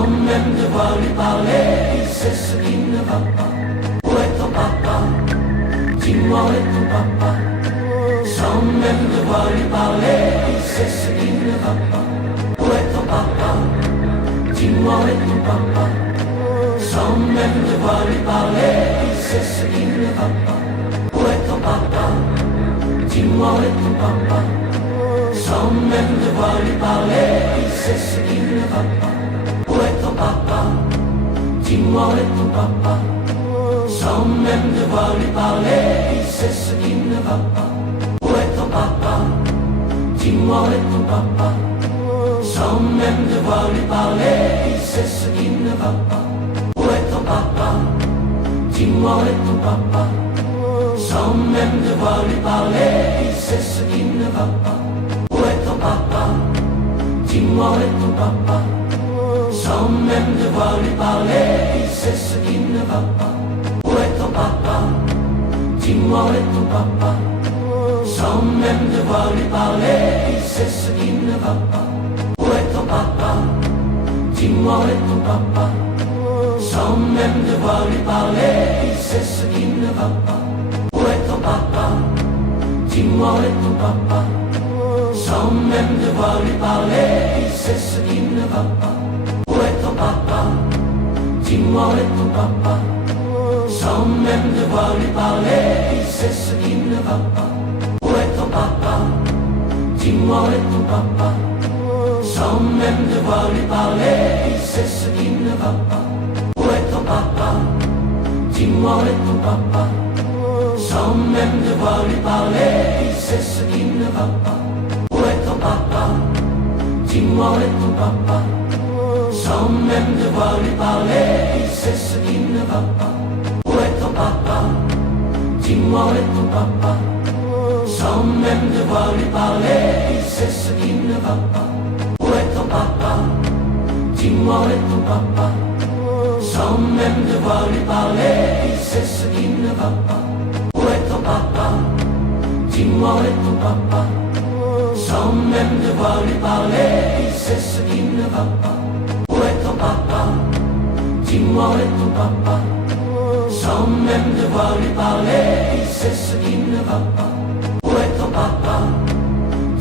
sans même devoir lui parler, il sait ce qui ne va pas. Où est ton papa? Dis-moi où est ton papa? Sans même devoir lui parler, il sait ce qui ne va pas. Où est ton papa? Dis-moi où est ton papa? Sans même devoir lui parler, il sait ce qui ne va pas. Où est ton papa? Dis-moi où est ton papa? Sans même devoir lui parler, il sait ce qui ne va pas. Où est ton papa? Dis-moi où est ton papa? Sans même devoir lui parler, il sait ce qui ne va pas. Où est ton papa? Dis-moi où est ton papa? Sans même devoir lui parler, il sait ce qui ne va pas. Où est ton papa? Dis-moi où est ton papa? Sans même devoir lui parler, il sait ce qui ne va pas. Où est ton papa? Dis-moi où est ton papa? Sans même devoir lui parler, il sait ce qui ne va pas. Où est ton papa? Dis-moi où est ton papa? Sans même devoir lui parler, il sait ce qui ne va pas. Où est ton papa? Dis-moi où est ton papa? Sans même devoir lui parler, il sait ce qui ne va pas. Où est ton papa? Dis-moi où est ton papa? Sans même devoir lui parler, il sait ce qui ne va pas. Où est ton papa? Dis-moi où est ton papa? Sans même devoir lui parler, il sait ce qui ne va pas. Où est ton papa? Dis-moi où est ton papa? Sans même devoir lui parler, il sait ce qui ne va pas. Où est ton papa? Dis-moi où est ton papa? Sans même devoir lui parler, il sait ce qui ne va pas. Où est ton papa? Dis-moi où est ton papa? Sans même devoir lui parler, il sait ce qui ne va pas. Où est ton papa? Dis-moi où est ton papa? Sans même devoir lui parler, il sait ce qui ne va pas. Où est ton papa? Dis-moi où est ton papa? Sans même devoir lui parler, il sait ce qui ne va pas. Où est ton papa? Dis-moi où est ton papa? Sans même devoir lui parler, il sait ce qui ne va pas. Où est ton papa? Dis-moi où est ton papa? Sans même devoir lui parler, il sait ce qui ne va pas. Où est ton papa?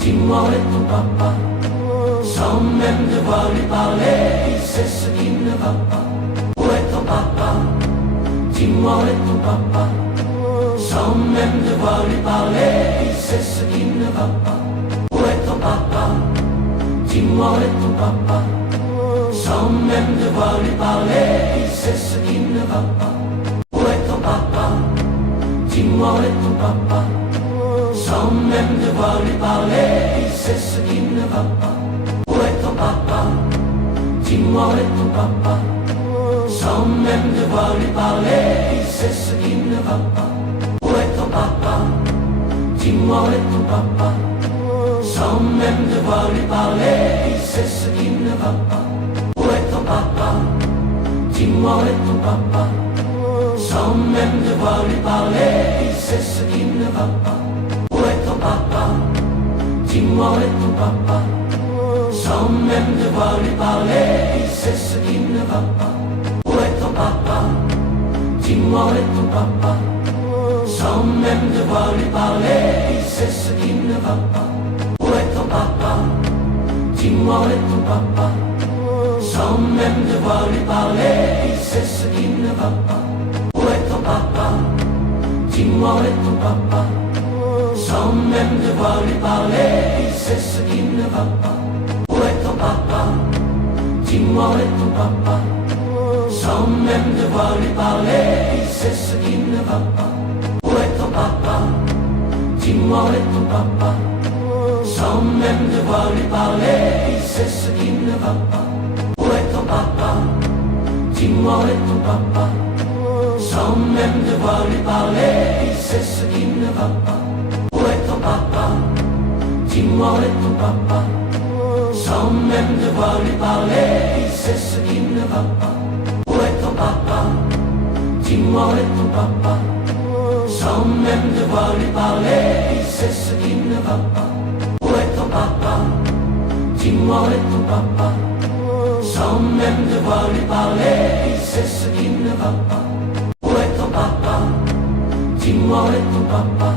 Dis-moi où est ton papa? Sans même devoir lui parler, il sait ce qui ne va pas. Où est ton papa? Dis-moi où est ton papa? Sans même devoir lui parler, il sait ce qui ne va pas. Où est ton papa? Dis-moi où est ton papa? Sans même devoir lui parler, il sait ce qui ne va pas. Où est ton papa? Dis-moi où est ton papa? Sans même devoir lui parler, il sait ce qui ne va pas. Où est ton papa? Dis-moi où est ton papa? Sans même devoir lui parler, il sait ce qui ne va pas. Où est ton papa? Dis-moi où est ton papa? Sans même devoir lui parler, il sait ce qui ne va pas. Où est ton papa? Dis-moi où est ton papa? Sans même devoir lui parler, il sait ce qui ne va pas. Où est ton papa? Dis-moi où est ton papa? Sans même devoir lui parler, il sait ce qui ne va pas. Où est ton papa? Dis-moi où est ton papa? Sans même devoir lui parler, il sait ce qui ne va pas. Où est ton papa? Dis-moi où est ton papa? Sans même devoir lui parler, il sait ce qui ne va pas. Où est ton papa? Dis-moi où est ton papa? Sans même devoir lui parler, il sait ce qui ne va pas. Où est ton papa? Dis-moi où est ton papa? Sans même devoir lui parler, il sait ce qui ne va pas. Où est ton papa? Dis-moi où est ton papa? Sans même devoir lui parler, il sait ce qui ne va pas. Où est ton papa? Dis-moi où est ton papa? Sans même devoir lui parler, il sait ce qui ne va pas. Où est ton papa? Dis-moi où est ton papa? Sans même devoir lui parler, il sait ce qui ne va pas. Où est ton papa? Dis-moi où est ton papa? Sans même devoir lui parler, il sait ce qui ne va pas. Où est ton papa? Dis-moi où est ton papa? sans même devoir lui parler, il sait ce qui ne va pas. Où est ton papa? Dis-moi où est ton papa?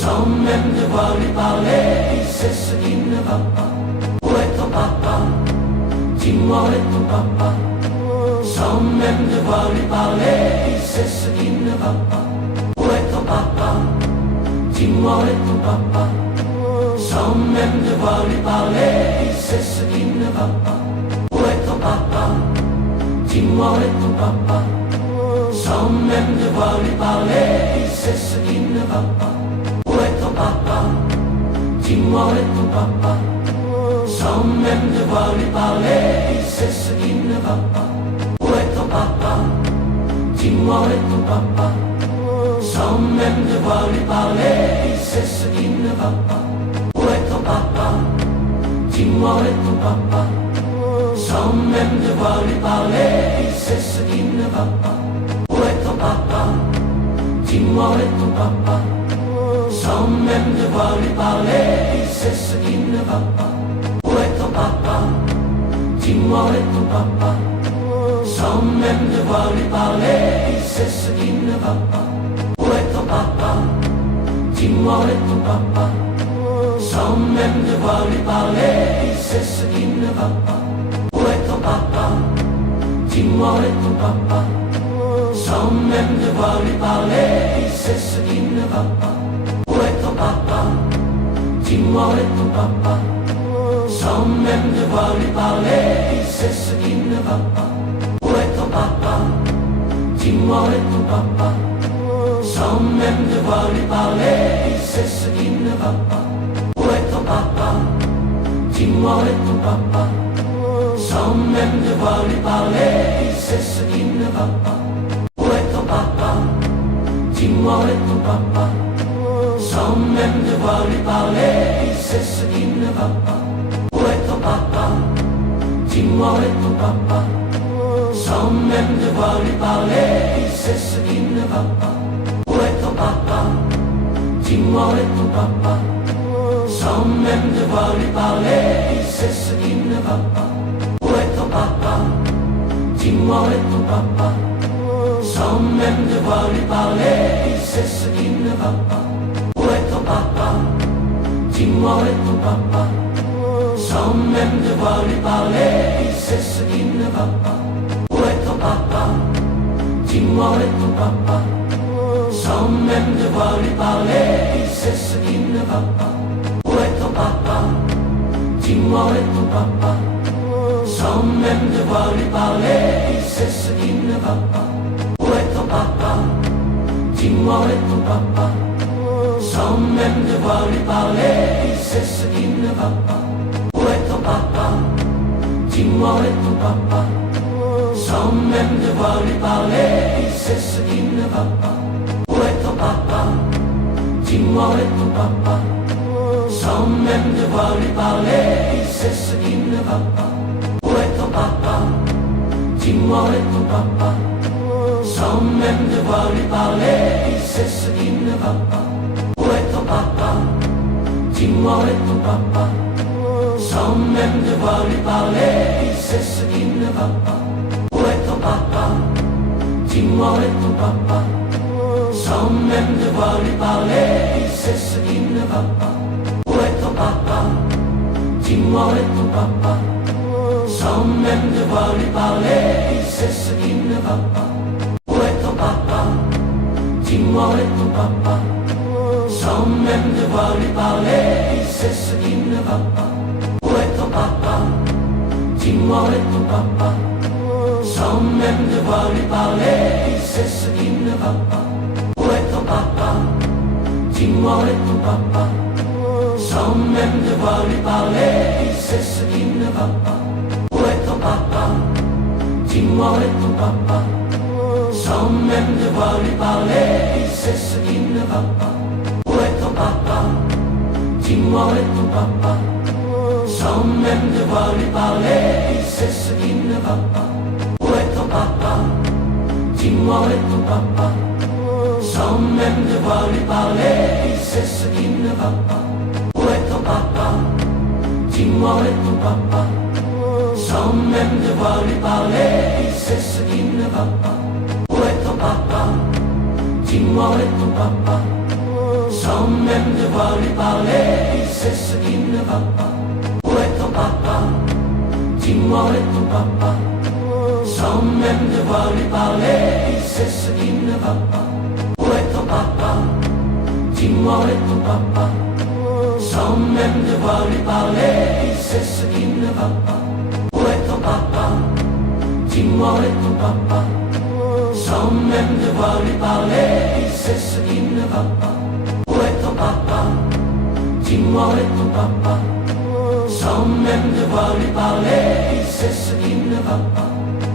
Sans même devoir lui parler, il sait ce qui ne va pas. Où est ton papa? Dis-moi où est ton papa? Sans même devoir lui parler, il sait ce qui ne va pas. Où est ton papa? Dis-moi où est ton papa? Sans même devoir lui parler, il sait ce qui ne va pas. Où est ton papa? Dis-moi où est ton papa? Sans même devoir lui parler, il sait ce qui ne va pas. Où est ton papa? Dis-moi où est ton papa? Sans même devoir lui parler, il sait ce qui ne va pas. Où est ton papa? Dis-moi où est ton papa? Sans même devoir lui parler, il sait ce qui ne va pas. Où est ton papa? Dis-moi où est ton papa? Sans même devoir lui parler, il sait ce qui ne va pas. Où est ton papa? Dis-moi où est ton papa? Sans même devoir lui parler, il sait ce qui ne va pas. Où est ton papa? Dis-moi où est ton papa? Sans même devoir lui parler, il sait ce qui ne va pas. Où est ton papa? Dis-moi où est ton papa? Sans même devoir lui parler, il sait ce qui ne va pas. Où est ton papa? Dis-moi où est ton papa? Sans même devoir lui parler, il sait ce qui ne va pas. Où est ton papa? Dis-moi où est ton papa? Sans même devoir lui parler, il sait ce qui ne va pas. Où est ton papa? Dis-moi où est ton papa? Sans même devoir lui parler, il sait ce qui ne va pas. Où est ton papa? Dis-moi où est ton papa? Sans même devoir lui parler, il sait ce qui ne va pas. Où est ton papa? Dis-moi où est ton papa? Sans même devoir lui parler, il sait ce qui ne va pas. Où est ton papa? Dis-moi où est ton papa? Sans même devoir lui parler, il sait ce qui ne va pas. Où est ton papa? Dis-moi où est ton papa? Sans même devoir lui parler, il sait ce qui ne va pas. Où est ton papa? Dis-moi où est ton papa? Sans même devoir lui parler, il sait ce qui ne va pas. Où est ton papa? Dis-moi où est ton papa? Sans même devoir lui parler, il sait ce qui ne va pas. Où est ton papa? Dis-moi où est ton papa? Sans même devoir lui parler, il sait ce qui ne va pas. Où est ton papa? Dis-moi où est ton papa? Sans même devoir lui parler, il sait ce qui ne va pas. Où est ton papa? Dis-moi où est ton papa? Sans même devoir lui parler, il sait ce qui ne va pas. Où est ton papa? Dis-moi où est ton papa? Sans même devoir lui parler, il sait ce qui ne va pas. Où est ton papa? Dis-moi où est ton papa? Sans même devoir lui parler, il sait ce qui ne va pas. Où est ton papa? Dis-moi où est ton papa? Sans même devoir lui parler, il sait ce qui ne va pas. Où est ton papa? Dis-moi où est ton papa? Sans même devoir lui parler, il sait ce qui ne va pas. Où est ton papa? Dis-moi où est ton papa? Sans même devoir lui parler, il sait ce qui ne va pas. Où est ton papa? Dis-moi où est ton papa? Sans même devoir lui parler, il sait ce qui ne va pas. Où est ton papa? Dis-moi où est ton papa? Sans même devoir lui parler, il sait ce qui ne va pas. Où est ton papa? Dis-moi où est ton papa? Sans même devoir lui parler, il sait ce qui ne va pas. Où est ton papa? Dis-moi où est ton papa? Sans même devoir lui parler, il sait ce qui ne va pas. Où est ton papa? Dis-moi où est ton papa? Sans même devoir lui parler, il sait ce qui ne va pas. Où est ton papa? Dis-moi où est ton papa? Sans même devoir lui parler, il sait ce qui ne va pas. Où est ton papa? Dis-moi où est ton papa? Sans même devoir lui parler, il sait ce qui ne va pas. Où est ton papa? Dis-moi où est ton papa? sans même devoir lui parler, il sait ce qui ne va pas. Où est ton papa? Dis-moi où est ton papa? Sans même devoir lui parler, il sait ce qui ne va pas. Où est ton papa? Dis-moi où est ton papa? Sans même devoir lui parler, il sait ce qui ne va pas. Où est ton papa? Dis-moi où est ton papa? Sans même devoir lui parler, il sait ce qui ne va pas. Où est ton papa? Dis-moi où est ton papa? Sans même devoir lui parler, il sait ce qui ne va pas. Où est ton papa? Dis-moi où est ton papa? Sans même devoir lui parler, il sait ce qui ne va pas.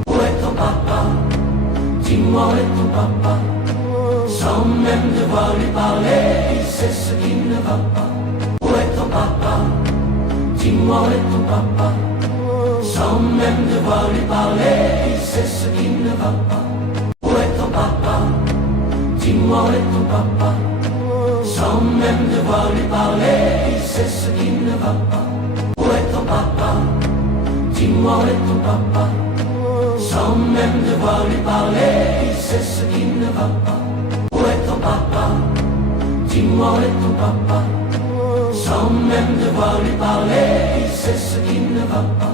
Où est ton papa? Dis-moi où est ton papa? Sans même devoir lui parler, il sait ce qui ne va pas. Où est ton papa? Dis-moi où est ton papa? Sans même devoir lui parler, il sait ce qui ne va pas. Où est ton papa? Dis-moi où est ton papa? Sans même devoir lui parler, il sait ce qui ne va pas. Où est ton papa? Dis-moi où est ton papa? Sans même devoir lui parler, il sait ce qui ne va pas. Où est ton papa? Dis-moi où est ton papa? Sans même devoir lui parler, il sait ce qui ne va pas.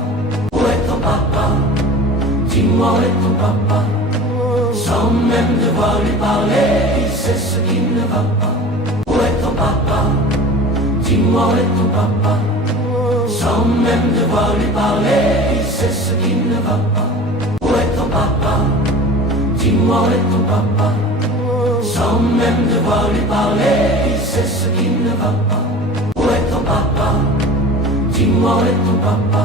Où est ton papa? Dis-moi où est ton papa? Sans même devoir lui parler, il sait ce qui ne va pas. Où est ton papa? Dis-moi où est ton papa? Sans même devoir lui parler, il sait ce qui ne va pas. Où est ton papa? Dis-moi où est ton papa? Sans même devoir lui parler, il sait ce qui ne va pas. Où est ton papa? Dis-moi où est ton papa?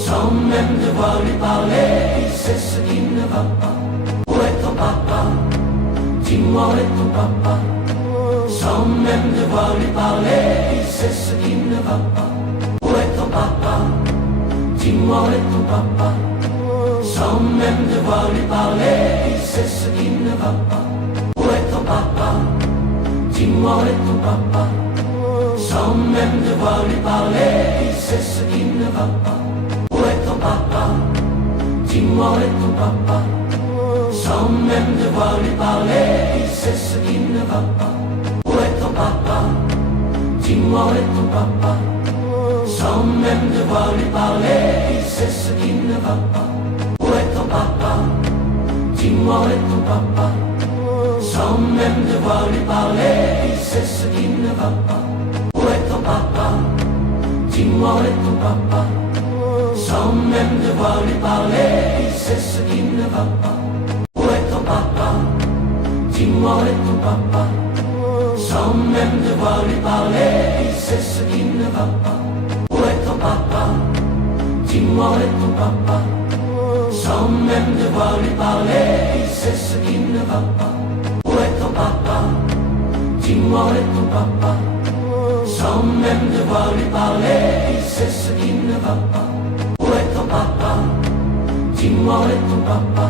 Sans même devoir lui parler, il sait ce qui ne va pas. Où est ton papa? Dis-moi où est ton papa? Sans même devoir lui parler, il sait ce qui ne va pas. Où est ton papa? Dis-moi où est ton papa? Sans même devoir lui parler, il sait ce qui ne va pas. Où est ton papa? Dis-moi où est ton papa? Sans même devoir lui parler, il sait ce qui ne va pas. Où est ton papa? Dis-moi où est ton papa? Sans même devoir lui parler, il sait ce qui ne va pas. Où est ton papa? Dis-moi où est ton papa? Sans même devoir lui parler, il sait ce qui ne va pas. Où est ton papa? Dis-moi où est ton papa? Sans même devoir lui parler, il sait ce qui ne va pas. Où est ton papa? Dis-moi où est ton papa? Sans même devoir lui parler, il sait ce qui ne va pas. Où est ton papa? Dis-moi où est ton papa? Sans même devoir lui parler, il sait ce qui ne va pas. Où est ton papa? Dis-moi où est ton papa? Sans même devoir lui parler, il sait ce qui ne va pas. Où est ton papa? Dis-moi où est ton papa? Sans même devoir lui parler, il sait ce qui ne va pas. Où est ton papa? Dis-moi où est ton papa?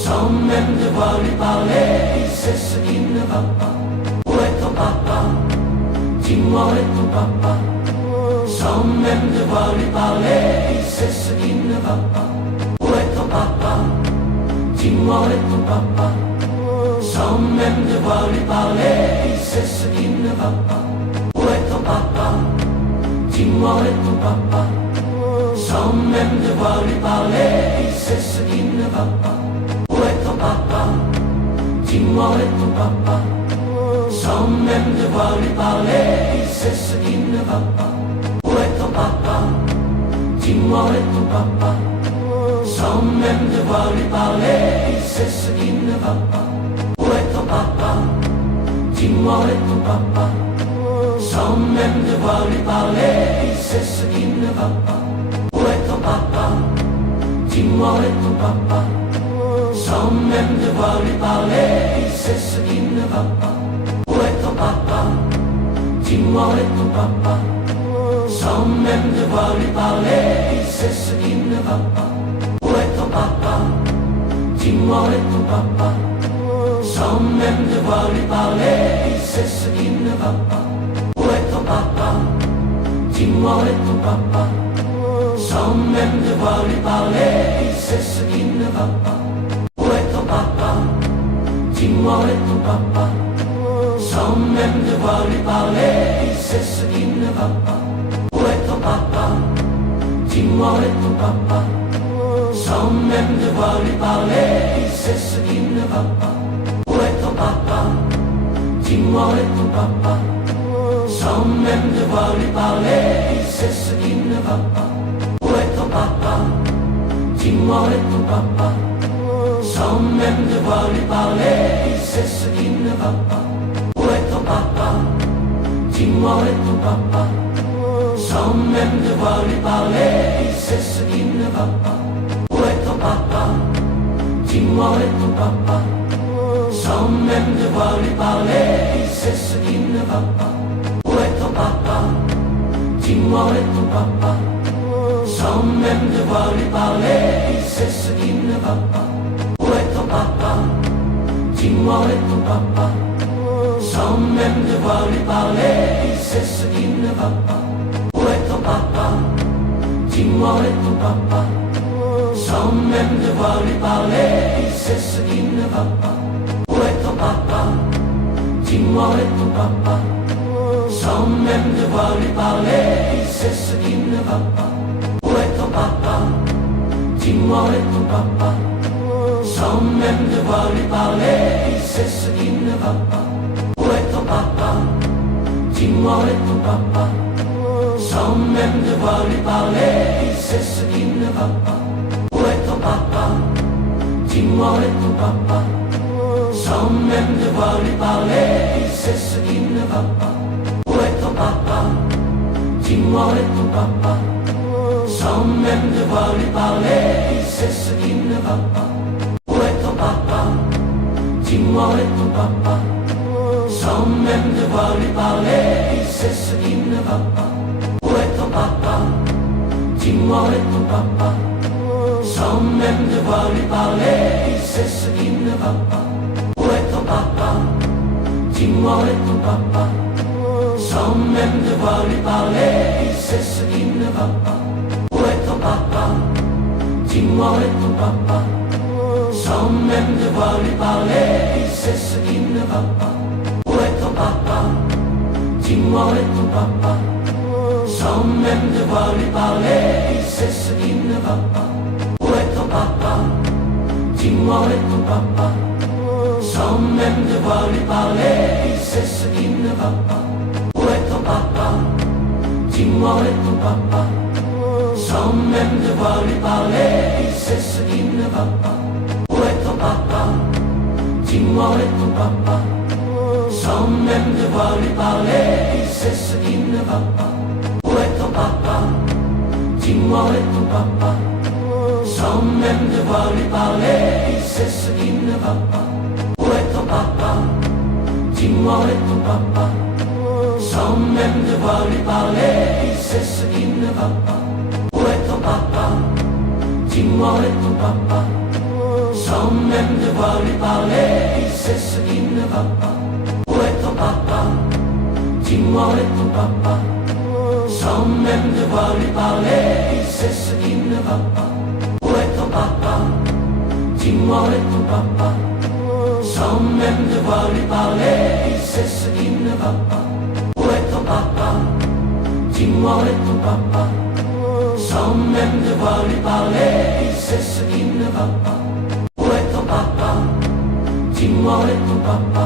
Sans même devoir lui parler, il sait ce qui ne va pas. Où est ton papa? Dis-moi où est ton papa? Sans même devoir lui parler, il sait ce qui ne va pas. Où est ton papa? Dis-moi où est ton papa? Sans même devoir lui parler, il sait ce qui ne va pas. Où est ton papa? Dis-moi où est ton papa? Sans même devoir lui parler, il sait ce qui ne va pas. Où est ton papa? Dis-moi où est ton papa? Sans même devoir lui parler, il sait ce qui ne va pas. Où est ton papa? Dis-moi où est ton papa? Sans même devoir lui parler, il sait ce qui ne va pas. Où est ton papa? Dis-moi où est ton papa? Sans même devoir lui parler, il sait ce qui ne va pas. Où est ton papa? Dis-moi où est ton papa? Sans même devoir lui parler, il sait ce qui ne va pas. Où est ton papa? Dis-moi où est ton papa? Sans même devoir lui parler, il sait ce qui ne va pas. Où est ton papa? Dis-moi où est ton papa? Sans même devoir lui parler, il sait ce qui ne va pas. Où est ton papa? Dis-moi où est ton papa? sans même devoir lui parler, il sait ce qui ne va pas. Où est ton papa? Dis-moi où est ton papa? Sans même devoir lui parler, il sait ce qui ne va pas. Où est ton papa? Dis-moi où est ton papa? Sans même devoir lui parler, il sait ce qui ne va pas. Où est ton papa? Dis-moi où est ton papa? Sans même devoir lui parler, il sait ce qui ne va pas. Où est ton papa? Dis-moi où est ton papa? Sans même devoir lui parler, il sait ce qui ne va pas. Où est ton papa? Dis-moi où est ton papa? Sans même devoir lui parler, il sait ce qui ne va pas. Où est ton papa? Dis-moi où est ton papa? Sans même devoir lui parler, il sait ce qui ne va pas. Où est ton papa? Dis-moi où est ton papa? Sans même devoir lui parler, il sait ce qui ne va pas. Où est ton papa? Dis-moi où est ton papa? Sans même devoir lui parler, il sait ce qui ne va pas. Où est ton papa? Dis-moi où est ton papa? Sans même devoir lui parler, il sait ce qui ne va pas. Où est ton papa? Dis-moi où est ton papa? Sans même devoir lui parler, il sait ce qui ne va pas. Où est ton papa? Dis-moi où est ton papa? Sans même devoir lui parler, il sait ce qui ne va pas. Où est ton papa? Dis-moi où est ton papa? Sans même devoir lui parler, il sait ce qui ne va pas. Où est ton papa? Dis-moi où est ton papa? Sans même devoir lui parler, il sait ce qui ne va pas. Où est ton papa? Dis-moi où est ton papa? Sans même devoir lui parler, il sait ce qui ne va pas. Où est ton papa? Dis-moi où est ton papa? Sans même devoir lui parler, il sait ce qui ne va pas. Où est ton papa? Dis-moi où est ton papa? Sans même devoir lui parler, il sait ce qui ne va pas. Où est ton papa? Dis-moi où est ton papa? Sans même devoir lui parler, il sait ce qui ne va pas. Où est ton papa? Dis-moi où est ton papa? Sans même devoir lui parler, il sait ce qui ne va pas. Où est ton papa? Dis-moi où est ton papa? Sans même devoir lui parler, il sait ce qui ne va pas. Où est ton papa? Dis-moi où est ton papa? Sans même devoir lui parler, il sait ce qui ne va pas. Où est ton papa? Dis-moi où est ton papa? Sans même devoir lui parler, il sait ce qui ne va pas. Où est ton papa? Dis-moi où est ton papa? Sans même devoir lui parler, il sait ce qui ne va pas. Où est ton papa? Dis-moi où est ton papa? Sans même devoir lui parler, il sait ce qui ne va pas. Où est ton papa? Dis-moi où est ton papa? Sans même devoir lui parler, il sait ce qui ne va pas. Où est ton papa? Dis-moi où est ton papa? Sans même devoir lui parler, il sait ce qui ne va pas. Où est ton papa? Dis-moi où est ton papa? Sans même devoir lui parler, il sait ce qui ne va pas. Où est ton papa? Dis-moi où est ton papa? Sans même devoir lui parler, il sait ce qui ne va pas. Où est ton papa? Dis-moi où est ton papa? Sans même devoir lui parler, il sait ce qui ne va pas. Où est ton papa? Dis-moi où est ton papa?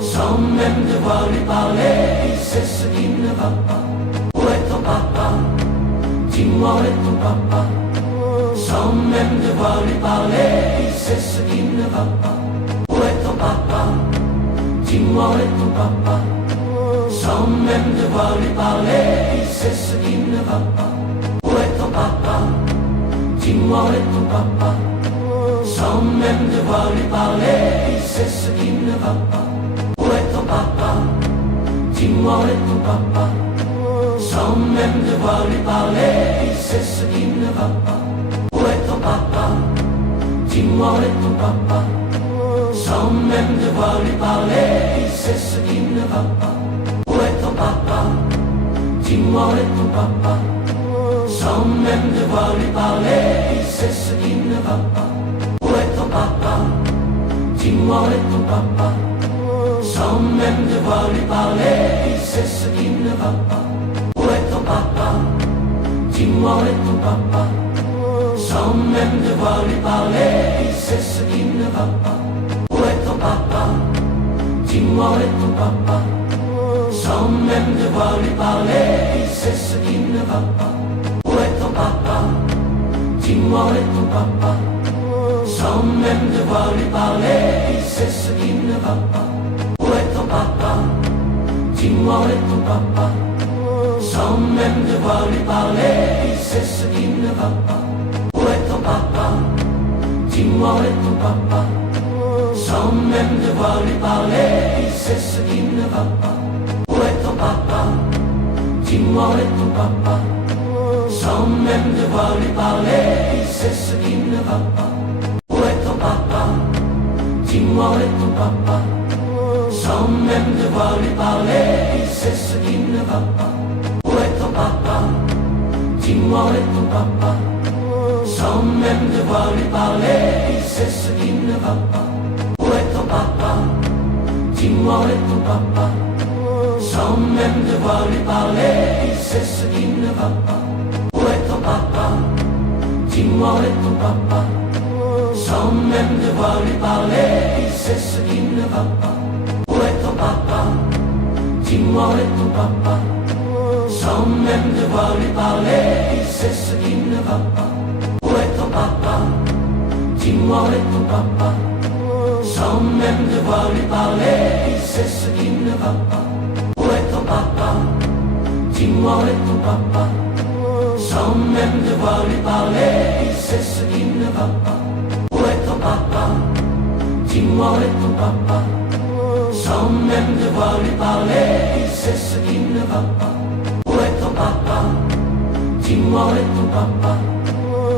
Sans même devoir lui parler, il sait ce qui ne va pas. Où est ton papa? Dis-moi où est ton papa? Sans même devoir lui parler, il sait ce qui ne va pas. Où est ton papa? Dis-moi où est ton papa? Sans même devoir lui parler, il sait ce qui ne va pas. Où est ton papa? Dis-moi où est ton papa? Sans même devoir lui parler, il sait ce qui ne va pas. Où est ton papa? Dis-moi où est ton papa? Sans même devoir lui parler, il sait ce qui ne va pas. Où est ton papa? Dis-moi où est ton papa? Sans même devoir lui parler, il sait ce qui ne va pas. Où est ton papa? Dis-moi où est ton papa? Sans même même devoir lui parler, il sait ce qui ne va pas. Où est ton papa? Dis-moi où est ton papa? Sans même devoir lui parler, il sait ce qui ne va pas. Où est ton papa? Dis-moi où est ton papa? Sans même devoir lui parler, il sait ce qui ne va pas. Où est ton papa? Dis-moi où est ton papa? Sans même devoir lui parler, il sait ce qui ne va pas. Où est ton papa? Dis-moi où est ton papa? Sans même devoir lui parler, il sait ce qui ne va pas. Où est ton papa? Dis-moi où est ton papa? Sans même devoir lui parler, il sait ce qui ne va pas. Où est ton papa? Dis-moi où est ton papa? Sans même devoir lui parler, il sait ce qui ne va pas. Où est ton papa? Dis-moi où est ton papa? Sans même devoir lui parler, il sait ce qui ne va pas. Où est ton papa? Dis-moi où est ton papa? Sans même devoir lui parler, il sait ce qui ne va pas. Où est ton papa? Dis-moi où est ton papa? Sans même devoir lui parler, il sait ce qui ne va pas. Où est ton papa? Dis-moi où est ton papa? Sans même devoir lui parler, il sait ce qui ne va pas. Où est ton papa? Dis-moi où est ton papa? Sans même devoir lui parler, il sait ce qui ne va pas. Où est ton papa? Dis-moi où est ton papa? Sans même devoir lui parler, il sait ce qui ne va pas. Où est ton papa? Dis-moi où est ton papa? Sans même devoir lui parler, il sait ce qui ne va pas. Où est ton papa? Dis-moi où est ton papa? Sans même devoir lui parler, il sait ce qui ne va pas. Où est ton papa? Dis-moi où est ton papa? Sans même devoir lui parler, il sait ce qui ne va pas. Où est ton papa? Dis-moi où est ton papa? Sans même devoir lui parler, il sait ce qui ne va pas. Où est ton papa? Dis-moi où est ton papa?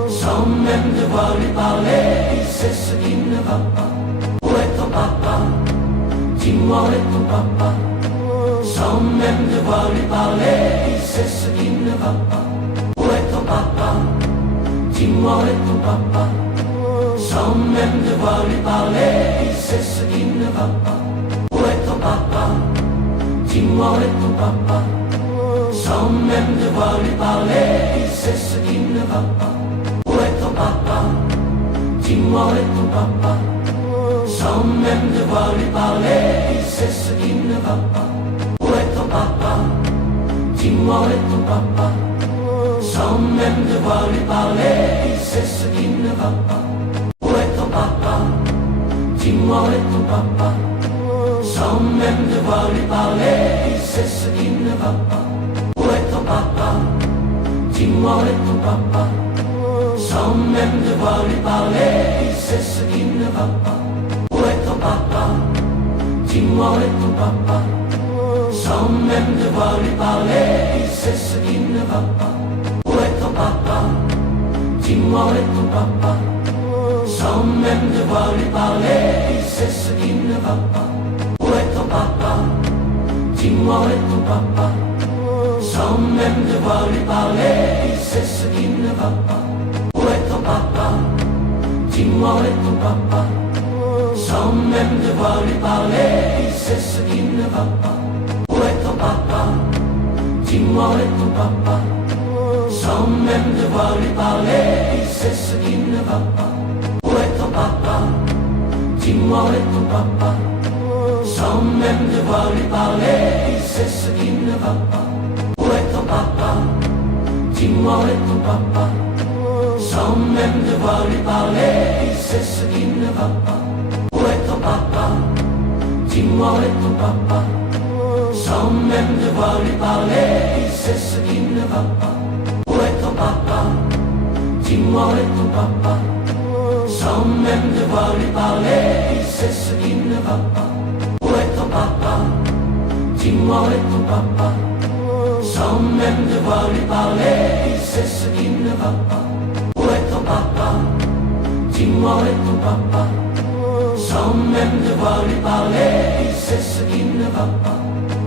Sans même devoir lui parler, il sait ce qui ne va pas. Où est ton papa? Dis-moi où est ton papa? Sans même devoir lui parler, il sait ce qui ne va pas. Où est ton papa? Dis-moi où est ton papa? Sans même devoir lui parler, il sait ce qui ne va pas. Où est ton papa? Dis-moi où est ton papa? Sans même devoir lui parler, il sait ce qui ne va pas. Où est ton papa? Dis-moi où est ton papa? Sans même devoir lui parler, il sait ce qui ne va pas. Où est ton papa? Dis-moi où est ton papa? Sans même devoir lui parler, il sait ce qui ne va pas. Où est ton papa? Dis-moi où est ton papa? Sans même devoir lui parler, il sait ce qui ne va pas. Où est ton papa? Dis-moi où est ton papa? Sans même devoir lui parler, il sait ce qui ne va pas. Où est ton papa? Dis-moi où est ton papa? Sans même devoir lui parler, il sait ce qui ne va pas. Où est ton papa? Dis-moi où est ton papa? Sans même devoir lui parler, il sait ce qui ne va pas. Où est ton papa? Dis-moi où est ton papa? Sans même devoir lui parler, il sait ce qui ne va pas. Où est ton papa? Dis-moi où est ton papa? Sans même devoir lui parler, il sait ce qui ne va pas. Où est ton papa? Dis-moi où est ton papa? Sans même devoir lui parler, il sait ce qui ne va pas. Où est ton papa? Dis-moi où est ton papa? Sans même devoir lui parler, il sait ce qui ne va pas. Où est ton papa? Dis-moi où est ton papa? Sans même devoir lui parler, il sait ce qui ne va pas. Où est ton papa? Dis-moi où est ton papa? Sans même devoir lui parler, il sait ce qui ne va pas. Où est ton papa? Dis-moi où est ton papa? Sans même devoir lui parler, il sait ce qui ne va pas. Où est ton papa? Dis-moi où est ton papa? Sans même devoir lui parler, il sait ce qui ne va pas.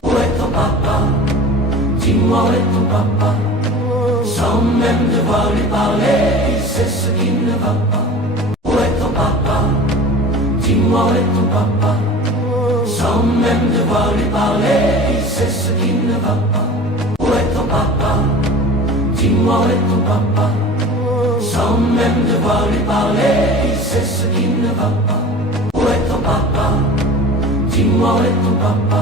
Où est ton papa? Dis-moi où est ton papa? sans même devoir lui parler, il sait ce qui ne va pas. Où est ton papa? Dis-moi où est ton papa? Sans même devoir lui parler, il sait ce qui ne va pas. Où est ton papa? Dis-moi où est ton papa? Sans même devoir lui parler, il sait ce qui ne va pas. Où est ton papa? Dis-moi où est ton papa?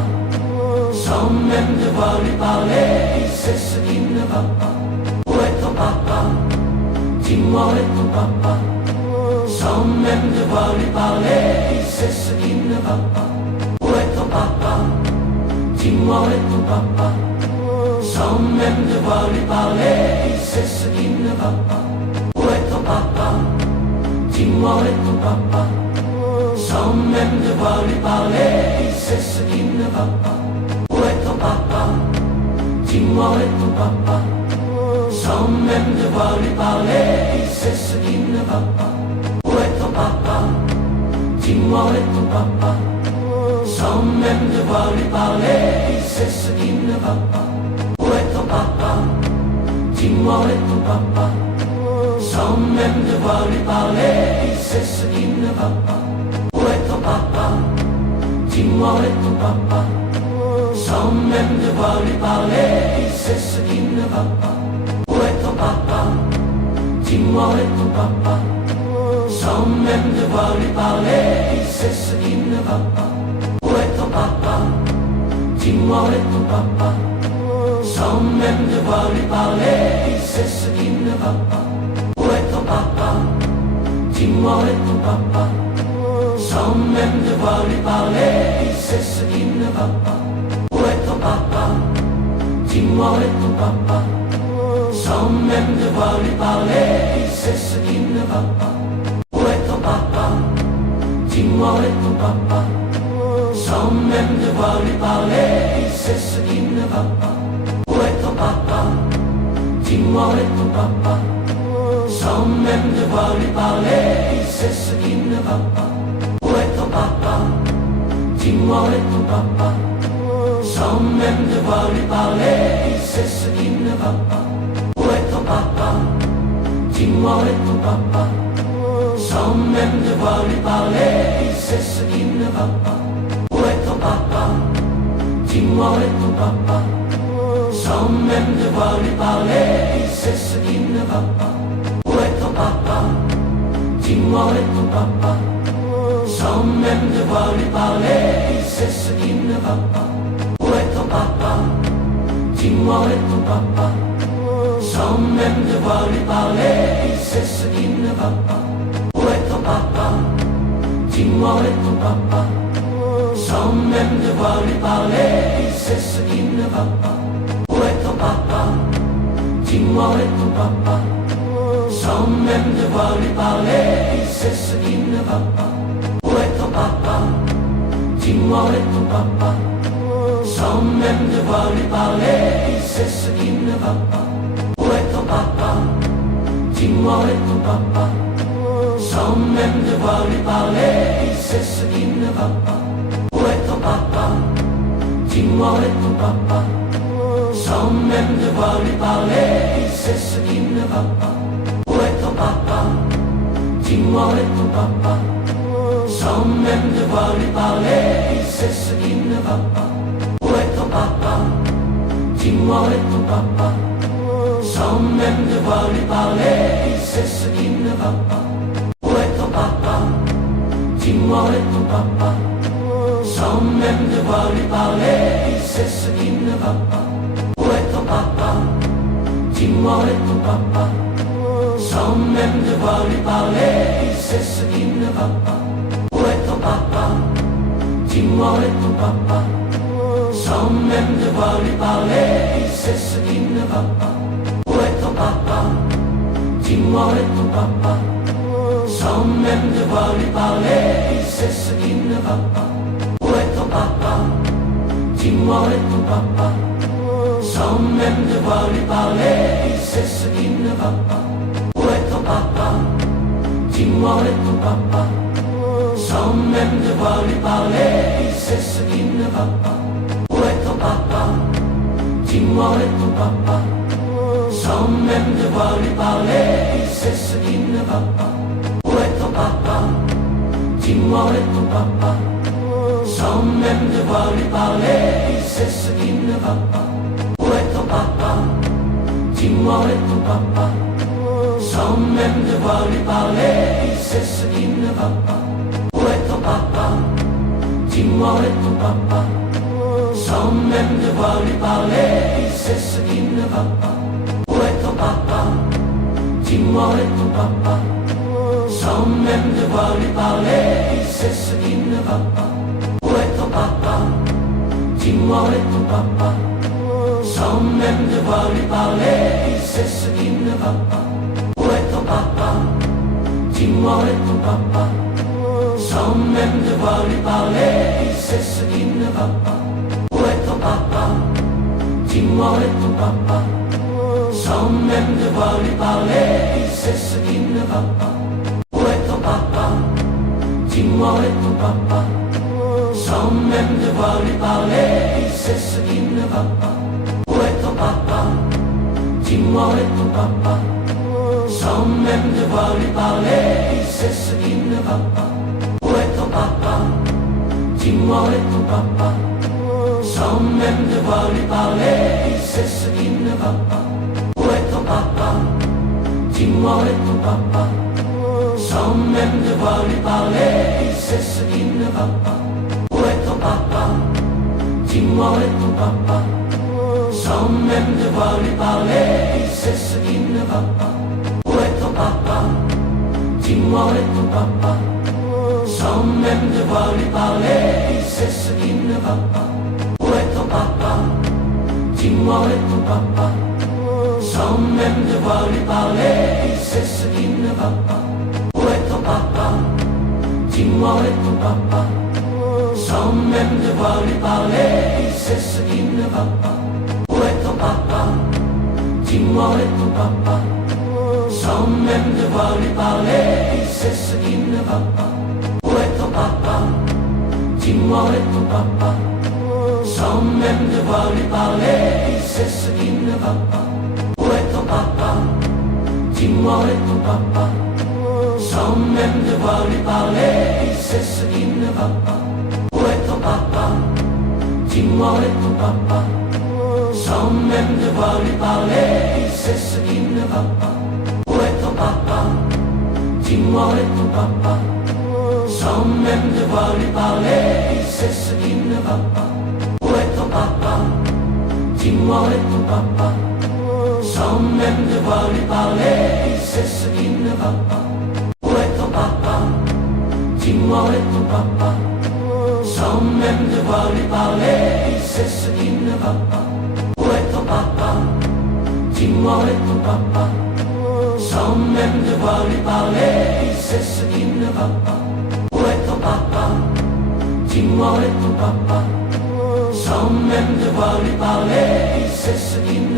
Sans même devoir lui parler, il sait ce qui ne va pas. Où est ton papa? Dis-moi où est ton papa? Sans même devoir lui parler, il sait ce qui ne va pas. Où est ton papa? Dis-moi où est ton papa? Sans même devoir lui parler, il sait ce qui ne va pas. Où est ton papa? Dis-moi où est ton papa? Sans même devoir lui parler, il sait ce qui ne va pas. Où est ton papa? Dis-moi où est ton papa? Sans même devoir lui parler, il sait ce qui ne va pas. Où est ton papa? Dis-moi où est ton papa? Sans même devoir lui parler, il sait ce qui ne va pas. Où est ton papa? Dis-moi où est ton papa? Sans même devoir lui parler, il sait ce qui ne va pas. Où est ton papa? Dis-moi où est ton papa? Sans même devoir lui parler, il sait ce qui ne va pas. Où est ton papa? Dis-moi où est ton papa? Sans même devoir lui parler, il sait ce qui ne va pas. Où est ton papa? Dis-moi où est ton papa? Sans même devoir lui parler, il sait ce qui ne va pas. Où est ton papa? Dis-moi où est ton papa? Sans même devoir lui parler, il sait ce qui ne va pas. Où est ton papa? Dis-moi où est ton papa? Sans même devoir lui parler, il sait ce qui ne va pas. Où est ton papa? Dis-moi où est ton papa? Sans même devoir lui parler, il sait ce qui ne va pas. Où est ton papa? Dis-moi où est ton papa? Sans même devoir lui parler, il sait ce qui ne va pas. Où est ton papa? Dis-moi où est ton papa? Sans même devoir lui parler, il sait ce qui ne va pas. Où est ton papa? Dis-moi où est ton papa? Sans même devoir lui parler, il sait ce qui ne va pas. Où est ton papa? Dis-moi où est ton papa? Sans même devoir lui parler, il sait ce qui ne va pas. Où est ton papa? Dis-moi où est ton papa? Sans même devoir lui parler, il sait ce qui ne va pas. Où est ton papa? Dis-moi où est ton papa? Sans même devoir lui parler, il sait ce qui ne va pas. Où est ton papa? Dis-moi où est ton papa? Sans même devoir lui parler, il sait ce qui ne va pas. Où est ton papa? Dis-moi où est ton papa? Sans même devoir lui parler, il sait ce qui ne va pas. Où est ton papa? Dis-moi où est ton papa? Sans même devoir lui parler, il sait ce qui ne va pas. Où est ton papa? Dis-moi où est ton papa? Sans même devoir lui parler, il sait ce qui ne va pas. Où est ton papa? Dis-moi où est ton papa? Sans même devoir lui parler, il sait ce qui ne va pas. Où est ton papa? Dis-moi où est ton papa? Sans même devoir lui parler, il sait ce qui ne va pas. Où est ton papa? Dis-moi où est ton papa? Sans même devoir lui parler, il sait ce qui ne va pas. Où est ton papa? Dis-moi où est ton papa? Sans même devoir lui parler, il sait ce qui ne va pas. Où est ton papa? Dis-moi où est ton papa? Sans même devoir lui parler, il sait ce qui ne va pas. Où est ton papa? Dis-moi où est ton papa? Sans même devoir lui parler, il sait ce qui ne va pas. Où est ton papa? Dis-moi où est ton papa? Sans même devoir lui parler, il sait ce qui ne va pas. Où est ton papa? Dis-moi où est ton papa? Sans même devoir lui parler, il sait ce qui ne va pas. Où est ton papa? Dis-moi où est ton papa? Sans même devoir lui parler, il sait ce qui ne va pas. Où est ton papa? Dis-moi où est ton papa? sans même devoir lui parler, il sait ce qui ne va pas. Où est ton papa? Dis-moi où est ton papa? Sans même devoir lui parler, il sait ce qui ne va pas. Où est ton papa? Dis-moi où est ton papa? Sans même devoir lui parler, il sait ce qui ne va pas. Où est ton papa? Dis-moi où est ton papa? Sans même devoir lui parler, il sait ce qui ne va pas. Où est ton papa? Dis-moi où est ton papa? Sans même devoir lui parler, il sait ce qui ne va pas. Où est ton papa? Dis-moi où est ton papa? Sans même devoir lui parler, il sait ce qui ne va pas. Où est ton papa? Dis-moi où est ton papa? Sans même devoir lui parler, il sait ce qui ne va pas. Où est ton papa? Dis-moi où est ton papa? Sans même devoir lui parler, il sait ce qui ne va pas. Où est ton papa? Dis-moi où est ton papa? Sans même devoir lui parler, il sait ce qui ne va pas. Où est ton papa? Dis-moi où est ton papa? Sans même devoir lui parler, il sait ce qui ne va pas. Où est ton papa? Dis-moi où est ton papa? Sans même devoir lui parler, il sait ce qui ne va pas. Où est ton papa? Dis-moi où est ton papa? Sans même devoir lui parler, il sait ce qui ne va pas. Où est ton papa? Dis-moi où est ton papa? Sans même devoir lui parler, il sait ce qui ne va pas. Où est ton papa? Dis-moi où est ton papa? Sans même devoir lui parler, il sait ce qui ne va pas. Où est ton papa? Dis-moi où est ton papa? Sans même devoir lui parler, il sait ce qui ne va pas. Où est ton papa? Dis-moi où est ton papa? Sans même devoir lui parler, il sait ce qui ne va pas. Où est ton papa? Dis-moi où est ton papa? Sans même devoir lui parler, il sait ce qui ne va pas. Où est ton papa? Dis-moi où est ton papa? Sans même devoir lui parler, il sait ce qui ne va pas. Où est ton papa? Dis-moi où est ton papa? Sans même devoir lui parler, il sait ce qui ne va pas. Où est ton papa? Dis-moi où est ton papa? Sans même devoir lui parler, il sait ce qui ne va pas. Où est ton papa? Dis-moi où est ton papa? Sans même devoir lui parler, il sait ce qui ne va pas. Où est ton papa? Dis-moi où est ton papa? Sans même devoir lui parler, il sait ce qui ne va pas. Où est ton papa? Dis-moi où est ton papa? Sans même devoir lui parler, il sait ce qui ne va pas. Où est ton papa? Dis-moi où est ton papa? Sans même devoir lui parler, il sait ce qui ne va pas. Où est ton papa? Dis-moi où est ton papa? Sans même devoir lui parler, il sait ce qui ne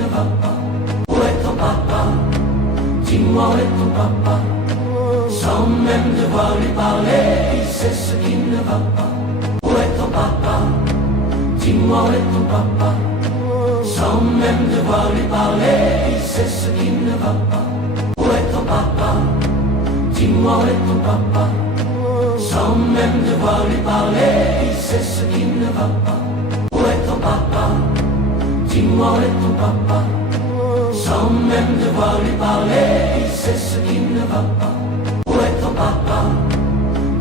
va pas. Où est ton papa? Dis-moi où est ton papa? Sans même devoir lui parler, il sait ce qui ne va pas. Où est ton papa? Dis-moi où est ton papa? Sans même devoir lui parler, il sait ce qui ne va pas. Où est ton papa? Dis-moi où est ton papa? Sans même devoir lui parler, il sait ce qui ne va pas. Où est ton papa? Dis-moi où est ton papa? Sans même devoir lui parler, il sait ce qui ne va pas. Où est ton papa?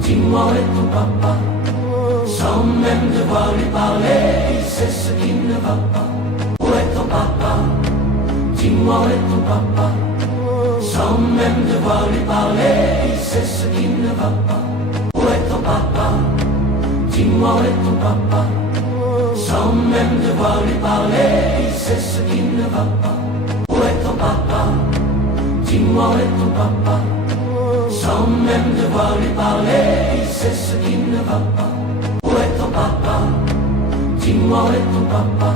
Dis-moi où est ton papa? Sans même devoir lui parler, il sait ce qui ne va pas. Où est ton papa? Dis-moi où est ton papa? Sans même devoir lui parler, il sait ce qui ne va pas. Où est ton papa? Dis-moi où est ton papa? Sans même devoir lui parler, il sait ce qui ne va pas. Où est ton papa? Dis-moi où est ton papa? Sans même devoir lui parler, il sait ce qui ne va pas. Où est ton papa? Dis-moi où est ton papa?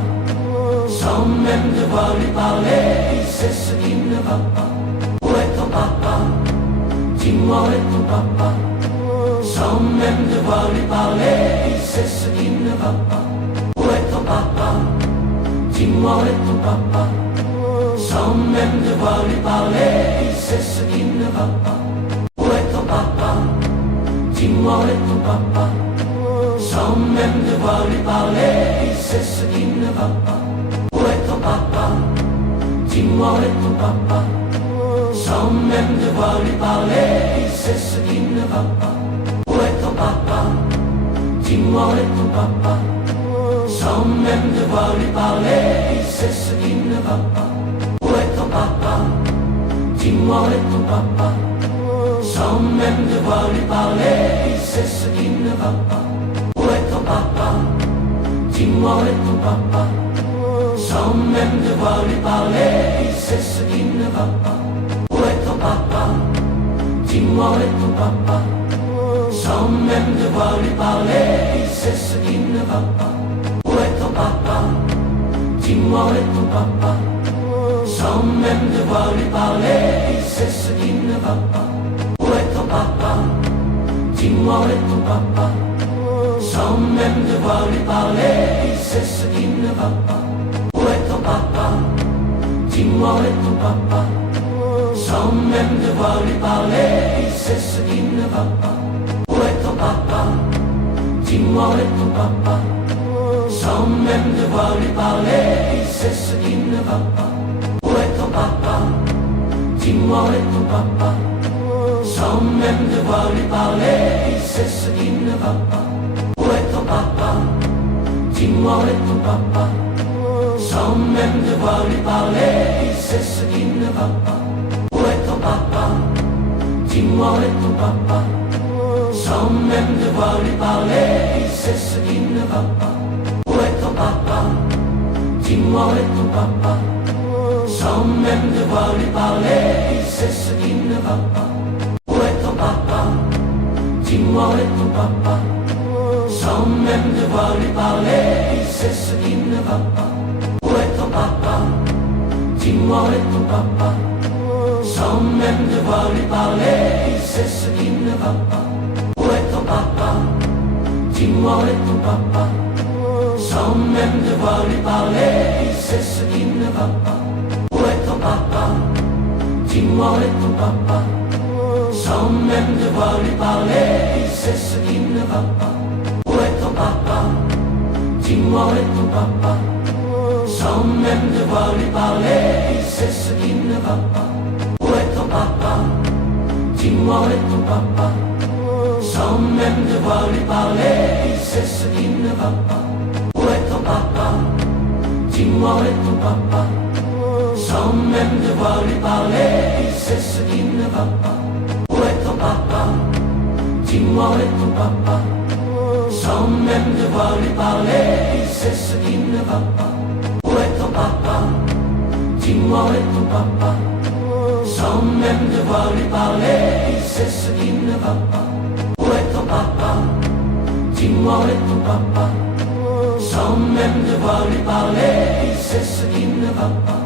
Sans même devoir lui parler, il sait ce qui ne va pas. Où est ton papa? Dis-moi où est ton papa? Sans même devoir lui parler, il sait ce qui ne va pas. Où est ton papa? Dis-moi où est ton papa? sans même devoir lui parler, il sait ce qui ne va pas. Où est ton papa? Dis-moi où est ton papa? Sans même devoir lui parler, il sait ce qui ne va pas. Où est ton papa? Dis-moi où est ton papa? Sans même devoir lui parler, il sait ce qui ne va pas. Où est ton papa? Dis-moi où est ton papa? Sans même devoir lui parler, il sait ce qui ne va pas. Où est ton papa? Dis-moi où est ton papa? Sans même devoir lui parler, il sait ce qui ne va pas. Où est ton papa? Dis-moi où est ton papa? Sans même devoir lui parler, il sait ce qui ne va pas. Où est ton papa? Dis-moi où est ton papa? Sans même devoir lui parler, il sait ce qui ne va pas. Où est ton papa? Dis-moi où est ton papa? Sans même devoir lui parler, il sait ce qui ne va pas. Où est ton papa? Dis-moi où est ton papa? Sans même devoir lui parler, il sait ce qui ne va pas. Où est ton papa? Dis-moi où est ton papa? Sans même devoir lui parler, il sait ce qui ne va pas. Où est ton papa? Dis-moi où est ton papa? Sans même devoir lui parler, il sait ce qui ne va pas. Où est ton papa? Dis-moi où est ton papa? Sans même devoir lui parler, il sait ce qui ne va pas. Où est ton papa? Dis-moi où est ton papa? Sans même devoir lui parler, il sait ce qui ne va pas. Où est ton papa? Dis-moi où est ton papa? Sans même devoir lui parler, il sait ce qui ne va pas. Où est ton papa? Dis-moi où est ton papa? Sans même devoir lui parler, il sait ce qui ne va pas. Où est ton papa? Dis-moi où est ton papa? Sans même devoir lui parler, il sait ce qui ne va pas. Où est ton papa? Dis-moi où est ton papa? Sans même devoir lui parler, il sait ce qui ne va pas. Où est ton papa? Dis-moi où est ton papa? Sans même devoir lui parler, il sait ce qui ne va pas. Où est ton papa? Dis-moi où est ton papa? Sans même devoir lui parler, il sait ce qui ne va pas. Où est ton papa? Dis-moi où est ton papa? Sans même devoir lui parler, il sait ce qui ne va pas. Où est ton papa? Dis-moi où est ton papa? Sans même devoir lui parler, il sait ce qui ne va pas. Où est ton papa? Dis-moi où est ton papa? Sans même devoir lui parler, il sait ce qui ne va pas. Où est ton papa? Dis-moi où est ton papa? Sans même devoir lui parler, il sait ce qui ne va pas. Où est ton papa? Dis-moi où est ton papa? Sans même devoir lui parler, il sait ce qui ne va pas. Où est ton papa? Dis-moi où est ton papa? Sans même devoir lui parler, il sait ce qui ne va pas.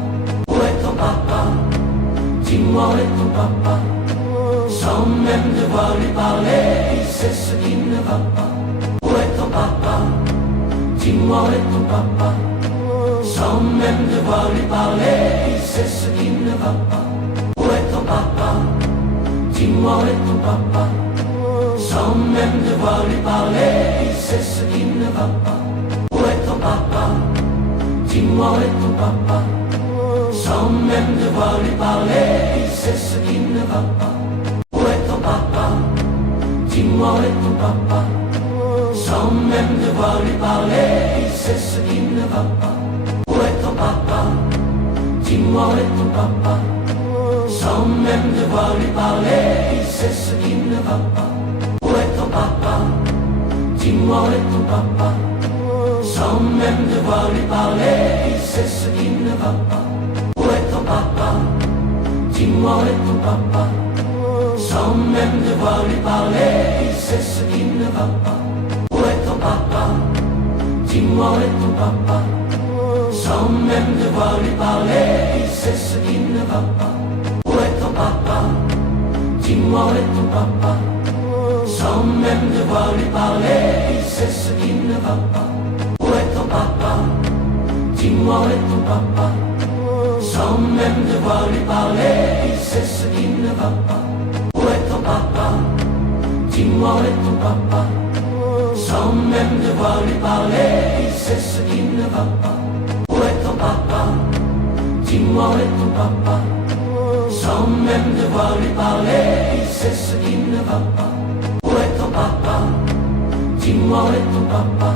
Où est ton papa? Dis-moi où est ton papa? Sans même devoir lui parler, il sait ce qui ne va pas. Où est ton papa? Dis-moi où est ton papa? Sans même devoir lui parler, il sait ce qui ne va pas. Où est ton papa? Dis-moi où est ton papa? Sans même devoir lui parler, il sait ce qui ne va pas. Où est ton papa? Dis-moi où est ton papa? Sans même devoir lui parler, il sait ce qui ne va pas. Où est ton papa? Dis-moi où est ton papa? Sans même devoir lui parler, il sait ce qui ne va pas. Où est ton papa? Dis-moi où est ton papa? Sans même devoir lui parler, il sait ce qui ne va pas. Où est ton papa? Dis-moi où est ton papa? Sans même devoir lui parler, il sait ce qui ne va pas. Où est ton papa? Dis-moi où est ton papa? Sans même devoir lui parler, il sait ce qui ne va pas. Où est ton papa? Dis-moi où est ton papa? Sans même devoir lui parler, il sait ce qui ne va pas. Où est ton papa? Dis-moi où est ton papa? Sans même devoir lui parler, il sait ce qui ne va pas. Où est ton papa? Dis-moi où est ton papa? sans même devoir lui parler, il sait ce qui ne va pas. Où est ton papa? Dis-moi où est ton papa? Sans même devoir lui parler, il sait ce qui ne va pas. Où est ton papa? Dis-moi où est ton papa? Sans même devoir lui parler, il sait ce qui ne va pas. Où est ton papa? Dis-moi où est ton papa?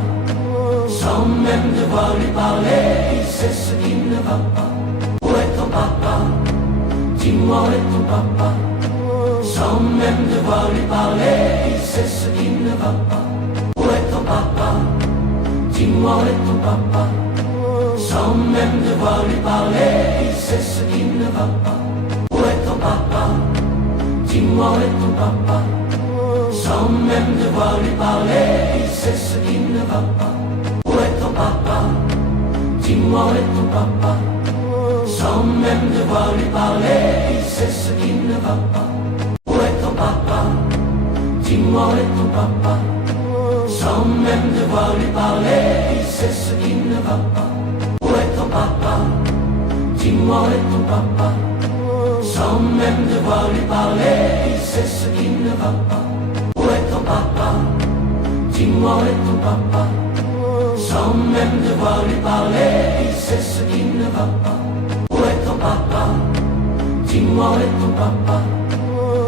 Sans même devoir lui parler, il sait ce qui ne va pas. Où est ton papa? Dis-moi où est ton papa? Sans même devoir lui parler, il sait ce qui ne va pas. Où est ton papa? Dis-moi où est ton papa? Sans même devoir lui parler, il sait ce qui ne va pas. Où est ton papa? Dis-moi où est ton papa? Sans même devoir lui parler, il sait ce qui ne va pas. Où est ton papa? Dis-moi où est ton papa? Sans même devoir lui parler, il sait ce qui ne va pas. Où est ton papa? Dis-moi où est ton papa? Sans même devoir lui parler, il sait ce qui ne va pas. Où est ton papa? Dis-moi où est ton papa? Sans même devoir lui parler, il sait ce qui ne va pas. Où est ton papa? Dis-moi où est ton papa? Sans même devoir lui parler, il sait ce qui ne va pas. Où est ton papa? Dis-moi où est ton papa?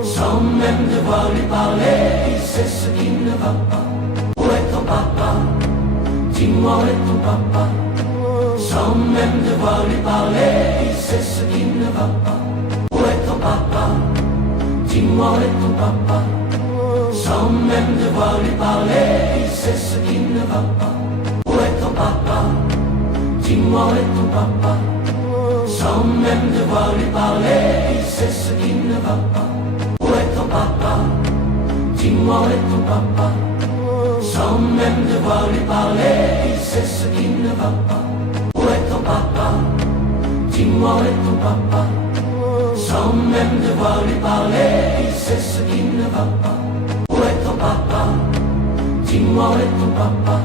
Sans même devoir lui parler, il sait ce qui ne va pas. Où est ton papa? Dis-moi où est ton papa? Sans même devoir lui parler, il sait ce qui ne va pas. Où est ton papa? Dis-moi où est ton papa? Sans même devoir lui parler, il sait ce qui ne va pas. Où est ton papa? Dis-moi où est ton papa? Sans même devoir lui parler, il sait ce qui ne va pas. Où est ton papa? Dis-moi où est ton papa? Sans même devoir lui parler, il sait ce qui ne va pas. Où est ton papa? Dis-moi où est ton papa? Sans même devoir lui parler, il sait ce qui ne va pas. Où est ton papa? Dis-moi où est ton papa? Sans même devoir lui parler, il sait ce qui ne va pas. Où est ton papa? Dis-moi où est ton papa?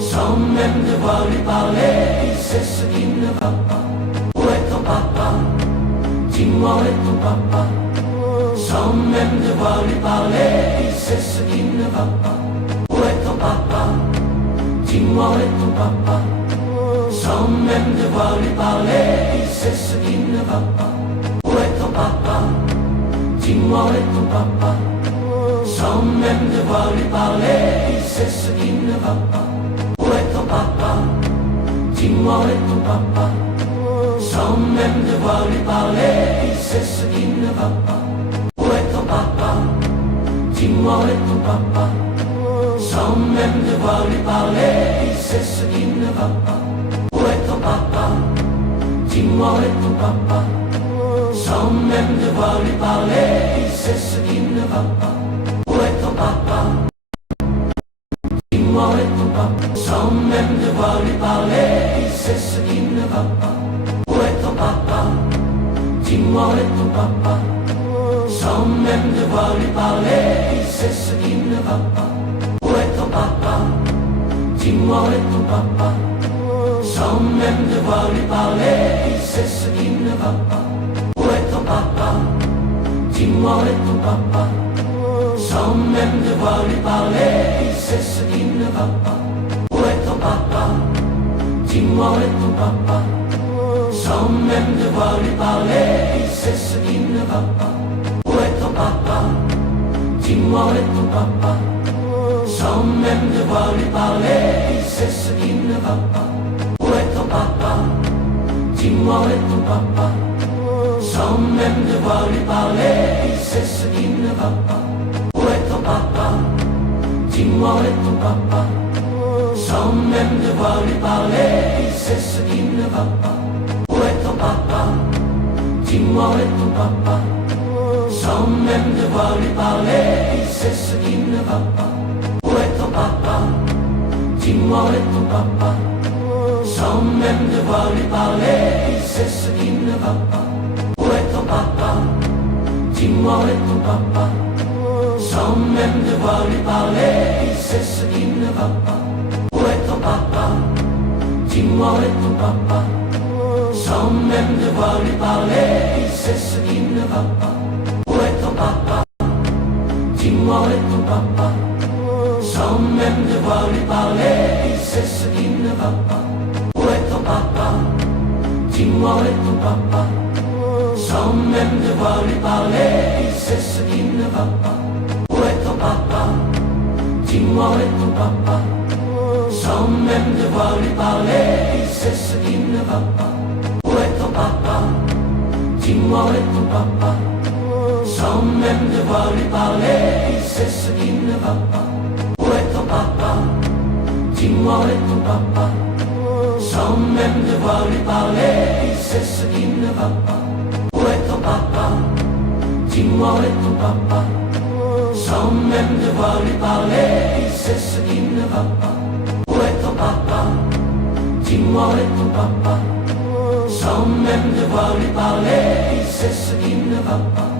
Sans même devoir lui parler, il sait ce qui ne va pas. Où est ton papa? Dis-moi où est ton papa? Sans même devoir lui parler, il sait ce qui ne va pas. Où est ton papa? Dis-moi où est ton papa? Sans même devoir lui parler, il sait ce qui ne va pas. Où est ton papa? Dis-moi où est ton papa? Sans même devoir lui parler, il sait ce qui ne va pas. Où est ton papa? Dis-moi où est ton papa? Sans même devoir lui parler, il sait ce qui ne va pas. Où est ton papa? Dis-moi où est ton papa? Sans même devoir lui parler, il sait ce qui ne va pas. Où est ton papa? Dis-moi où est ton papa? Sans même devoir lui parler, il sait ce qui ne va pas. Où est ton papa? Dis-moi où est ton papa? Sans même devoir lui parler, il sait ce qui ne va pas. Où est ton papa? Dis-moi où est ton papa? Sans même devoir lui parler, il sait ce qui ne va pas. Où est ton papa? Dis-moi où est ton papa? Sans même devoir lui parler, il sait ce qui ne va pas. Où est ton papa? Dis-moi où est ton papa? Sans même devoir lui parler, il sait ce qui ne va pas. Où est ton papa? Dis-moi où est ton papa? Sans même devoir lui parler, il sait ce qui ne va pas. Où est ton papa? Dis-moi où est ton papa? Sans même devoir lui parler, il sait ce qui ne va pas. Où est ton papa? Dis-moi où est ton papa? Sans même devoir lui parler, il sait ce qui ne va pas. Où est ton papa? Dis-moi où est ton papa? Sans même devoir lui parler, il sait ce qui ne va pas. Où est ton papa? Dis-moi où est ton papa? Sans même devoir lui parler, il sait ce qui ne va pas. Où est ton papa? Dis-moi où est ton papa? Sans même devoir lui parler, il sait ce qui ne va pas. Où est ton papa? Dis-moi où est ton papa? sans même devoir lui parler, il sait ce qui ne va pas. Où est ton papa? Dis-moi où est ton papa? Sans même devoir lui parler, il sait ce qui ne va pas. Où est ton papa? Dis-moi où est ton papa? Sans même devoir lui parler, il sait ce qui ne va pas. Où est ton papa? Dis-moi où est ton papa? Sans même devoir lui parler, il sait ce qui ne va pas. Où est ton papa? Dis-moi où est ton papa? Sans même devoir lui parler, il sait ce qui ne va pas. Où est ton papa? Dis-moi où est ton papa? Sans même devoir lui parler, il sait ce qui ne va pas. Où est ton papa? Dis-moi où est ton papa? Sans même devoir lui parler, il sait ce qui ne va pas. Où est ton papa? Dis-moi où est ton papa? Sans même devoir lui parler, il sait ce qui ne va pas.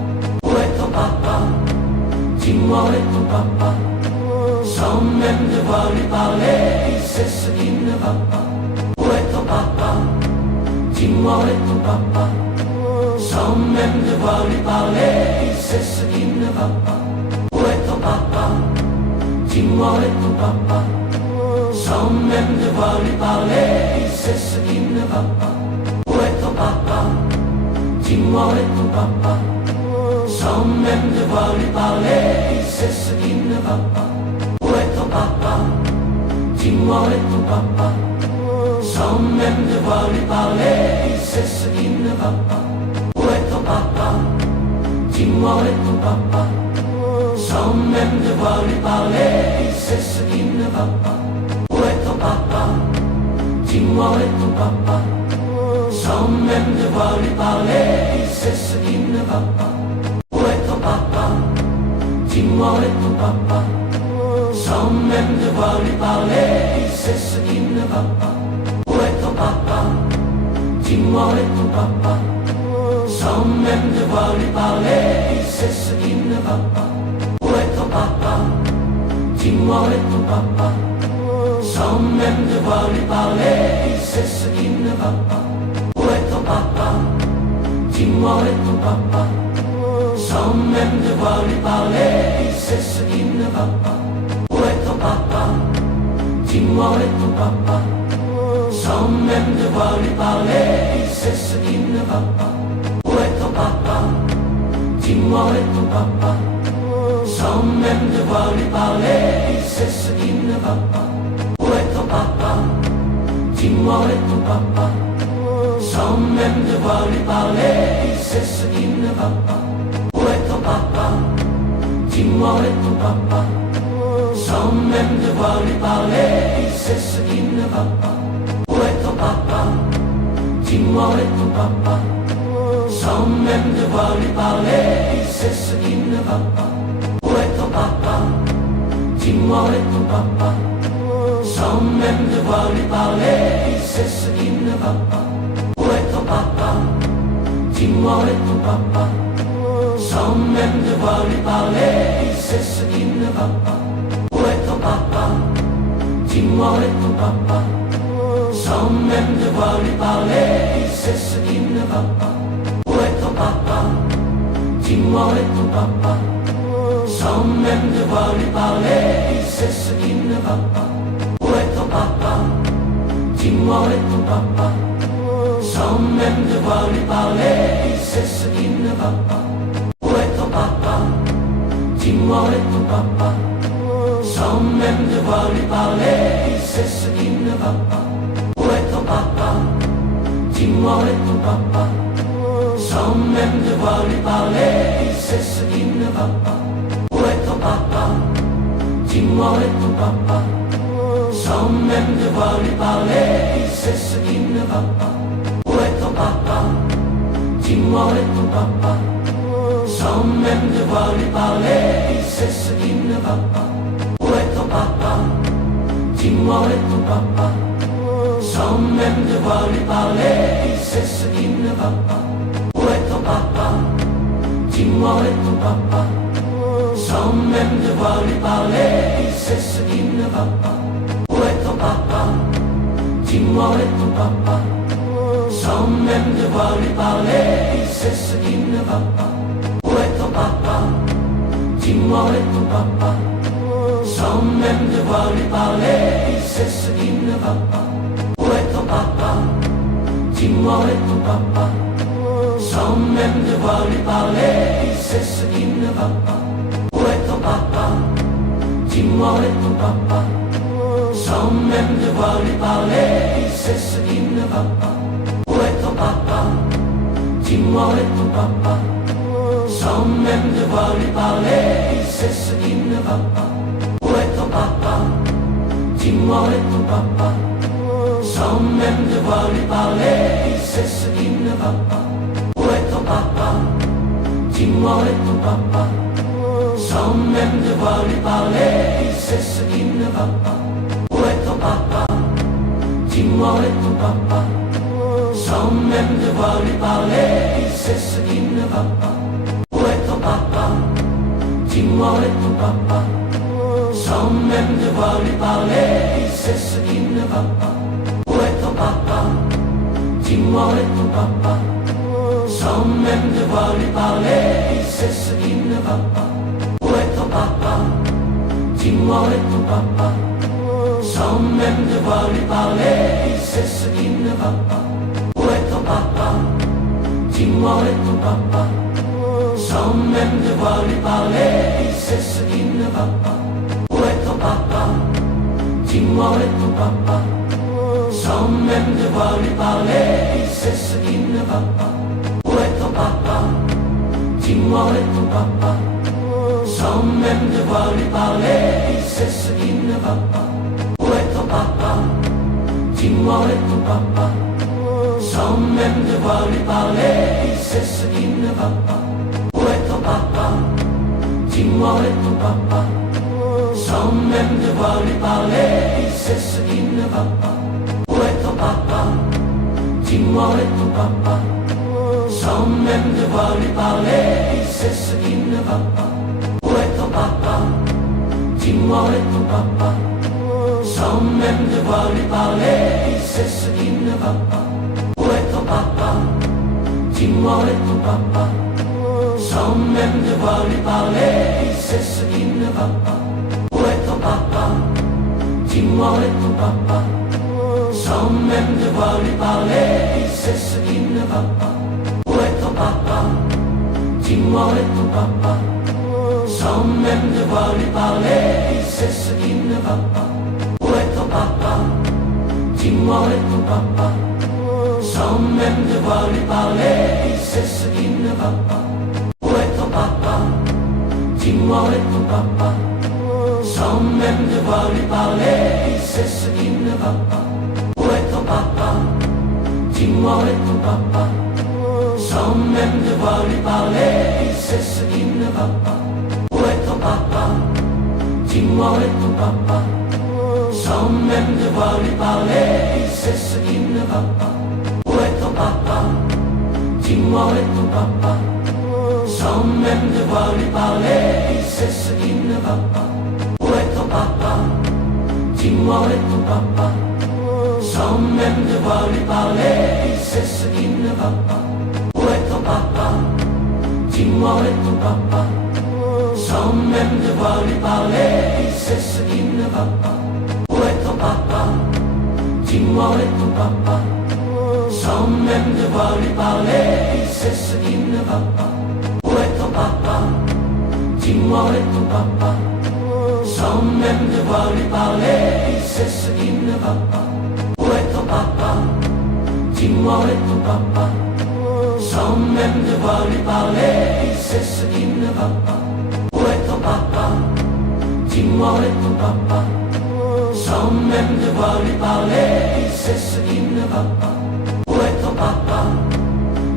Où est ton papa? Dis-moi où est ton papa? Sans même devoir lui parler, il sait ce qui ne va pas. Où est ton papa? Dis-moi où est ton papa? Sans même devoir lui parler, il sait ce qui ne va pas. Où est ton papa? Dis-moi où est ton papa? Sans même devoir lui parler, il sait ce qui ne va pas. Où est ton papa? Dis-moi où est ton papa? Sans même devoir lui parler, il sait ce qui ne va pas. Où est ton papa? Dis-moi où est ton papa? Sans même devoir lui parler, il sait ce qui ne va pas. Où est ton papa? Dis-moi où est ton papa? Sans même devoir lui parler, il sait ce qui ne va pas. Où est ton papa? Dis-moi où est ton papa? Sans même devoir lui parler, il sait ce qui ne va pas. Où est ton papa? Dis-moi où est ton papa? Sans même devoir lui parler, il sait ce qui ne va pas. Où est ton papa? Dis-moi où est ton papa? Sans même devoir lui parler, il sait ce qui ne va pas. Où est ton papa? Dis-moi où est ton papa? Sans même devoir lui parler, il sait ce qui ne va pas. Où est ton papa? Dis-moi où est ton papa? Sans même devoir lui parler, il sait ce qui ne va pas. Où est ton papa? Dis-moi où est ton papa? Sans même devoir lui parler, il sait ce qui ne va pas. Où est ton papa? Dis-moi où est ton papa? Sans même devoir lui parler, il sait ce qui ne va pas. Où est ton papa? Dis-moi où est ton papa? Sans même devoir lui parler, il sait ce qui ne va pas. Où est ton papa? Dis-moi où est ton papa? Sans même devoir lui parler, il sait ce qui ne va pas. Où est ton papa? Dis-moi où est ton papa? Sans même devoir lui parler, il sait ce qui ne va pas. Où est ton papa? Dis-moi où est ton papa? Sans même devoir lui parler, il sait ce qui ne va pas. Où est ton papa? Dis-moi où est ton papa? Sans même devoir lui parler, il sait ce qui ne va pas. Où est ton papa? Dis-moi où est ton papa? Sans même devoir lui parler, il sait ce qui ne va pas. Où est ton papa? Dis-moi où est ton papa? Sans même devoir lui parler, il sait ce qui ne va pas. Où est ton papa? Dis-moi où est ton papa? Sans même devoir lui parler, il sait ce qui ne va pas. Où est ton papa? Dis-moi où est ton papa? Sans même devoir lui parler, il sait ce qui ne va pas. Où est ton papa? Dis-moi où est ton papa? Sans même devoir lui parler, il sait ce qui ne va pas. Où est ton papa? Dis-moi où est ton papa? Sans même devoir lui parler, il sait ce qui ne va pas. Où est ton papa? Dis-moi où est ton papa? Sans même devoir lui parler, il sait ce qui ne va pas. Où est ton papa? Dis-moi où est ton papa? Sans même devoir lui parler, il sait ce qui ne va pas. Où est ton papa? Dis-moi où est ton papa? Sans même devoir lui parler, il sait ce qui ne va pas. Où est ton papa? Dis-moi où est ton papa? sans même devoir lui parler, il sait ce qui ne va pas. Où est ton papa? Dis-moi où est ton papa? Sans même devoir lui parler, il sait ce qui ne va pas. Où est ton papa? Dis-moi où est ton papa? Sans même devoir lui parler, il sait ce qui ne va pas. Où est ton papa? Dis-moi où est ton papa? Sans même devoir lui parler, il sait ce qui ne va pas. Où est ton papa? Dis-moi où est ton papa? Sans même devoir lui parler, il sait ce qui ne va pas. Où est ton papa? Dis-moi où est ton papa? Sans même devoir lui parler, il sait ce qui ne va pas. Où est ton papa? Dis-moi où est ton papa? Sans même devoir lui parler, il sait ce qui ne va pas. Où est ton papa? Dis-moi où est ton papa? Sans même devoir lui parler, il sait ce qui ne va pas. Où est ton papa? Dis-moi où est ton papa? Sans même devoir lui parler, il sait ce qui ne va pas. Où est ton papa? Dis-moi où est ton papa? Sans même devoir lui parler, il sait ce qui ne va pas. Où est ton papa? Dis-moi où est ton papa? Sans même devoir lui parler, il sait ce qui ne va pas. Où est ton papa? Dis-moi où est ton papa? Sans même devoir lui parler, il sait ce qui ne va pas. Où est ton papa? Dis-moi où est ton papa? Sans même devoir lui parler, il sait ce qui ne va pas. Où est ton papa? Dis-moi où est ton papa? Sans même devoir lui parler, il sait ce qui ne va pas. Où est ton papa? Dis-moi où est ton papa? Sans même devoir lui parler, il sait ce qui ne va pas. Où est ton papa? Dis-moi où est ton papa? Sans même devoir lui parler, il sait ce qui ne va pas. Où est ton papa? Dis-moi où est ton papa? Sans même devoir lui parler, il sait ce qui ne va pas. Où est ton papa? Dis-moi où est ton papa? Sans même devoir lui parler, il sait ce qui ne va pas. Où est ton papa? Dis-moi où est ton papa? Sans même devoir lui parler, il sait ce qui ne va pas. Où est ton papa? Dis-moi où est ton papa? Sans même devoir lui parler, il sait ce qui ne va pas. Où est ton papa? Dis-moi où est ton papa? Sans même devoir lui parler, il sait ce qui ne va pas. Où est ton papa? Dis-moi où est ton papa? Sans même devoir lui parler, il sait ce qui ne va pas. Où est ton papa? Dis-moi où est ton papa? Sans même devoir lui parler, il sait ce qui ne va pas. Où est ton papa? Dis-moi où est ton papa? Sans même devoir lui parler, il sait ce qui ne va pas. Où est ton papa? Dis-moi où est ton papa? Sans même devoir lui parler, il sait ce qui ne va pas. Où est ton papa? Dis-moi où est ton papa? Sans même devoir lui parler, il sait ce qui ne va pas. Où est ton papa? Dis-moi où est ton papa? Sans même devoir lui parler, il sait ce qui ne va pas. Où est ton papa? Dis-moi où est ton papa? Sans même devoir lui parler, il sait ce qui ne va pas. Où est ton papa? Dis-moi où est ton papa? Sans même devoir lui parler, il sait ce qui ne va pas. Où est ton papa? Dis-moi où est ton papa? Sans même devoir lui parler, il sait ce qui ne va pas. Où est ton papa? Dis-moi où est ton papa? Sans même devoir lui parler, il sait ce qui ne va pas. Où est ton papa? Dis-moi où est ton papa? Sans même devoir lui parler, il sait ce qui ne va pas. Où est ton papa?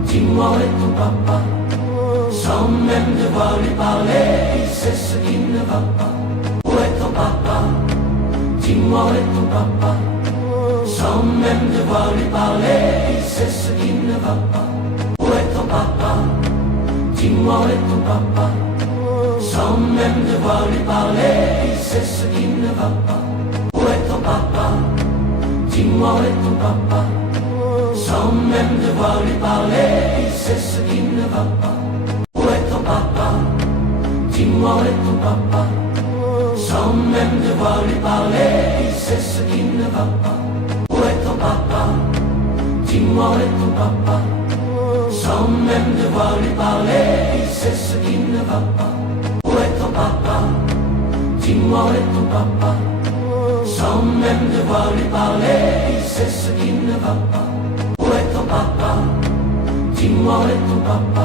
Dis-moi où est ton papa? Sans même devoir lui parler, il sait ce qui ne va pas. Où est ton papa? Dis-moi où est ton papa? Sans même devoir lui parler, il sait ce qui ne va pas. Où est ton papa? Dis-moi où est ton papa? Sans même devoir lui parler, il sait ce qui ne va pas. Où est ton papa? Dis-moi où est ton papa? Sans même même devoir lui parler, il sait ce qui ne va pas. Où est ton papa? Dis-moi où est ton papa? Sans même devoir lui parler, il sait ce qui ne va pas. Où est ton papa? Dis-moi où est ton papa? Sans même devoir lui parler, il sait ce qui ne va pas. Où est ton papa? Dis-moi où est ton papa? Sans même devoir lui parler, il sait ce qui ne va pas. Où est ton papa? Dis-moi où est ton papa?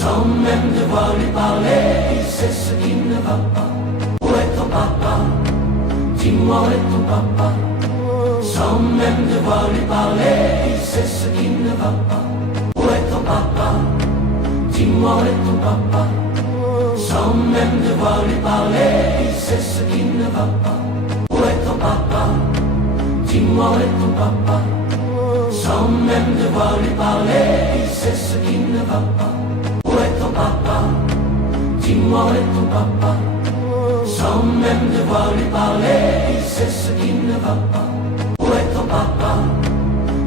Sans même devoir lui parler, il sait ce qui ne va pas. Où est ton papa? Dis-moi où est ton papa? Sans même devoir lui parler, il sait ce qui ne va pas. Où est ton papa? Dis-moi où est ton papa? Sans même devoir lui parler, il sait ce qui ne va pas. Où est ton papa? Dis-moi où est ton papa? Sans même devoir lui parler, il sait ce qui ne va pas. Où est ton papa? Dis-moi où est ton papa? Sans même devoir lui parler, il sait ce qui ne va pas. Où est ton papa?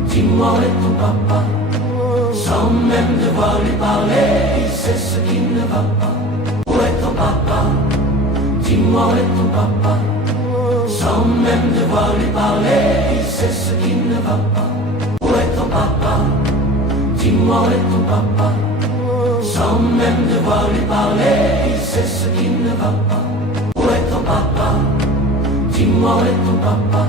Dis-moi où est ton papa? Sans même devoir lui parler, il sait ce qui ne va pas. Où est ton papa? Dis-moi où est ton papa? Sans même devoir lui parler, il sait ce qui ne va pas. Où est ton papa? Dis-moi où est ton papa? Sans même devoir lui parler, il sait ce qui ne va pas. Où est ton papa? Dis-moi où est ton papa?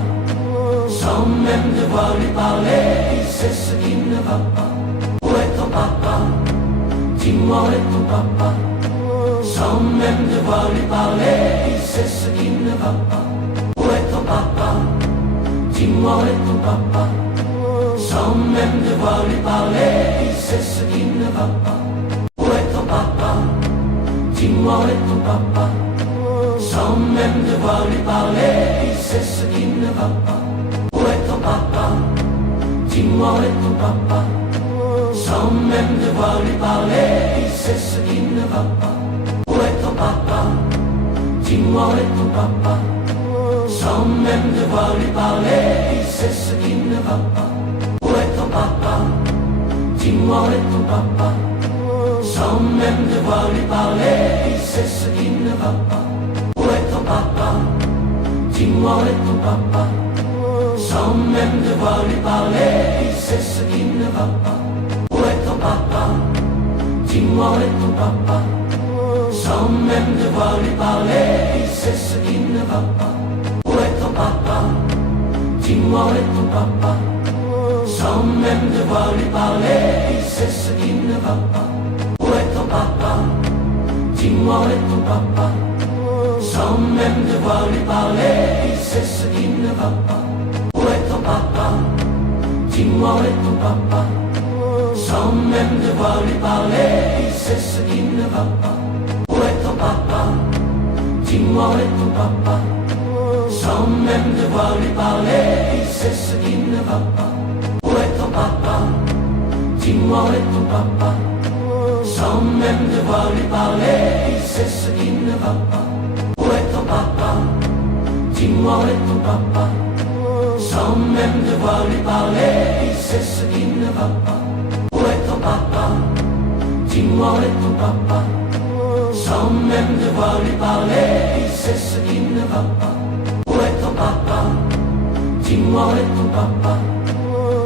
Sans même devoir lui parler, il sait ce qui ne va pas. Où est ton papa? Dis-moi où est ton papa? Sans même devoir lui parler, il sait ce qui ne va pas. Où est ton papa? Dis-moi où est ton papa? Sans même devoir lui parler, il sait ce qui ne va pas. Où est ton papa? Dis-moi où est ton papa? Sans même devoir lui parler, il sait ce qui ne va pas. Où est ton papa? Dis-moi où est ton papa? Sans même devoir lui parler, il sait ce qui ne va pas. Où est ton papa? Dis-moi où est ton papa? Sans même devoir lui parler, il sait ce qui ne va pas. Où est ton papa? Dis-moi où est ton papa? Sans même devoir lui parler, il sait ce qui ne va pas. Où est ton papa? Dis-moi où est ton papa? Sans même devoir lui parler, il sait ce qui ne va pas. Où est ton papa? Dis-moi où est ton papa? Sans même devoir lui parler, il sait ce qui ne va pas. Où est ton papa? Dis-moi où est ton papa? Sans même devoir lui parler, il sait ce qui ne va pas. Où est ton papa? Dis-moi où est ton papa? Sans même devoir lui parler, il sait ce qui ne va pas. Où est ton papa? Dis-moi où est ton papa? Sans même devoir lui parler, il sait ce qui ne va pas. Où est ton papa? Dis-moi où est ton papa? Sans même devoir lui parler, il sait ce qui ne va pas. Où est ton papa? Dis-moi où est ton papa? Sans même devoir lui parler, il sait ce qui ne va pas. Où est ton papa? Dis-moi où est ton papa? Sans même devoir lui parler, il sait ce qui ne va pas. Où est ton papa? Dis-moi où est ton papa? Sans même devoir lui parler, il sait ce qui ne va pas. Où est ton papa? Dis-moi où est ton papa?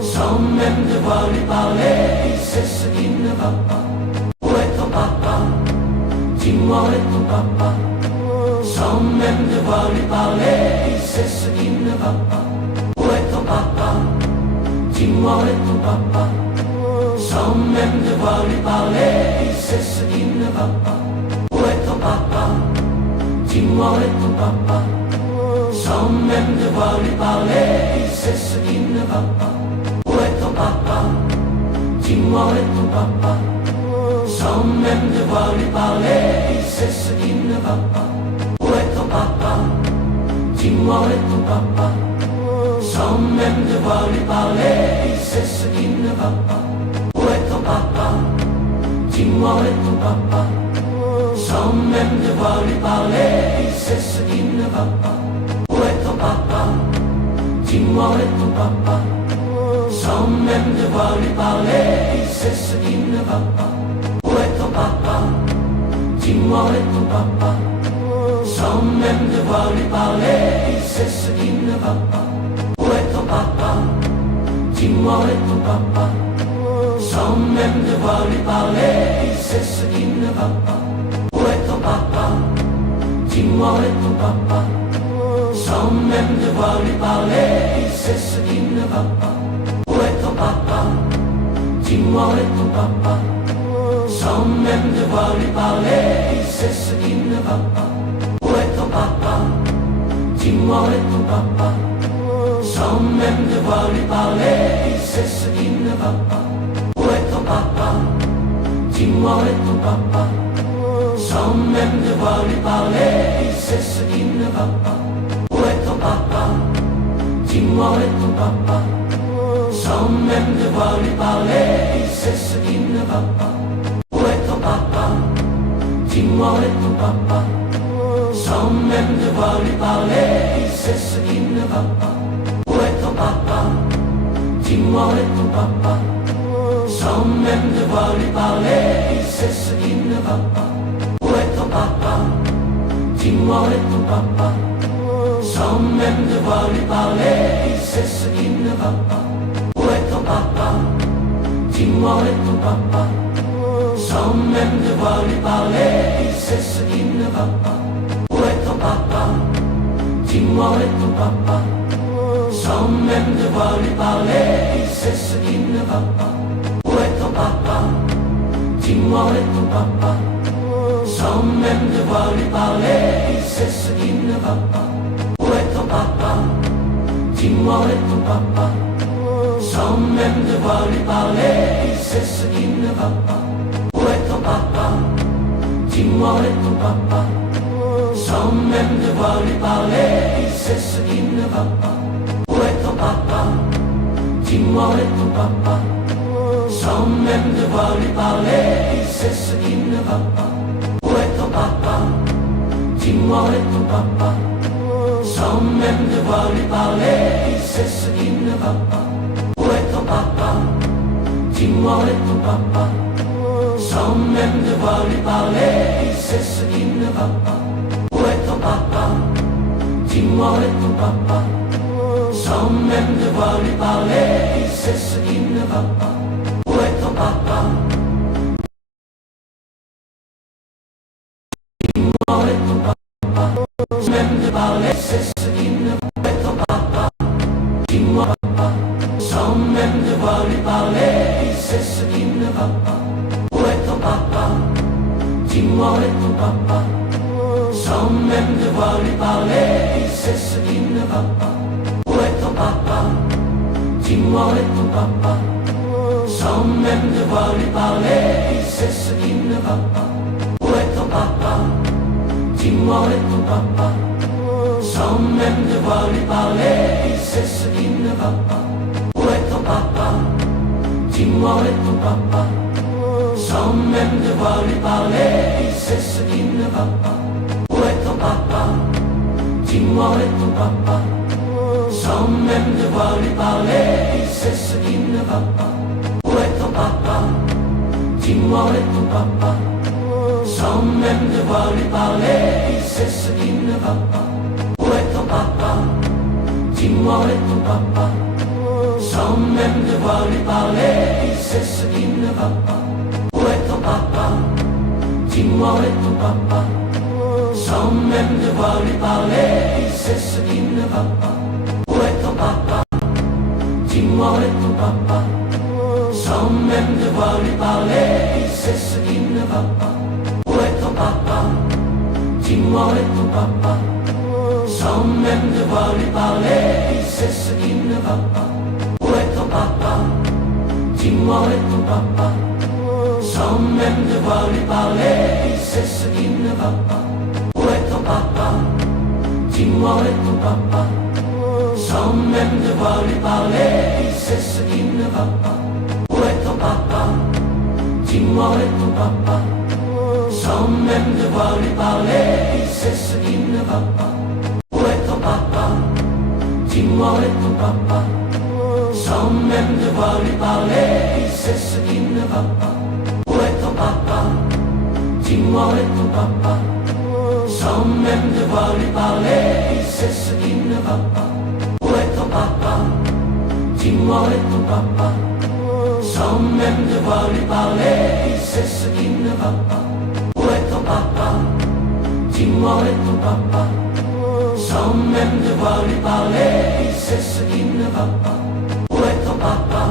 Sans même devoir lui parler, il sait ce qui ne va pas. Où est ton papa? Dis-moi où est ton papa? Sans même devoir lui parler, il sait ce qui ne va pas. Où est ton papa? Dis-moi où est ton papa? Sans même devoir lui parler, il sait ce qui ne va pas. Où est ton papa? Dis-moi où est ton papa? Sans même devoir lui parler, il sait ce qui ne va pas. Où est ton papa? Dis-moi où est ton papa? Sans même devoir lui parler, il sait ce qui ne va pas. Où est ton papa? Dis-moi où est ton papa? Sans même devoir lui parler, il sait ce qui ne va pas. Où est ton papa? Dis-moi où est ton papa? Sans même devoir lui parler, il sait ce qui ne va pas. Où est ton papa? Dis-moi où est ton papa? sans même devoir lui parler, il sait ce qui ne va pas. Où est ton papa? Dis-moi où est ton papa? Sans même devoir lui parler, il sait ce qui ne va pas. Où est ton papa? Dis-moi où est ton papa? Sans même devoir lui parler, il sait ce qui ne va pas. Où est ton papa? Dis-moi où est ton papa? Sans même devoir lui parler, il sait ce qui ne va pas. Où est ton papa? Dis-moi où est ton papa? Sans même devoir lui parler, il sait ce qui ne va pas. Où est ton papa? Dis-moi où est ton papa? Sans même devoir lui parler, il sait ce qui ne va pas. Où est ton papa? Dis-moi où est ton papa? Sans même devoir lui parler, il sait ce qui ne va pas. Où est ton papa? Dis-moi où est ton papa? Sans même devoir lui parler, il sait ce qui ne va pas. Où est ton papa? Dis-moi où est ton papa? Sans même devoir lui parler, il sait ce qui ne va pas. Où est ton papa? Dis-moi où est ton papa? Sans même devoir lui parler, il sait ce qui ne va pas. Où est ton papa? Dis-moi où est ton papa? Sans même devoir lui parler, il sait ce qui ne va pas. Où est ton papa? Dis-moi où est ton papa? Sans même devoir lui parler, il sait ce qui ne va pas. Où est ton papa? Dis-moi où est ton papa? Sans même devoir lui parler, il sait ce qui ne va pas. Où est ton papa? Dis-moi où est ton papa? Sans même devoir lui parler, il sait ce qui ne va pas. Où est ton papa? Dis-moi où est ton papa? Sans même devoir lui parler, il sait ce qui ne va pas. Où est ton papa? Dis-moi où est ton papa? Sans même devoir lui parler, il sait ce qui ne va pas. Où est ton papa? Dis-moi où est ton papa? Sans même devoir lui parler, il sait ce qui ne va pas. Où est ton papa? Dis-moi où est ton papa? Sans même devoir lui parler, il sait ce qui ne va pas. Où est ton papa? Dis-moi où est ton papa? Sans même devoir lui parler, il sait ce qui ne va pas. Où est ton papa? Dis-moi où est ton papa? Sans même devoir lui parler, il sait ce qui ne va pas. Où est ton papa? Dis-moi où est ton papa? Sans même de parler, c'est ce qui ne va pas. Où est ton papa? Dis-moi papa. Sans même devoir lui parler, il sait ce qui ne va pas. Où est ton papa? Dis-moi où est ton papa? Sans même devoir lui parler, il sait ce qui ne va pas. Où est ton papa? Dis-moi où est ton papa? Sans même devoir lui parler, il sait ce qui ne va pas. Où est ton papa? Dis-moi où est ton papa? Sans même devoir lui parler, il sait ce qui ne va pas. Où est ton papa? Dis-moi où est ton papa? Sans même devoir lui parler, il sait ce qui ne va pas. Où est ton papa? Dis-moi où est ton papa? Sans même devoir lui parler, il sait ce qui ne va pas. Où est ton papa? Dis-moi où est ton papa? Sans même devoir lui parler, il sait ce qui ne va pas. Où est ton papa? Dis-moi où est ton papa? Sans même devoir lui parler, il sait ce qui ne va pas. Où est ton papa? Dis-moi où est ton papa? Sans même devoir lui parler, il sait ce qui ne va pas. Où est ton papa? Dis-moi où est ton papa? Sans même devoir lui parler, il sait ce qui ne va pas. Où est ton papa? Dis-moi où est ton papa? Sans même devoir lui parler, il sait ce qui ne va pas. Où est ton papa? Dis-moi où est ton papa? Sans même devoir lui parler, il sait ce qui ne va pas. Où est ton papa? Dis-moi où est ton papa? Sans même devoir lui parler, il sait ce qui ne va pas. Où est ton papa? Dis-moi où est ton papa? Sans même devoir lui parler, il sait ce qui ne va pas. Où est ton papa? Dis-moi où est ton papa? sans même devoir lui parler, il sait ce qui ne va pas. Où est ton papa? Dis-moi où est ton papa? Sans même devoir lui parler, il sait ce qui ne va pas. Où est ton papa? Dis-moi où est ton papa? Sans même devoir lui parler, il sait ce qui ne va pas. Où est ton papa? Dis-moi où est ton papa? Sans même devoir lui parler, il sait ce qui ne va pas. Où est ton papa?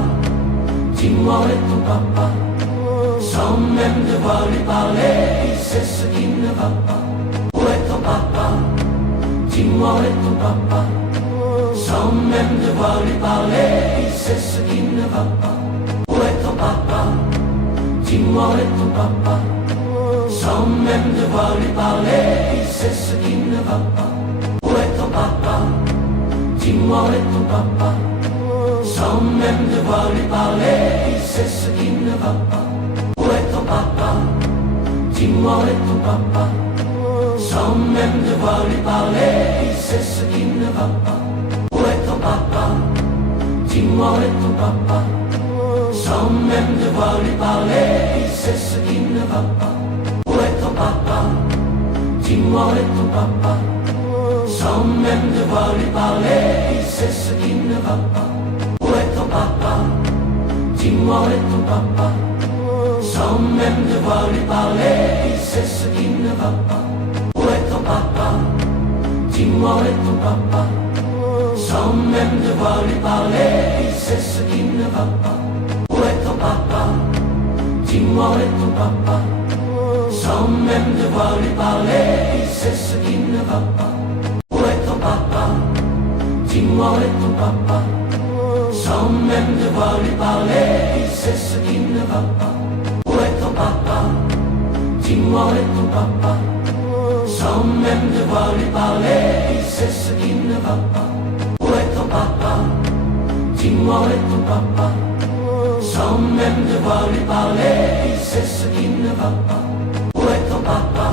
Dis-moi où est ton papa? Sans même devoir lui parler, il sait ce qui ne va pas. Où est ton papa? Dis-moi où est ton papa? Sans même devoir lui parler, il sait ce qui ne va pas. Où est ton papa? Dis-moi où est ton papa? Sans même devoir lui parler, il sait ce qui ne va pas. Où est ton papa? Dis-moi où est ton papa? Sans même devoir lui parler, il sait ce qui ne va pas. Où est ton papa? Dis-moi où est ton papa? Sans même devoir lui parler, il sait ce qui ne va pas. Où est ton papa? Dis-moi où est ton papa? Sans même devoir lui parler, il sait ce qui ne va pas. Où est ton papa? Dis-moi où est ton papa? Sans même devoir lui parler, il sait ce qui ne va pas. Où est ton papa? Dis-moi où est ton papa? Sans même devoir lui parler, il sait ce qui ne va pas. Où est ton papa? Dis-moi où est ton papa? Sans même devoir lui parler, il sait ce qui ne va pas. Où est ton papa? Dis-moi où est ton papa? Sans même devoir lui parler, il sait ce qui ne va pas. Où est ton papa? Dis-moi où est ton papa? Sans même devoir lui parler, il sait ce qui ne va pas. Où est ton papa? Dis-moi où est ton papa? Sans même devoir lui parler, il sait ce qui ne va pas. Où est ton papa? Dis-moi où est ton papa? Sans même devoir lui parler, il sait ce qui ne va pas. Où est ton papa? Dis-moi où est ton papa? Sans même devoir lui parler, il sait ce qui ne va pas. Où est ton papa?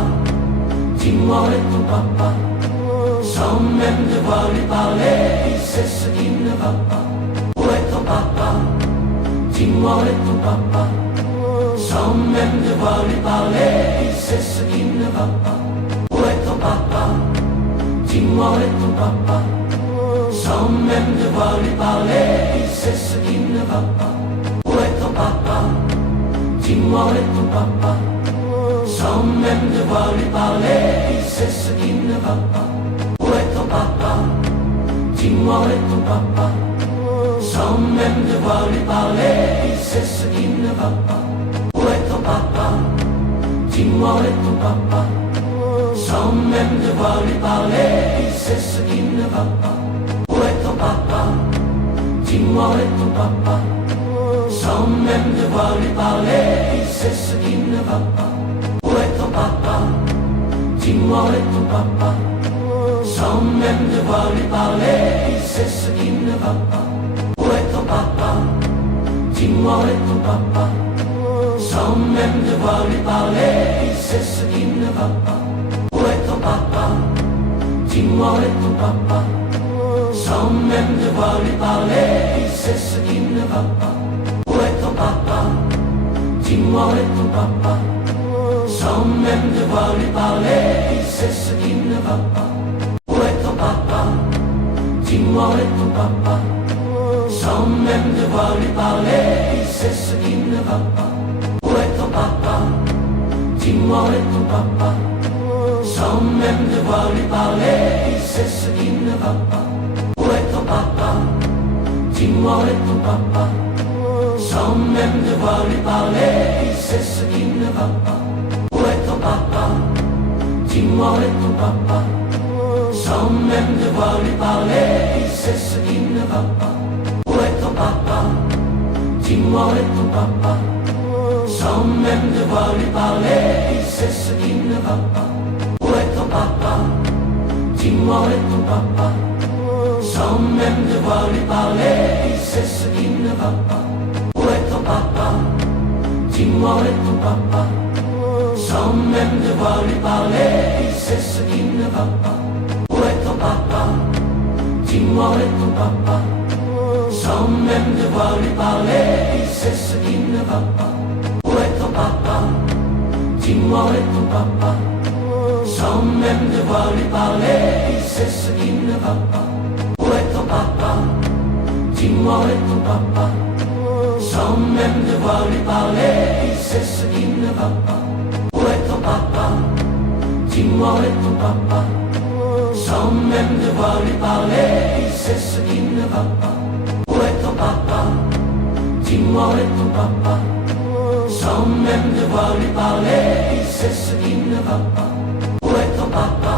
Dis-moi où est ton papa? Sans même devoir lui parler, il sait ce qui ne va pas. Où est ton papa? Dis-moi où est ton papa? Sans même devoir lui parler, il sait ce qui ne va pas. Où est ton papa? Dis-moi où est ton papa? Sans même devoir lui parler, il sait ce qui ne va pas. Où est ton papa? Dis-moi où est ton papa? Sans même devoir lui parler, il sait ce qui ne va pas. Où est ton papa? Dis-moi où est ton papa? Sans même devoir lui parler, il sait ce qui ne va pas. Où est ton papa? Dis-moi où est ton papa? Sans même devoir lui parler, il sait ce qui ne va pas. Où est ton papa? Dis-moi où est ton papa? Sans même devoir lui parler, il sait ce qui ne va pas. Où est ton papa? Dis-moi où est ton papa? Sans même devoir lui parler, il sait ce qui ne va pas. Où est ton papa? Dis-moi où est ton papa? Sans même devoir lui parler, il sait ce qui ne va pas. Où est ton papa? Dis-moi où est ton papa? Sans même devoir lui parler, il sait ce qui ne va pas. Où est ton papa? Dis-moi où est ton papa? Sans même devoir lui parler, il sait ce qui ne va pas. Où est ton papa? Dis-moi où est ton papa? Sans même devoir lui parler, il sait ce qui ne va pas. Où est ton papa? Dis-moi où est ton papa? Sans même devoir lui parler, il sait ce qui ne va pas. Où est ton papa? Dis-moi où est ton papa? Sans même devoir lui parler, il sait ce qui ne va pas. Où est ton papa? Dis-moi où est ton papa? Sans même devoir lui parler, il sait ce qui ne va pas. Où est ton papa? Dis-moi où est ton papa? Sans même devoir lui parler, il sait ce qui ne va pas. Où est ton papa? Dis-moi où est ton papa? Sans même devoir lui parler, il sait ce qui ne va pas. Où est ton papa? Dis-moi où est ton papa? sans même devoir lui parler, il sait ce qui ne va pas. Où est ton papa? Dis-moi où est ton papa? Sans même devoir lui parler, il sait ce qui ne va pas. Où est ton papa? Dis-moi où est ton papa? Sans même devoir lui parler, il sait ce qui ne va pas. Où est ton papa? Dis-moi où est ton papa? Sans même devoir lui parler, il sait ce qui ne va pas. Où est ton papa? Dis-moi où est ton papa? Sans même devoir lui parler, il sait ce qui ne va pas. Où est ton papa?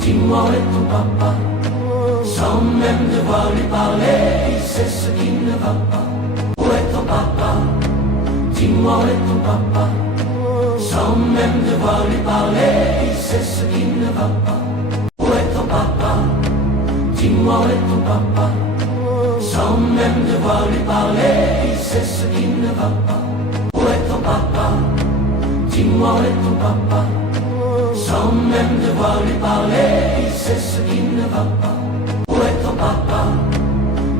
Dis-moi où est ton papa? Sans même devoir lui parler, il sait ce qui ne va pas. Où est ton papa? Dis-moi où est ton papa? Sans même devoir lui parler, il sait ce qui ne va pas. Où est ton papa? Dis-moi où est ton papa? Sans même devoir lui parler, il sait ce qui ne va pas. Où est ton papa? Dis-moi où est ton papa? Sans même devoir lui parler, il sait ce qui ne va pas. Où est ton papa?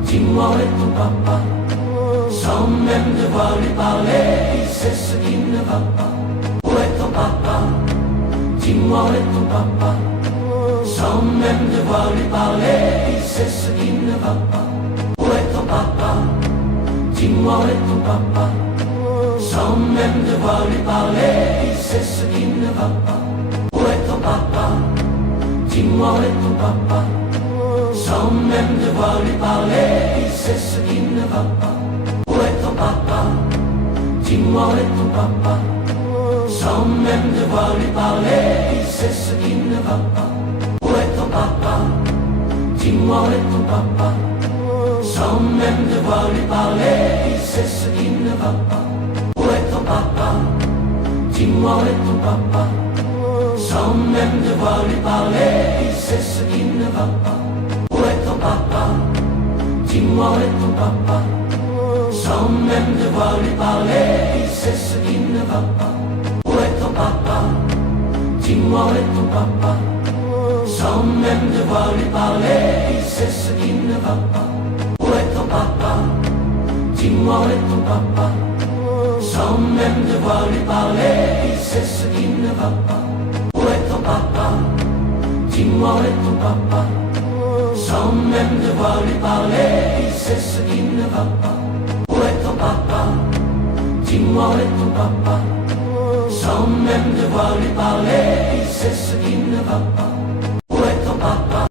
Dis-moi où est ton papa? Sans même devoir lui parler, il sait ce qui ne va pas. Où est ton papa? Dis-moi où est ton papa? Sans même devoir lui parler, il sait ce qui ne va pas. Où est ton papa? Dis-moi où est ton papa? Sans même devoir lui parler, il sait ce qui ne va pas. Où est ton papa? Dis-moi où est ton papa? Sans même devoir lui parler, il sait ce qui ne va pas. Où est ton papa? Dis-moi où est ton papa? Sans même devoir lui parler, il sait ce qui ne va pas. Où est ton papa? Dis-moi où est ton papa? Sans même devoir lui parler, il sait ce qui ne va pas. Où est ton papa? Dis-moi où est ton papa? Sans même devoir lui parler, il sait ce qui ne va pas. Où est ton papa? Dis-moi où est ton papa? Sans même devoir lui parler, il sait ce qui ne va pas. Où est ton papa? Dis-moi où est ton papa? Sans même devoir lui parler, il sait ce qui ne va pas. Où est ton papa? Dis-moi où est ton papa? Sans même devoir lui parler, il sait ce qui ne va pas. Où est ton papa? Dis-moi où est ton papa? Sans même devoir lui parler, il sait ce qui ne va pas. Où est ton papa? Dis-moi où est ton papa? Sans même devoir lui parler, il sait ce qui ne va pas. Où est ton papa?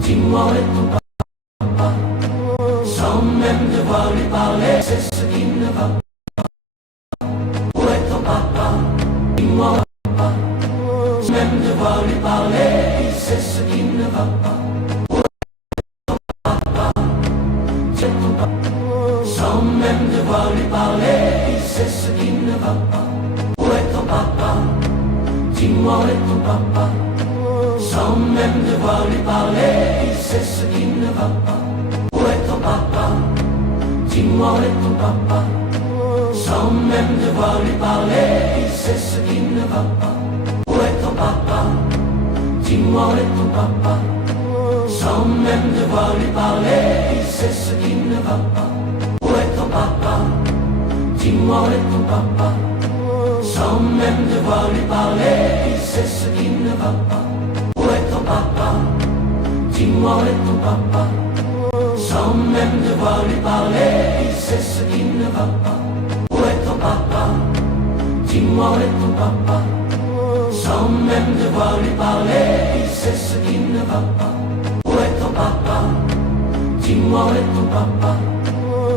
Dis-moi où est ton papa? Sans même devoir lui parler, c'est ce qui ne va pas. Où est ton papa? Dis-moi où est ton papa? Sans même devoir lui parler, il sait ce qui ne va pas. Où est ton papa? C'est ton papa. Sans même devoir lui parler, il sait ce qui ne va pas. Où est ton papa? Dis-moi où est ton papa? Sans même devoir lui parler, il sait ce qui ne va pas. Où est ton papa? Dis-moi où est ton papa? Sans même devoir lui parler, il sait ce qui ne va pas. Où est ton papa? Dis-moi où est ton papa? Sans même devoir lui parler, il sait ce qui ne va pas. Où est ton papa? Dis-moi où est ton papa? Sans même devoir lui parler, il sait ce qui ne va pas. Où est ton papa? Dis-moi où est ton papa? Sans même devoir lui parler, il sait ce qui ne va pas. Où est ton papa? Dis-moi où est ton papa? Sans même devoir lui parler, il sait ce qui ne va pas. Où est ton papa? Dis-moi où est ton papa?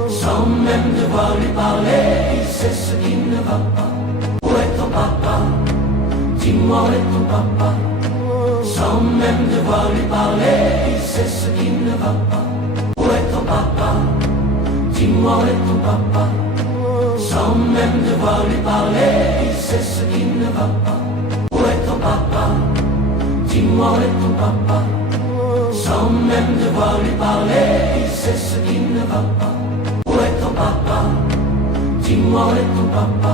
Sans même devoir lui parler, il sait ce qui ne va pas. Où est ton papa? Dis-moi où est ton papa? Sans même devoir lui parler, il sait ce qui ne va pas. Où est ton papa? Dis-moi où est ton papa? Sans même devoir lui parler, il sait ce qui ne va pas. Où est ton papa? Dis-moi où est ton papa? Sans même devoir lui parler, il sait ce qui ne va pas. Où est ton papa? Dis-moi où est ton papa?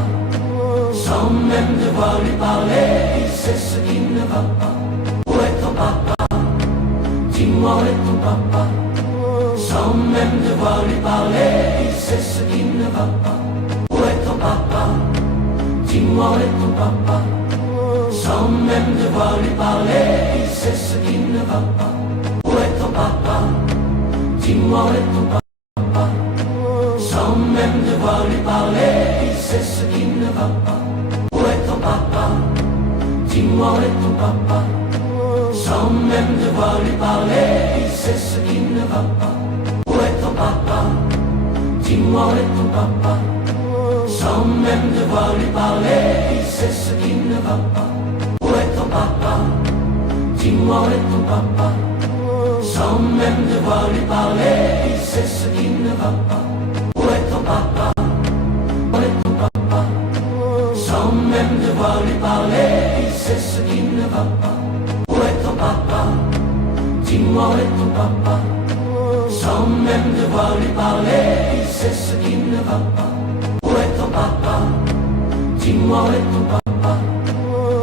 Sans même devoir lui parler, il sait ce qui ne va pas. Où est ton papa? Dis-moi où est ton papa? Sans même devoir lui parler, il sait ce qui ne va pas. Où est ton papa? Dis-moi où est ton papa? Sans même devoir lui parler, il sait ce qui ne va pas. Où est ton papa? Dis-moi où est ton papa? Sans même devoir lui parler, il sait ce qui ne va pas. Où est ton papa? Dis-moi où est ton papa? Sans même devoir lui parler, il sait ce qui ne va pas. Où est ton papa? Dis-moi où est ton papa? Sans même devoir lui parler, il sait ce qui ne va pas. Où est ton papa? Dis-moi où est ton papa? Sans même devoir lui parler, il sait ce qui ne va pas. Où est ton papa? Où est ton papa? Sans même devoir lui parler, il sait ce qui ne va pas. Où est ton papa? Dis-moi où est ton papa? Sans même devoir lui parler, il sait ce qui ne va pas. Où est ton papa? Dis-moi où est ton papa?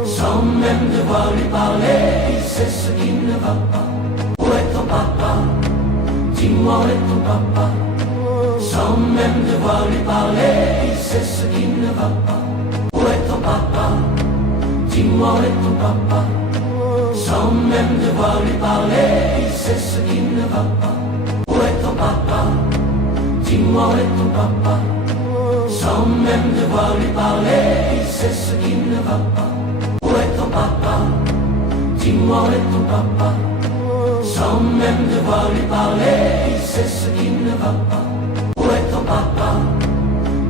Sans même devoir lui parler, il sait ce qui ne va pas. Où est ton papa? Dis-moi où est ton papa? Sans même devoir lui parler, il sait ce qui ne va pas. Où est ton papa? Dis-moi où est ton papa? Sans même devoir lui parler, il sait ce qui ne va pas. Où est ton papa? Dis-moi où est ton papa? Sans même devoir lui parler, il sait ce qui ne va pas. Où est ton papa? Dis-moi où est ton papa? Sans même devoir lui parler, il sait ce qui ne va pas. Où est ton papa?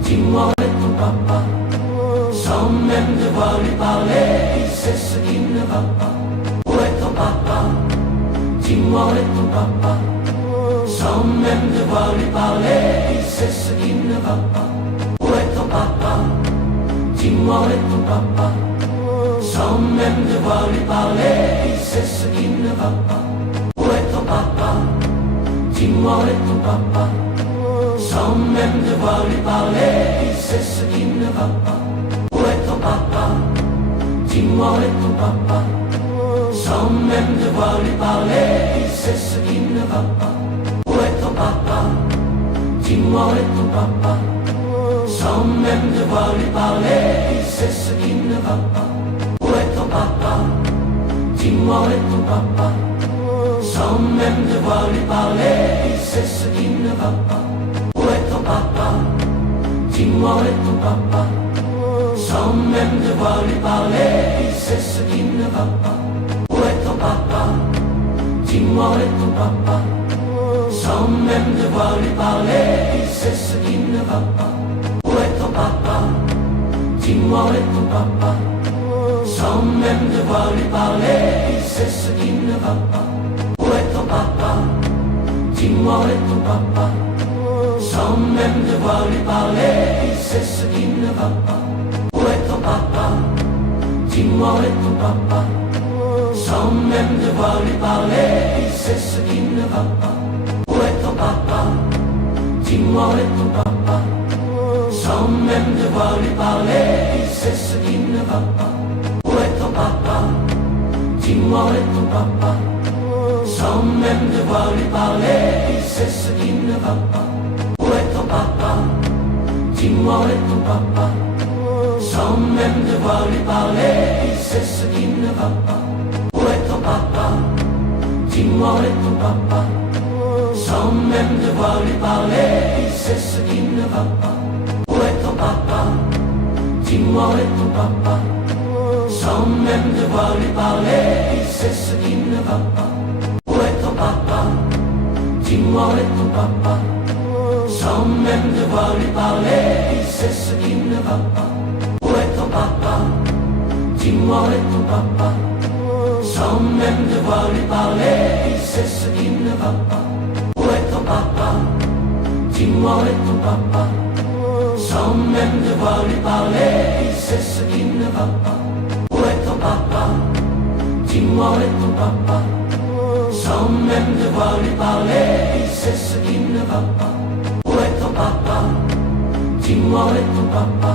Dis-moi où est ton papa? Sans même devoir lui parler, il sait ce qui ne va pas. Où est ton papa? Dis-moi où est ton papa? Sans même devoir lui parler, il sait ce qui ne va pas. Où est ton papa? Dis-moi où est ton papa? Sans même devoir lui parler, il sait ce qui ne va pas. Où est ton papa? Dis-moi où est ton papa? Sans même devoir lui parler, il sait ce qui ne va pas. Où est ton papa? Dis-moi où est ton papa? Sans même devoir lui parler, il sait ce qui ne va pas. Où est ton papa? Dis-moi où est ton papa? Sans même devoir lui parler, il sait ce qui ne va pas. Où est ton papa? Dis-moi où est ton papa? Sans même devoir lui parler, il sait ce qui ne va pas. Où est ton papa? Dis-moi où est ton papa? Sans même devoir lui parler, il sait ce qui ne va pas. Où est ton papa? Dis-moi où est ton papa? Sans même devoir lui parler, il sait ce qui ne va pas. Où est ton papa? Dis-moi où est ton papa? Sans même devoir lui parler, il sait ce qui ne va pas. Où est ton papa? Dis-moi où est ton papa? Sans même devoir lui parler, il sait ce qui ne va pas. Où est ton papa? Dis-moi où est ton papa? Sans même devoir lui parler, il sait ce qui ne va pas. Où est ton papa? Dis-moi où est ton papa? Sans même devoir lui parler, il sait ce qui ne va pas. Où est ton papa? Dis-moi où est ton papa? Sans même devoir lui parler, il sait ce qui ne va pas. Où est ton papa? Dis-moi où est ton papa? Sans même devoir lui parler, il sait ce qui ne va pas. Où est ton papa? Dis-moi où est ton papa? Sans même devoir lui parler, il sait ce qui ne va pas. Où est ton papa? Dis-moi où est ton papa? Sans même devoir lui parler, il sait ce qui ne va pas. Où est ton papa? Dis-moi où est ton papa? Sans même devoir lui parler, il sait ce qui ne va pas. Où est ton papa? Dis-moi où est ton papa? Sans même devoir lui parler, il sait ce qui ne va pas. Où est ton papa? Dis-moi où est ton papa? Sans même devoir lui parler, il sait ce qui ne va pas. Où est ton papa? Dis-moi où est ton papa? Sans même devoir lui parler, il sait ce qui ne va pas. Où est ton papa? Dis-moi où est ton papa?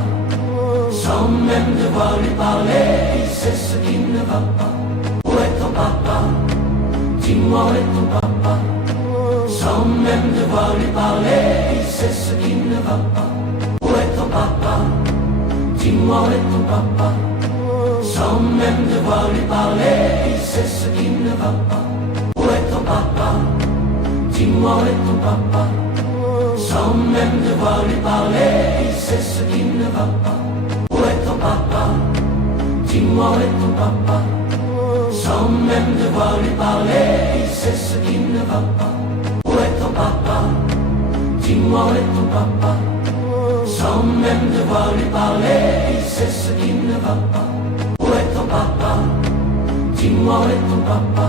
Sans même devoir lui parler, il sait ce qui ne va pas. Où est ton papa? Dis-moi où est ton papa? sans même devoir lui parler, il sait ce qui ne va pas. Où est ton papa? Dis-moi où est ton papa? Sans même devoir lui parler, il sait ce qui ne va pas. Où est ton papa? Dis-moi où est ton papa? Sans même devoir lui parler, il sait ce qui ne va pas. Où est ton papa? Dis-moi où est ton papa? Sans même devoir lui parler, il sait ce qui ne va pas. Où est ton papa? Dis-moi où est ton papa? Sans même devoir lui parler, il sait ce qui ne va pas. Où est ton papa? Dis-moi où est ton papa?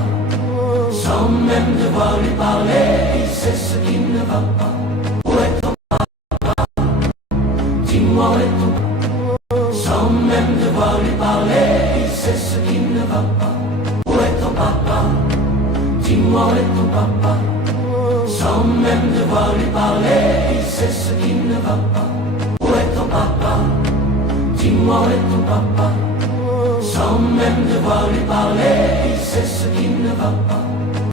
Sans même devoir lui parler, il sait ce qui ne va pas. Où est ton papa? Dis-moi où est ton papa? Sans même devoir lui parler, il sait ce qui ne va pas. Où est ton papa? Dis-moi où est ton papa? Sans même devoir lui parler, il sait ce qui ne va pas. Où est ton papa? Dis-moi où est ton papa? Sans même devoir lui parler, il sait ce qui ne va pas.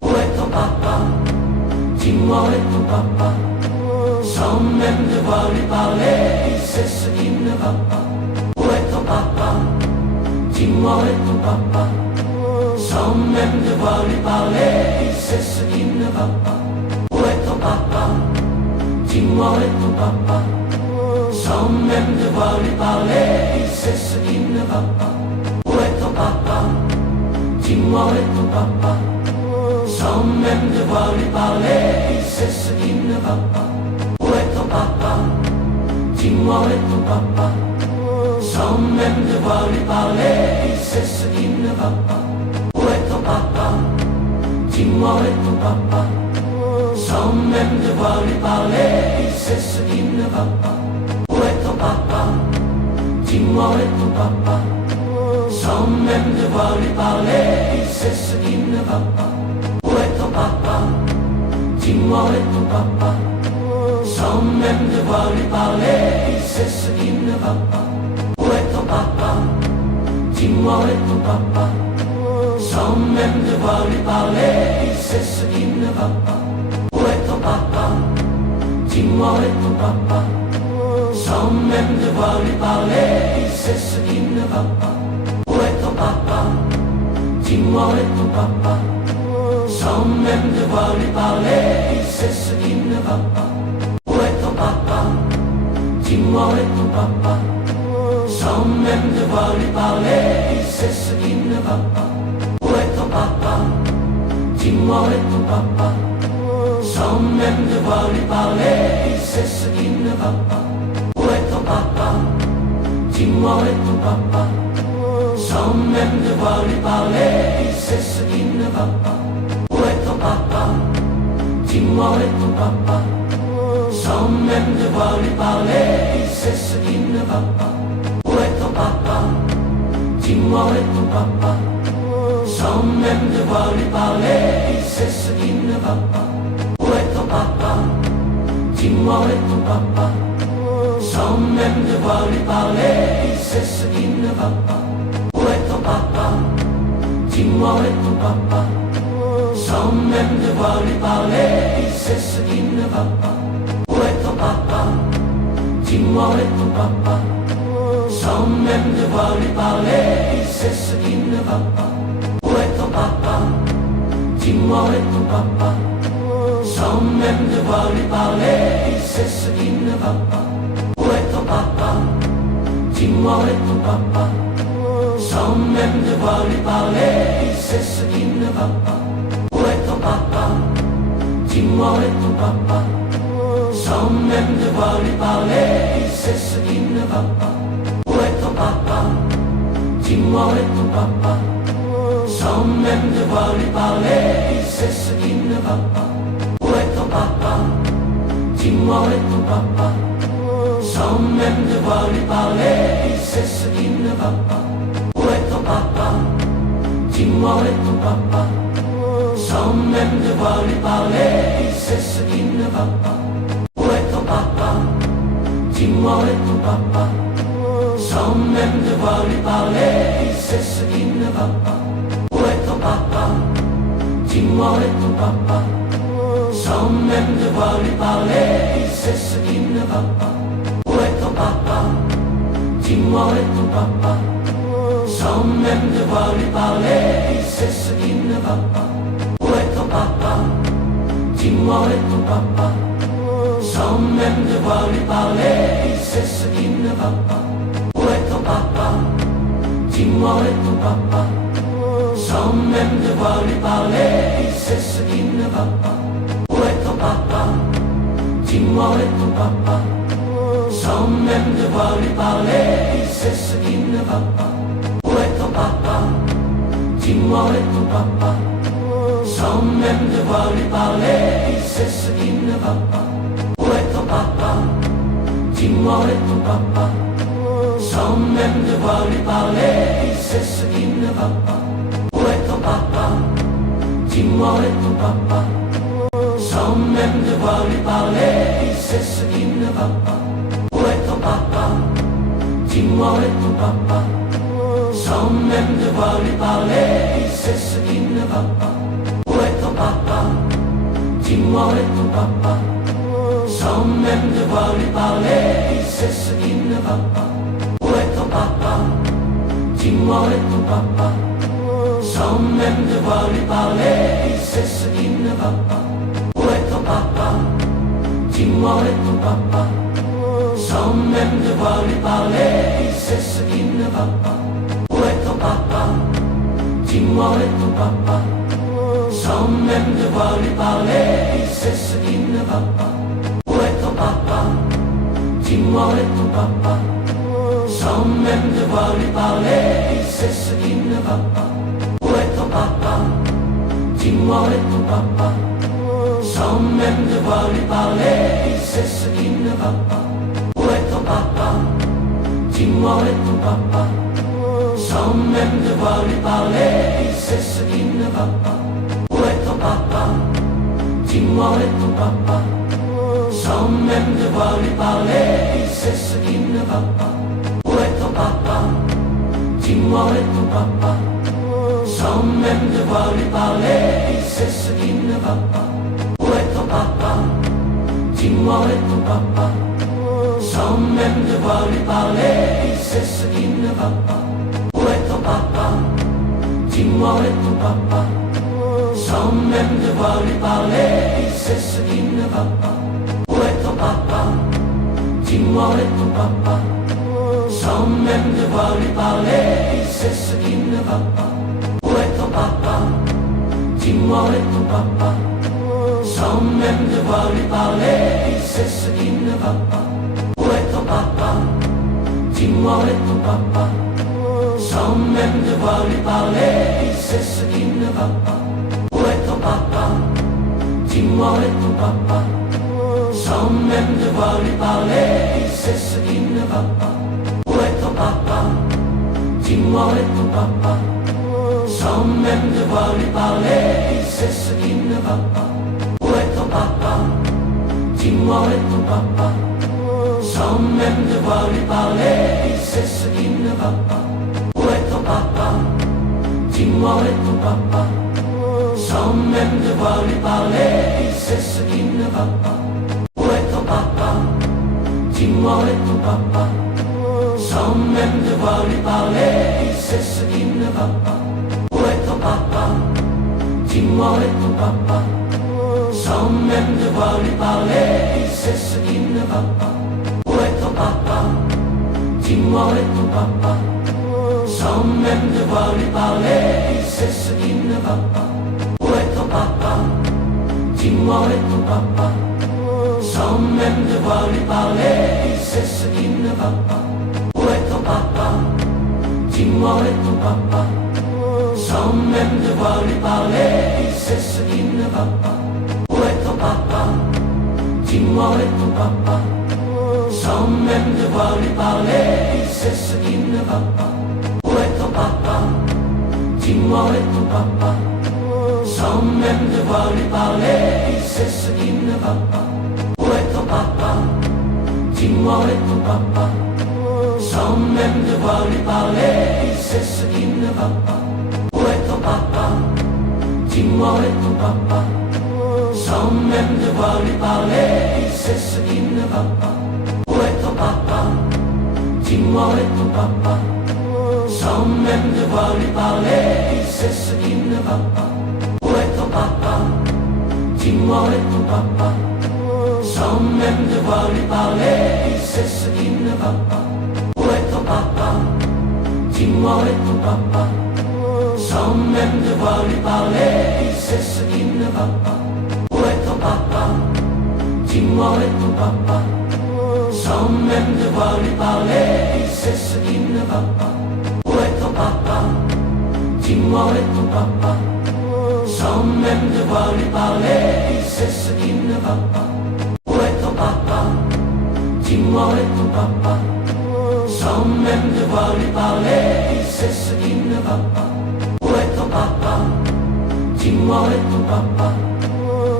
Où est ton papa? Dis-moi où est ton papa? Sans même devoir lui parler, il sait ce qui ne va pas. Où est ton papa? Dis-moi où est ton papa? Sans même devoir lui parler, il sait ce qui ne va pas. Où est ton papa? Dis-moi où est ton papa? Sans même devoir lui parler, il sait ce qui ne va pas. Où est ton papa? Dis-moi où est ton papa? Sans même devoir lui parler, il sait ce qui ne va pas. Où est ton papa? Dis-moi où est ton papa? Sans même devoir lui parler, il sait ce qui ne va pas. Où est ton papa? Dis-moi où est ton papa? Sans même devoir lui parler, il sait ce qui ne va pas. Où est ton papa? Dis-moi où est ton papa? Sans même devoir lui parler, il sait ce qui ne va pas. Où est ton papa? Dis-moi où est ton papa? Sans même devoir lui parler, il sait ce qui ne va pas. Où est ton papa? Dis-moi où est ton papa? Sans même devoir lui parler, il sait ce qui ne va pas. Où est ton papa? Dis-moi où est ton papa? Sans même devoir lui parler, il sait ce qui ne va pas. Où est ton papa? Dis-moi où est ton papa? Sans même devoir lui parler, il sait ce qui ne va pas. Où est ton papa? Dis-moi où est ton papa? Sans même devoir lui parler, il sait ce qui ne va pas. Où est ton papa? Dis-moi où est ton papa? Sans même devoir lui parler, il sait ce qui ne va pas. Où est ton papa? Dis-moi où est ton papa? Sans même devoir lui parler, il sait ce qui ne va pas. Où est ton papa? Dis-moi où est ton papa? Sans même devoir lui parler, il sait ce qui ne va pas. Où est ton papa? Dis-moi où est ton papa? Sans même devoir lui parler, il sait ce qui ne va pas. Où est ton papa? Dis-moi où est ton papa? Sans même devoir lui parler, il sait ce qui ne va pas. Où est ton papa? Dis-moi où est ton papa? Sans même devoir lui parler, il sait ce qui ne va pas. Où est ton papa? Dis-moi où est ton papa? Sans même devoir lui parler, il sait ce qui ne va pas. Où est ton papa? Dis-moi où est ton papa? Sans même devoir lui parler, il sait ce qui ne va pas. Où est ton papa? Dis-moi où est ton papa? Sans même devoir lui parler, il sait ce qui ne va pas. Où est ton papa? Dis-moi où est ton papa? Sans même devoir lui parler, il sait ce qui ne va pas. Où est ton papa? Dis-moi où est ton papa? Sans même devoir lui parler, il sait ce qui ne va pas. Où est ton papa? Dis-moi où est ton papa? Sans même devoir lui parler, il sait ce qui ne va pas. Où est ton papa? Dis-moi où est ton papa? Sans même devoir lui parler, il sait ce qui ne va pas. Où est ton papa? Dis-moi où est ton papa? Sans même devoir lui parler, il sait ce qui ne va pas. Où est ton papa? Dis-moi où est ton papa? sans même devoir lui parler, il sait ce qui ne va pas. Où est ton papa? Dis-moi où est ton papa? Sans même devoir lui parler, il sait ce qui ne va pas. Où est ton papa? Dis-moi où est ton papa? Sans même devoir lui parler, il sait ce qui ne va pas. Où est ton papa? Dis-moi où est ton papa? Sans même devoir lui parler, il sait ce qui ne va pas. Où est ton papa? Dis-moi où est ton papa? Sans même devoir lui parler, il sait ce qui ne va pas. Où est ton papa? Dis-moi où est ton papa? Sans même devoir lui parler, il sait ce qui ne va pas. Où est ton papa? Dis-moi où est ton papa? Sans même devoir lui parler, il sait ce qui ne va pas. Où est ton papa? Dis-moi où est ton papa? Sans même devoir lui parler, il sait ce qui ne va pas. Où est ton papa? Dis-moi où est ton papa? Sans même devoir lui parler, il sait ce qui ne va pas. Où est ton papa? Dis-moi où est ton papa? Sans même devoir lui parler, il sait ce qui ne va pas. Où est ton papa? Dis-moi où est ton papa? Sans même devoir lui parler, il sait ce qui ne va pas. Où est ton papa? Dis-moi où est ton papa? Sans même devoir lui parler, il sait ce qui ne va pas. Où est ton papa? Dis-moi où est ton papa? Sans même devoir lui parler, il sait ce qui ne va pas. Où est ton papa? Dis-moi où est ton papa? Sans même devoir lui parler, il sait ce qui ne va pas. Où est ton papa? Dis-moi où est ton papa? Sans même devoir lui parler, il sait ce qui ne va pas. Où est ton papa? Dis-moi où est ton papa? Sans même devoir lui parler, il sait ce qui ne va pas. Où est ton papa? Dis-moi où est ton papa? Sans même devoir lui parler, il sait ce qui ne va pas. Où est ton papa? Dis-moi où est ton papa? Sans même devoir lui parler, il sait ce qui ne va pas. Où est ton papa? Dis-moi où est ton papa? Sans même devoir lui parler, il sait ce qui ne va pas. Où est ton papa? Dis-moi où est ton papa? Sans même devoir lui parler, il sait ce qui ne va pas. Où est ton papa? Dis-moi où est ton papa? Sans même devoir lui parler, il sait ce qui ne va pas. Où est ton papa? Dis-moi où est ton papa? Sans même devoir lui parler, il sait ce qui ne va pas. Où est ton papa? Dis-moi où est ton papa? Sans même devoir lui parler, il sait ce qui ne va pas. Où est ton papa? Dis-moi où est ton papa? Sans même devoir lui parler, il sait ce qui ne va pas. Où est ton papa? Dis-moi où est ton papa? Sans même devoir lui parler, il sait ce qui ne va pas. Où est ton papa? Dis-moi où est ton papa? Sans même devoir lui parler, il sait ce qui ne va pas. Où est ton papa? Dis-moi où est ton papa? Sans même devoir lui parler, il sait ce qui ne va pas. Où est ton papa? Dis-moi où est ton papa? Sans même devoir lui parler, il sait ce qui ne va pas. Où est ton papa? Dis-moi où est ton papa? Sans même devoir lui parler, il sait ce qui ne va pas. Où est ton papa? Dis-moi où est ton papa? Sans même devoir lui parler, il sait ce qui ne va pas. Où est ton papa? Dis-moi où est ton papa? Sans même devoir lui parler, il sait ce qui ne va pas. Où est ton papa? Dis-moi où est ton papa? Sans même devoir lui parler, il sait ce qui ne va pas. Où est ton papa? Dis-moi où est ton papa? Sans même devoir lui parler, il sait ce qui ne va pas. Où est ton papa? Dis-moi où est ton papa? Sans même devoir lui parler, il sait ce qui ne va pas. Où est ton papa? Dis-moi où est ton papa? Sans même devoir lui parler, il sait ce qui ne va pas. Où est ton papa? Dis-moi où est ton papa? sans même devoir lui parler, il sait ce qui ne va pas. Où est ton papa? Dis-moi où est ton papa? Sans même devoir lui parler, il sait ce qui ne va pas. Où est ton papa? Dis-moi où est ton papa? Sans même devoir lui parler, il sait ce qui ne va pas. Où est ton papa? Dis-moi où est ton papa? Sans même devoir lui parler, il sait ce qui ne va pas. Où est ton papa? Dis-moi où est ton papa? Sans même devoir lui parler, il sait ce qui ne va pas. Où est ton papa? Dis-moi où est ton papa? Sans même devoir lui parler, il sait ce qui ne va pas. Où est ton papa? Dis-moi où est ton papa? Sans même devoir lui parler, il sait ce qui ne va pas. Où est ton papa? Dis-moi où est ton papa?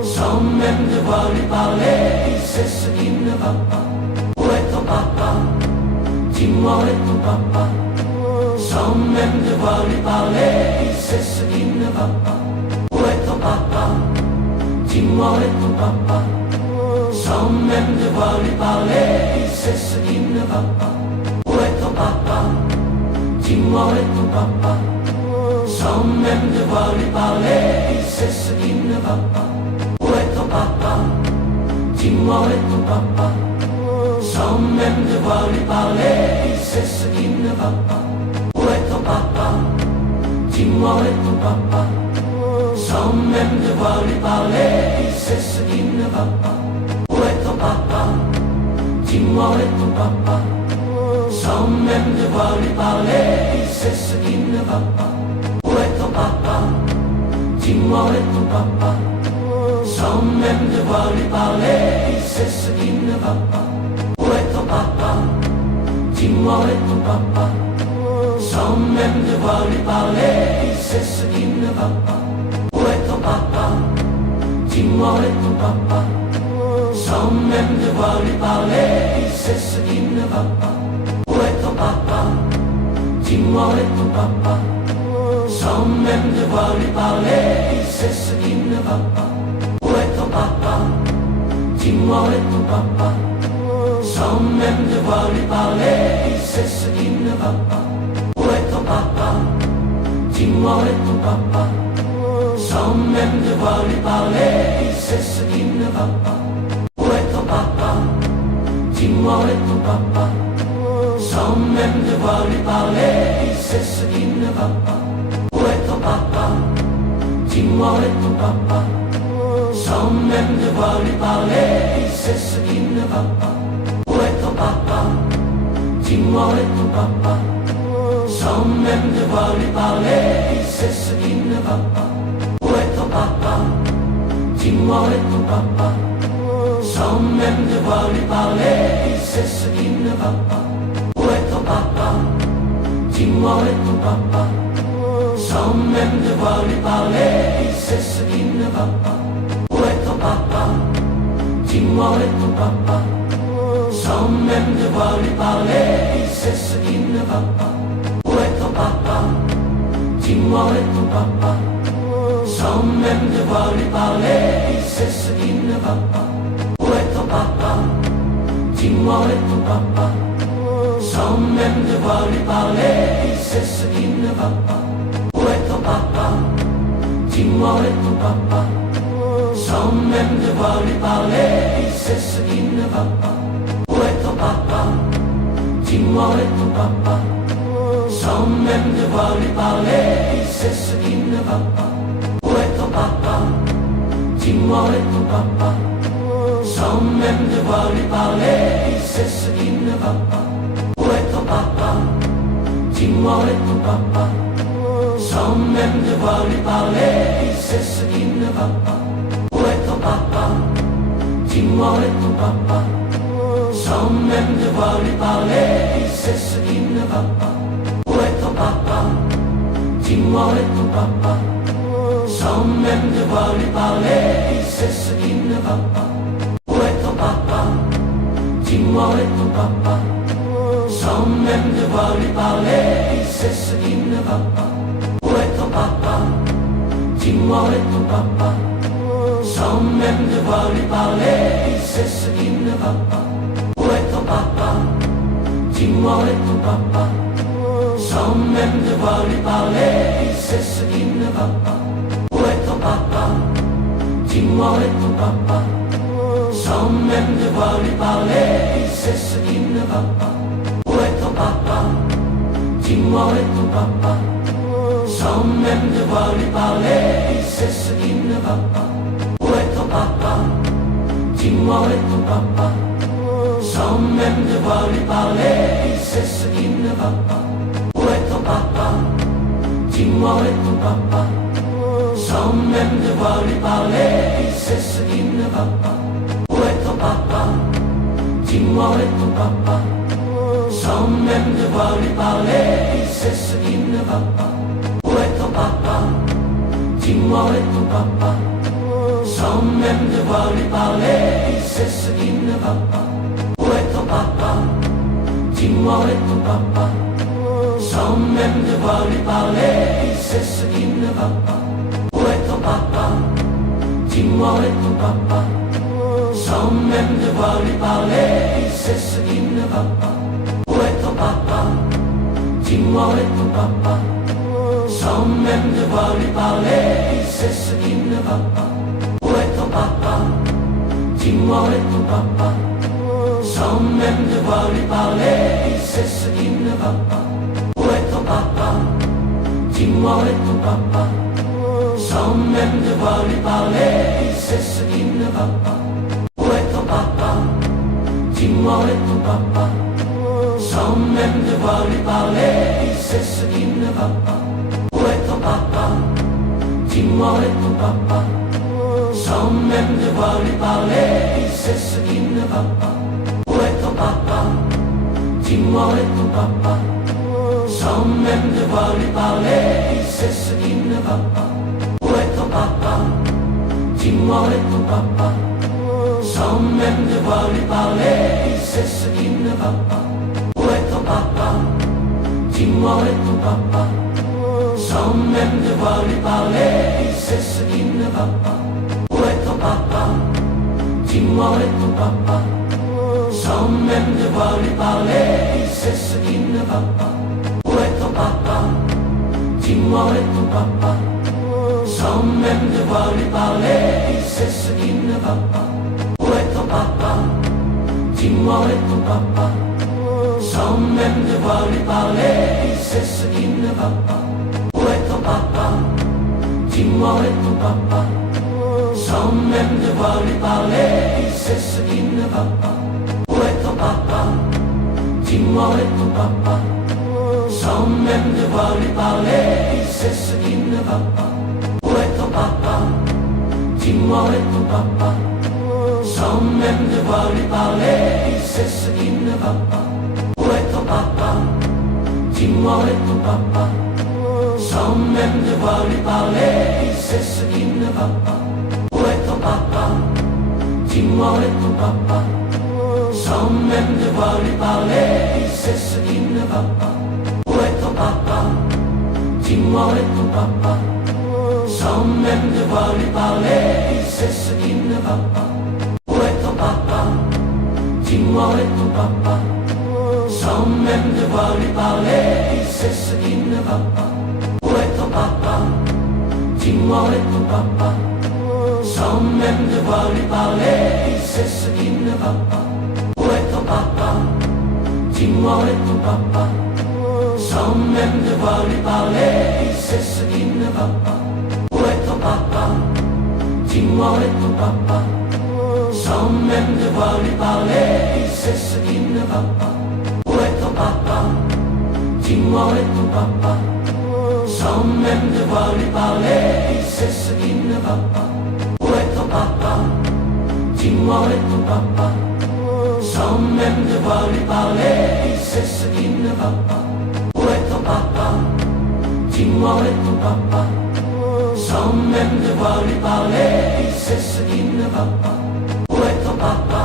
Sans même devoir lui parler, il sait ce qui ne va pas. Où est ton papa? Dis-moi où est ton papa? Sans même devoir lui parler, il sait ce qui ne va pas. Où est ton papa? Dis-moi où est ton papa? Sans même devoir lui parler, il sait ce qui ne va pas. Où est ton papa? Dis-moi où est ton papa? Sans même devoir lui parler, il sait ce qui ne va pas. Où est ton papa? Dis-moi où est ton papa? Sans même devoir lui parler, il sait ce qui ne va pas. Où est ton papa? Dis-moi où est ton papa? Sans même devoir lui parler, il sait ce qui ne va pas. Où est ton papa? Dis-moi où est ton papa? Sans même devoir lui parler, il sait ce qui ne va pas. Où est ton papa? Dis-moi où est ton papa? Sans même devoir lui parler, il sait ce qui ne va pas. Où est ton papa? Dis-moi où est ton papa? Sans même devoir lui parler, il sait ce qui ne va pas. Où est ton papa? Dis-moi où est ton papa? Sans même devoir lui parler, il sait ce qui ne va pas. Où est ton papa? Dis-moi où est ton papa? Sans même devoir lui parler, il sait ce qui ne va pas. Où est ton papa? Dis-moi où est ton papa? Sans même devoir lui parler, il sait ce qui ne va pas. Où est ton papa? Dis-moi où est ton papa? Sans même devoir lui parler, il sait ce qui ne va pas. Où est ton papa? Dis-moi où est ton papa? Sans même devoir lui parler, il sait ce qui ne va pas. Où est ton papa? Dis-moi où est ton papa? Sans même devoir lui parler, il sait ce qui ne va pas. Où est ton papa? Dis-moi où est ton papa? Sans même devoir lui parler, il sait ce qui ne va pas. Où est ton papa? Dis-moi où est ton papa? Sans même devoir lui parler, il sait ce qui ne va pas. Où est ton papa? Dis-moi où est ton papa? Sans même devoir lui parler, il sait ce qui ne va pas. Où est ton papa? Dis-moi où est ton papa? Sans même devoir lui parler, il sait ce qui ne va pas. Où est ton papa? Dis-moi où est ton papa? Sans même devoir lui parler, il sait ce qui ne va pas. Où est ton papa? Dis-moi où est ton papa? Sans même devoir lui parler, il sait ce qui ne va pas. Où est ton papa? Dis-moi où est ton papa? Sans même devoir lui parler, il sait ce qui ne va pas. Où est ton papa? Dis-moi où est ton papa? Sans même devoir lui parler, il sait ce qui ne va pas. Où est ton papa? Dis-moi où est ton papa? Sans même devoir lui parler, il sait ce qui ne va pas. Où est ton papa? Dis-moi où est ton papa? Sans même devoir lui parler, il sait ce qui ne va pas. Où est ton papa? Dis-moi où est ton papa? Sans même devoir lui parler, il sait ce qui ne va pas. Où est ton papa? Dis-moi où est ton papa? Sans même devoir lui parler, il sait ce qui ne va pas. Où est ton papa? Dis-moi où est ton papa? Sans même devoir lui parler, il sait ce qui ne va pas. Où est ton papa? Dis-moi où est ton papa? sans même devoir lui parler, il sait ce qui ne va pas. Où est ton papa? Dis-moi où est ton papa? Sans même devoir lui parler, il sait ce qui ne va pas. Où est ton papa? Dis-moi où est ton papa? Sans même devoir lui parler, il sait ce qui ne va pas. Où est ton papa? Dis-moi où est ton papa? Sans même devoir lui parler, il sait ce qui ne va pas. Où est ton papa? Dis-moi où est ton papa? Sans même devoir lui parler, il sait ce qui ne va pas. Où est ton papa? Dis-moi où est ton papa? Sans même devoir lui parler, il sait ce qui ne va pas. Où est ton papa? Dis-moi où est ton papa? Sans même devoir lui parler, il sait ce qui ne va pas. Où est ton papa? Dis-moi où est ton papa? Sans même devoir lui parler, il sait ce qui ne va pas. Où est ton papa? Dis-moi où est ton papa? Sans même devoir lui parler, il sait ce qui ne va pas. Où est ton papa? Dis-moi où est ton papa? Sans même devoir lui parler, il sait ce qui ne va pas. Où est ton papa? Dis-moi où est ton papa? Sans même devoir lui parler, il sait ce qui ne va pas. Où est ton papa? Dis-moi où est ton papa? Sans même devoir lui parler, il sait ce qui ne va pas. Où est ton papa? Dis-moi où est ton papa? Sans même devoir lui parler, il sait ce qui ne va pas. Où est ton papa? Dis-moi où est ton papa? Sans même devoir lui parler, il sait ce qui ne va pas. Où est ton papa? Dis-moi où est ton papa? Sans même devoir lui parler, il sait ce qui ne va pas. Où est ton papa? Dis-moi où est ton papa? Sans même devoir lui parler, il sait ce qui ne va pas. Où est ton papa? Dis-moi où est ton papa? Sans même devoir lui parler, il sait ce qui ne va pas. Où est ton papa? Dis-moi où est ton papa? Sans même devoir lui parler, il sait ce qui ne va pas. Où est ton papa? Dis-moi où est ton papa? Sans même devoir lui parler, il sait ce qui ne va pas. Où est ton papa? Dis-moi où est ton papa? Sans même devoir lui parler, il sait ce qui ne va pas. Où est ton papa? Dis-moi où est ton papa? Sans même devoir lui parler, il sait ce qui ne va pas. Où est ton papa? Dis-moi où est ton papa? Sans même devoir lui parler, il sait ce qui ne va pas. Où est ton papa? Dis-moi où est ton papa? Sans même devoir lui parler, il sait ce qui ne va pas. Où est ton papa? Dis-moi où est ton papa? Sans même devoir lui parler, il sait ce qui ne va pas. Où est ton papa? Dis-moi où est ton papa? Sans même devoir lui parler, il sait ce qui ne va pas. Où est ton papa? Dis-moi où est ton papa? Sans même devoir lui parler, il sait ce qui ne va pas. Où est ton papa? Dis-moi où est ton papa? Sans même devoir lui parler, il sait ce qui ne va pas. Où est ton papa? Dis-moi où est ton papa? Sans même devoir lui parler, il sait ce qui ne va pas. Où est ton papa? Dis-moi où est ton papa? Sans même devoir lui parler, il sait ce qui ne va pas. Où est ton papa? Dis-moi où est ton papa? Sans même devoir lui parler, il sait ce qui ne va pas. Où est ton papa? Dis-moi où est ton papa? Sans même devoir lui parler, il sait ce qui ne va pas. Où est ton papa? Dis-moi où est ton papa? Sans même devoir lui parler, il sait ce qui ne va pas. Où est ton papa? Dis-moi où est ton papa? Sans même devoir lui parler, il sait ce qui ne va pas. Où est ton papa? Dis-moi où est ton papa? Sans même devoir lui parler, il sait ce qui ne va pas. Où est ton papa?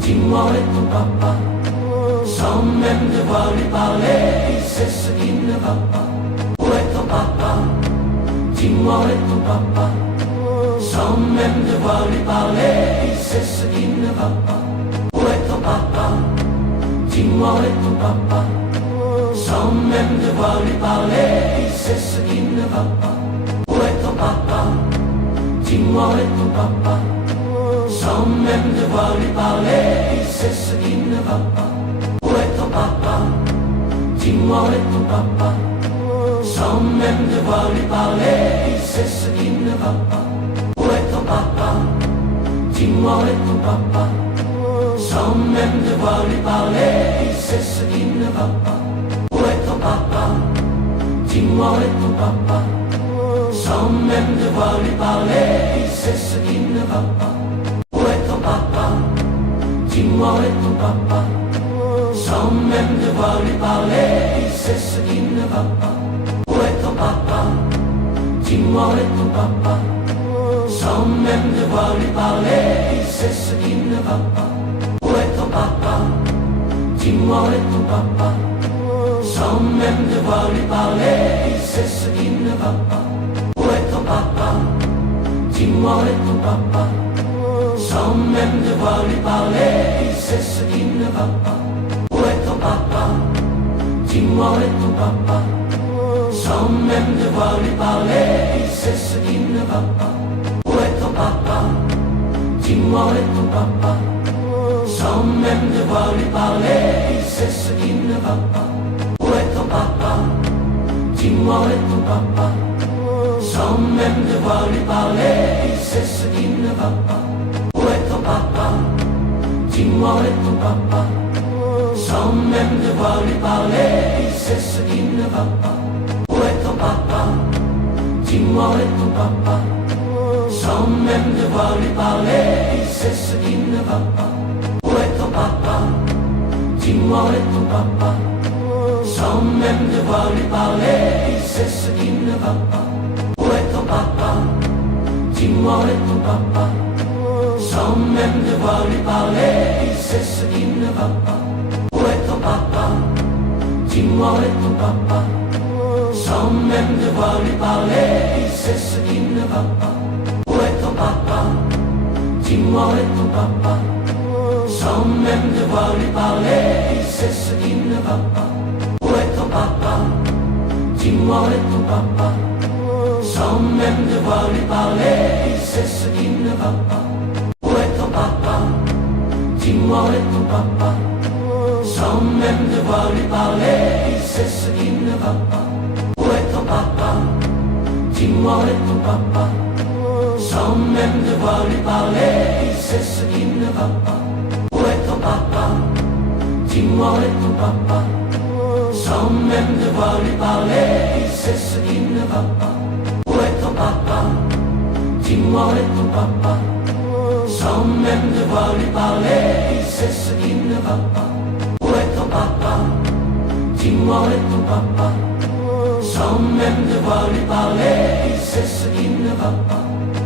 Dis-moi où est ton papa? Sans même devoir lui parler, il sait ce qui ne va pas. Où est ton papa? Dis-moi où est ton papa? sans même devoir lui parler, il sait ce qui ne va pas. Où est ton papa? Dis-moi où est ton papa? Sans même devoir lui parler, il sait ce qui ne va pas. Où est ton papa? Dis-moi où est ton papa? Sans même devoir lui parler, il sait ce qui ne va pas. Où est ton papa? Dis-moi où est ton papa? Sans même devoir lui parler, il sait ce qui ne va pas. Où est ton papa? Dis-moi où est ton papa? Sans même devoir lui parler, il sait ce qui ne va pas. Où est ton papa? Dis-moi où est ton papa? Sans même devoir lui parler, il sait ce qui ne va pas. Où est ton papa? Dis-moi où est ton papa? Sans même devoir lui parler, il sait ce qui ne va pas. Où est ton papa? Dis-moi où est ton papa? Sans même devoir lui parler, il sait ce qui ne va pas. Où est ton papa? Dis-moi où est ton papa? Sans même devoir lui parler, il sait ce qui ne va pas. Où est ton papa? Dis-moi où est ton papa? Sans même devoir lui parler, il sait ce qui ne va pas. Où est ton papa? Dis-moi où est ton papa? Sans même devoir lui parler, il sait ce qui ne va pas. Où est ton papa? Dis-moi où est ton papa? Sans même devoir lui parler, il sait ce qui ne va pas. Où est ton papa? Dis-moi où est ton papa? Sans même devoir lui parler, il sait ce qui ne va pas. Où est ton papa? Dis-moi où est ton papa? Sans même devoir lui parler, il sait ce qui ne va pas. Où est ton papa? Dis-moi où est ton papa? Sans même devoir lui parler, il sait ce qui ne va pas. Où est ton papa? Dis-moi où est ton papa? Sans même devoir lui parler, il sait ce qui ne va pas. Où est ton papa? Dis-moi où est ton papa? Sans même devoir lui parler, il sait ce qui ne va pas. Où est ton papa? Dis-moi où est ton papa? Sans même devoir lui parler, il sait ce qui ne va pas. Où est ton papa? Dis-moi où est ton papa? Sans même devoir lui parler, il sait ce qui ne va pas. Où est ton papa? Dis-moi où est ton papa? Sans même devoir lui parler, il sait ce qui ne va pas. Où est ton papa? Dis-moi où est ton papa? Sans même devoir lui parler, il sait ce qui ne va pas. Où est ton papa? Dis-moi où est ton papa? Sans même devoir lui parler, il sait ce qui ne va pas. Où est ton papa? Dis-moi où est ton papa? Sans même devoir lui parler, il sait ce qui ne va pas. Où est ton papa? Dis-moi où est ton papa? Sans même devoir lui parler, il sait ce qui ne va pas. Où est ton papa? Dis-moi où est ton papa? Sans même devoir lui parler, il sait ce qui ne va pas. Où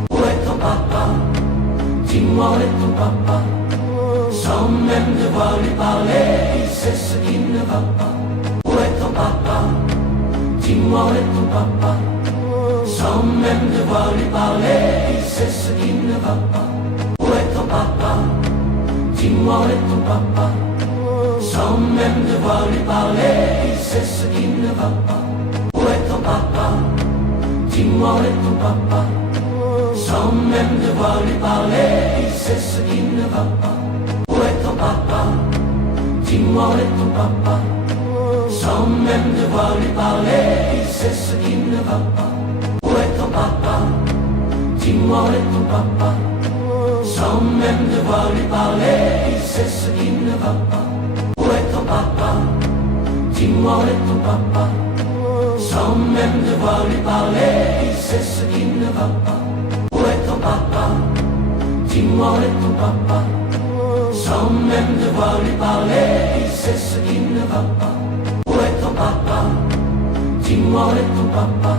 est ton papa? Dis-moi où est ton papa? Sans même devoir lui parler, il sait ce qui ne va pas. Où est ton papa? Dis-moi où est ton papa? Sans même devoir lui parler, il sait ce qui ne va pas. Où est ton papa? Dis-moi où est ton papa? Sans même devoir lui parler, il sait ce qui ne va pas. Où est ton papa? Dis-moi où est ton papa? Sans même devoir lui parler, il sait ce qui ne va pas. Où est ton papa? Dis-moi où est ton papa? Sans même devoir lui parler, il sait ce qui ne va pas. Où est ton papa? Dis-moi où est ton papa? Sans même devoir lui parler, il sait ce qui ne va pas. Où est ton papa? Dis-moi où est ton papa? Sans même devoir lui parler, il sait ce qui ne va pas. Où est ton papa? Dis-moi où est ton papa? Sans même devoir lui parler, il sait ce qui ne va pas. Où est ton papa? Dis-moi où est ton papa?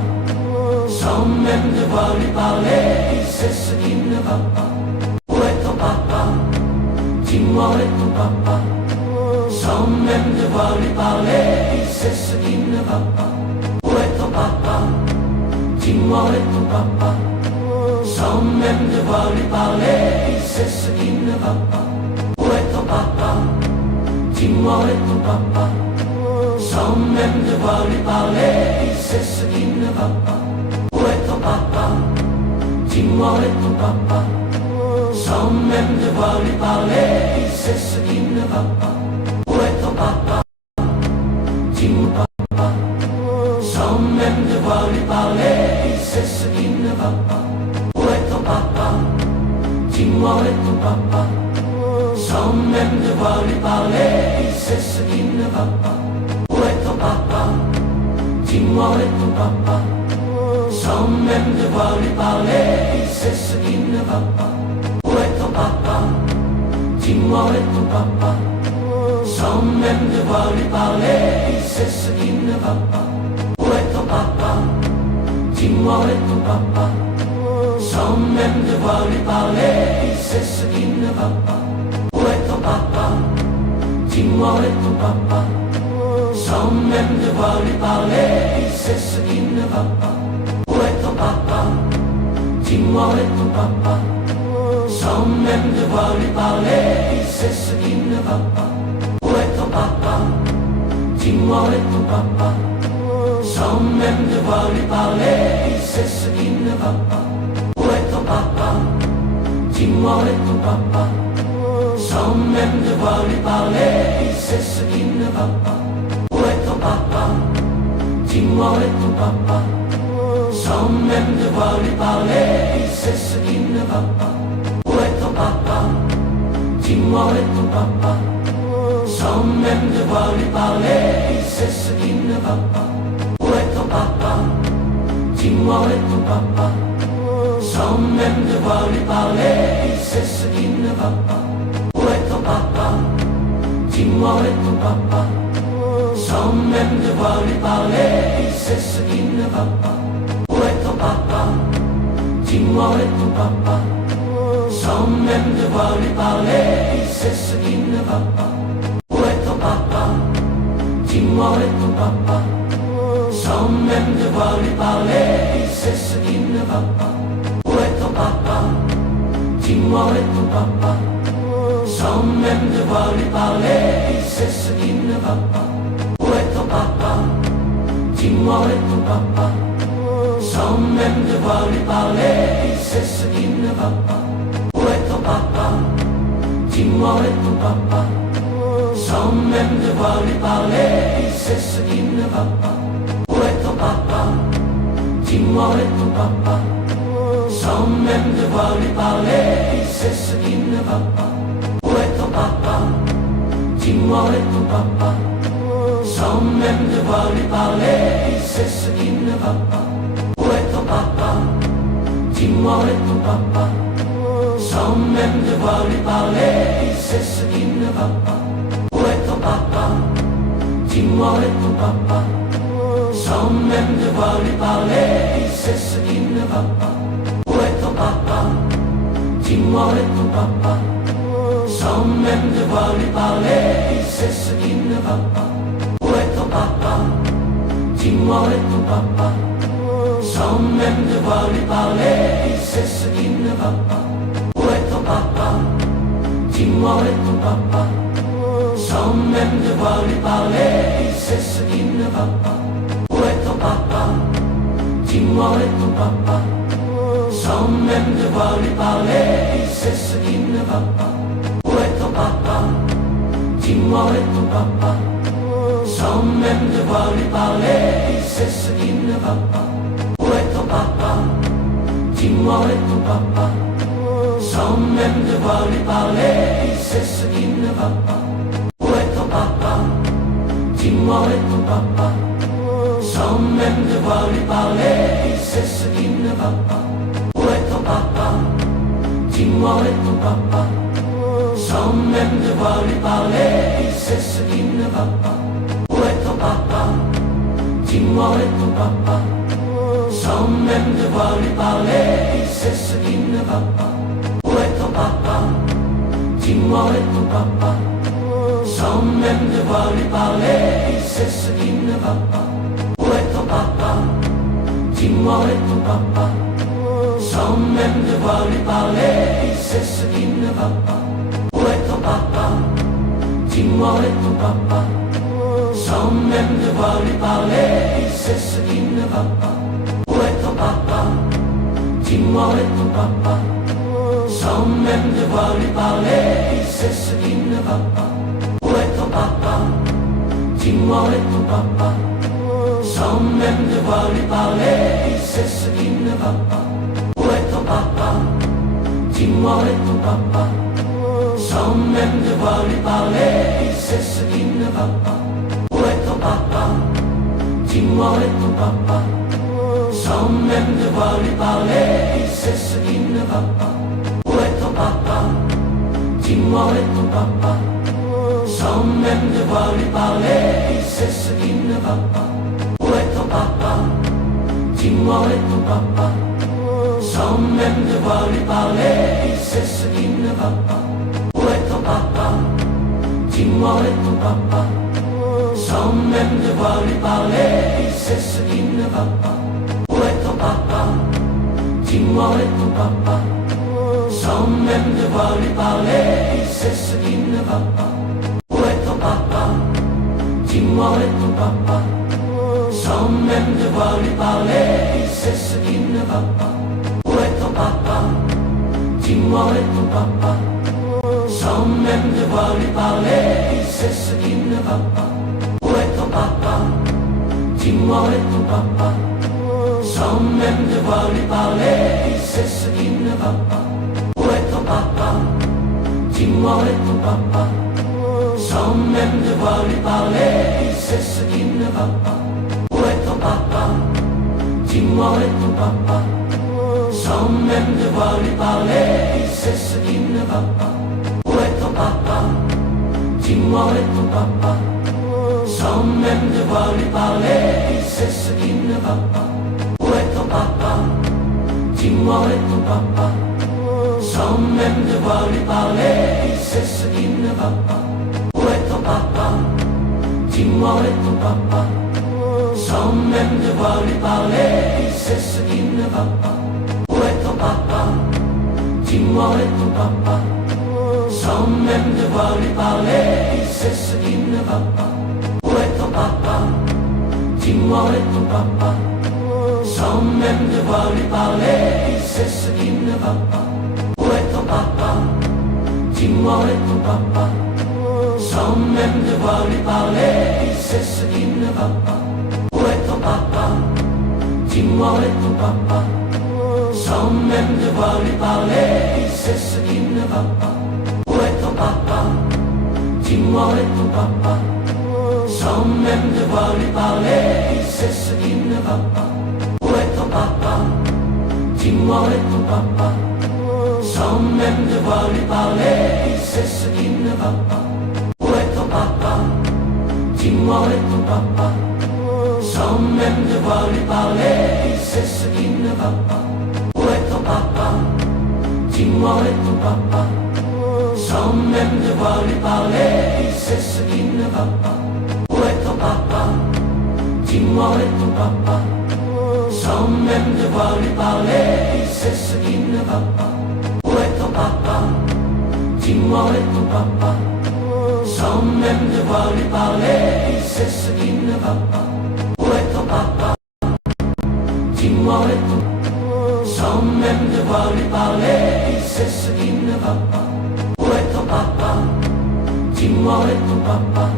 Sans même devoir lui parler, il sait ce qui ne va pas. Où est ton papa? Dis-moi où est ton papa? Sans même devoir lui parler, il sait ce qui ne va pas. Où est ton papa? Dis-moi où est ton papa? sans même devoir lui parler, il sait ce qui ne va pas. Où est ton papa? Dis-moi où est ton papa? Sans même devoir lui parler, il sait ce qui ne va pas. Où est ton papa? Dis-moi où est ton papa? Sans même devoir lui parler, il sait ce qui ne va pas. Où est ton papa? Dis-moi papa. Sans même devoir lui parler, il sait ce qui ne va pas. Où est ton papa? Dis-moi où est ton papa? Sans même devoir lui parler, il sait ce qui ne va pas. Où est ton papa? Dis-moi où est ton papa? Sans même devoir lui parler, il sait ce qui ne va pas. Où est ton papa? Dis-moi où est ton papa? Sans même devoir lui parler, il sait ce qui ne va pas. Où est ton papa? Dis-moi où est ton papa? Sans même devoir lui parler, il sait ce qui ne va pas. Où est ton papa? Dis-moi où est ton papa? Sans même devoir lui parler, il sait ce qui ne va pas. Où est ton papa? Dis-moi où est ton papa? Sans même devoir lui parler, il sait ce qui ne va pas. Où est ton papa? Dis-moi où est ton papa? Sans même devoir lui parler, il sait ce qui ne va pas. Où est ton papa? Dis-moi où est ton papa? Sans même devoir lui parler, il sait ce qui ne va pas. Où est ton papa? Dis-moi où est ton papa? Sans même devoir lui parler, il sait ce qui ne va pas. Où est ton papa? Dis-moi où est ton papa? Sans même devoir lui parler, il sait ce qui ne va pas. Où est ton papa? Dis-moi où est ton papa? Sans même devoir lui parler, il sait ce qui ne va pas. Où est ton papa? Dis-moi où est ton papa? Sans même devoir lui parler, il sait ce qui ne va pas. Où est ton papa? Dis-moi où est ton papa? Sans même devoir lui parler, il sait ce qui ne va pas. Où est ton papa? Dis-moi où est ton papa? Sans même devoir lui parler, il sait ce qui ne va pas. Où est ton papa? Dis-moi où est ton papa? Sans même devoir lui parler, il sait ce qui ne va pas. Où est ton papa? Dis-moi où est ton papa? Sans même devoir lui parler, il sait ce qui ne va pas. Où est ton papa? Dis-moi où est ton papa? Sans même devoir lui parler, il sait ce qui ne va pas. Où est ton papa? Dis-moi où est ton papa? Sans même devoir lui parler, il sait ce qui ne va pas. Où est ton papa? Dis-moi où est ton papa? Sans même devoir lui parler, il sait ce qui ne va pas. Où est ton papa? Dis-moi où est ton papa? Sans même devoir lui parler, il sait ce qui ne va pas. Où est ton papa? Dis-moi où est ton papa? Sans même devoir lui parler, il sait ce qui ne va pas. Où est ton papa? Dis-moi où est ton papa? Sans même devoir lui parler, il sait ce qui ne va pas. Où est ton papa? Dis-moi où est ton papa? Sans même devoir lui parler, il sait ce qui ne va pas. Où est ton papa? Dis-moi où est ton papa? Sans même devoir lui parler, il sait ce qui ne va pas. Où est ton papa? Dis-moi où est ton papa? Sans même devoir lui parler, il sait ce qui ne va pas. Où est ton papa? Dis-moi où est ton papa? Sans même devoir lui parler, il sait ce qui ne va pas. Où est ton papa? Dis-moi où est ton papa? Sans même devoir lui parler, il sait ce qui ne va pas. Où est ton papa? Dis-moi où est ton papa? Sans même devoir lui parler, il sait ce qui ne va pas. Où est ton papa? Dis-moi où est ton papa? Sans même devoir lui parler, il sait ce qui ne va pas. Où est ton papa? Dis-moi où est ton papa? Sans même devoir lui parler, il sait ce qui ne va pas. Où est ton papa? Dis-moi où est ton papa? Sans même devoir lui parler, il sait ce qui ne va pas. Où est ton papa? Dis-moi où est ton papa? sans même devoir lui parler, il sait ce qui ne va pas. Où est ton papa? Dis-moi où est ton papa? Sans même devoir lui parler, il sait ce qui ne va pas. Où est ton papa? Dis-moi où est ton papa? Sans même devoir lui parler, il sait ce qui ne va pas. Où est ton papa? Dis-moi où est ton papa? Sans même devoir lui parler, il sait ce qui ne va pas. Où est ton papa? Dis-moi où est ton papa? Sans même devoir lui parler, il sait ce qui ne va pas. Où est ton papa? Dis-moi où est ton papa? Sans même devoir lui parler, il sait ce qui ne va pas. Où est ton papa? Dis-moi où est ton papa? Sans même devoir lui parler, il sait ce qui ne va pas. Où est ton papa? Dis-moi où est ton papa? Sans même devoir lui parler, il sait ce qui ne va pas. Où est ton papa? Dis-moi où est ton papa? Sans même devoir lui parler, il sait ce qui ne va pas. Où est ton papa? Dis-moi où est ton papa? Sans même devoir lui parler, il sait ce qui ne va pas. Où est ton papa? Dis-moi où est ton papa? Sans même devoir lui parler, il sait ce qui ne va pas. Où est ton papa? Dis-moi où est ton papa? Sans même devoir lui parler, il sait ce qui ne va pas. Où est ton papa? Dis-moi où est ton papa? Sans même devoir lui parler, il sait ce qui ne va pas. Où est ton papa? Dis-moi où est ton papa? Sans même devoir lui parler, il sait ce qui ne va pas. Où est ton papa? Dis-moi où est ton papa? Sans même devoir lui parler, il sait ce qui ne va pas. Où est ton papa? Dis-moi où est ton papa? Sans même devoir lui parler, il sait ce qui ne va pas. Où est ton papa? Dis-moi où est ton papa? Sans même devoir lui parler, il sait ce qui ne va pas. Où est ton papa? Dis-moi où est ton papa? Sans même devoir lui parler, il sait ce qui ne va pas. Où est ton papa? Dis-moi où est ton papa? Sans même devoir lui parler, il sait ce qui ne va pas. Où est ton papa? Dis-moi où est ton papa? Sans même devoir lui parler, il sait ce qui ne va pas. Où est ton papa? Dis-moi où est ton papa? Sans même devoir lui parler, il sait ce qui ne va pas. Où est ton papa? Dis-moi où est ton papa? Sans même devoir lui parler, il sait ce qui ne va pas. Où est ton papa? Dis-moi où est ton papa? Sans même devoir lui parler, il sait ce qui ne va pas. Où est ton papa? Dis-moi où est ton papa? Sans même devoir lui parler, il sait ce qui ne va pas. Où est ton papa? Dis-moi où est ton papa? Sans même devoir lui parler, il sait ce qui ne va pas. Où est ton papa? Dis-moi où est ton papa? Sans même devoir lui parler, il sait ce qui ne va pas. Où est ton papa? Dis-moi où est ton papa? Sans même devoir lui parler, il sait ce qui ne va pas. Où est ton papa? Dis-moi où est ton papa? Sans même devoir lui parler, il sait ce qui ne va pas. Où est ton papa? Dis-moi où est ton papa? Sans même devoir lui parler, il sait ce qui ne va pas. Où est ton papa? Dis-moi où est ton papa?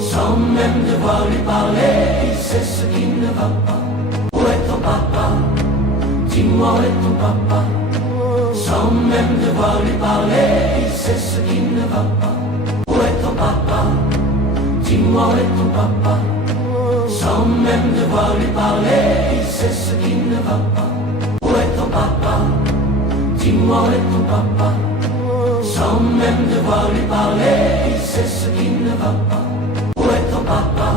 Sans même devoir lui parler, il sait ce qui ne va pas. Où est ton papa? Dis-moi où est ton papa? Sans même devoir lui parler, il sait ce qui ne va pas. Où est ton papa? Dis-moi où est ton papa? Sans même devoir lui parler, il sait ce qui ne va pas. Où est ton papa? Dis-moi où est ton papa? Sans même devoir lui parler, il sait ce qui ne va pas. Où est ton papa?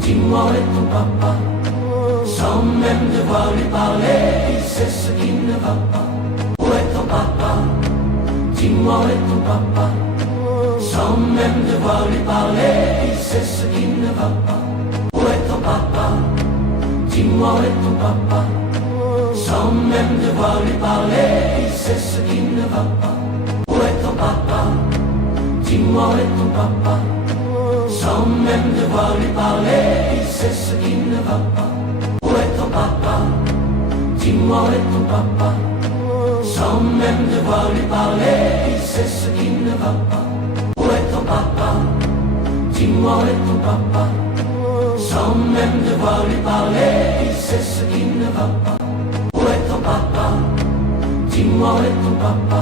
Dis-moi où est ton papa? Sans même devoir lui parler, il sait ce qui ne va pas. Où est ton papa? Dis-moi où est ton papa? Sans même devoir lui parler, il sait ce qui ne va pas. Où est ton papa? Dis-moi où est ton papa? sans même devoir lui parler, il sait ce qui ne va pas. Où est ton papa? Dis-moi où est ton papa? Sans même devoir lui parler, il sait ce qui ne va pas. Où est ton papa? Dis-moi où est ton papa? Sans même devoir lui parler, il sait ce qui ne va pas. Où est ton papa? Dis-moi où est ton papa? Sans même devoir lui parler, il sait ce qui ne va pas. Où est ton papa? Dis-moi où est ton papa?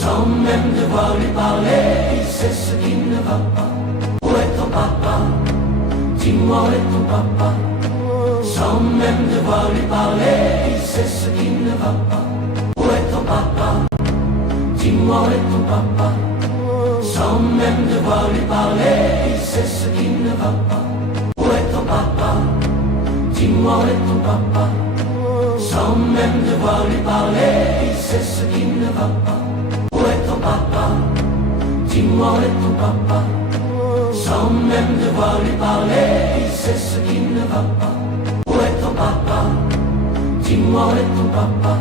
Sans même devoir lui parler, il sait ce qui ne va pas. Où est ton papa? Dis-moi où est ton papa? Sans même devoir lui parler, il sait ce qui ne va pas. Où est ton papa? Dis-moi où est ton papa? Sans même devoir lui parler, il sait ce qui ne va pas. Où est ton papa? Dis-moi où est ton papa? Sans même devoir lui parler, il sait ce qui ne va pas. Où est ton papa? Dis-moi où est ton papa? Sans même devoir lui parler, il sait ce qui ne va pas. Où est ton papa? Dis-moi où est ton papa?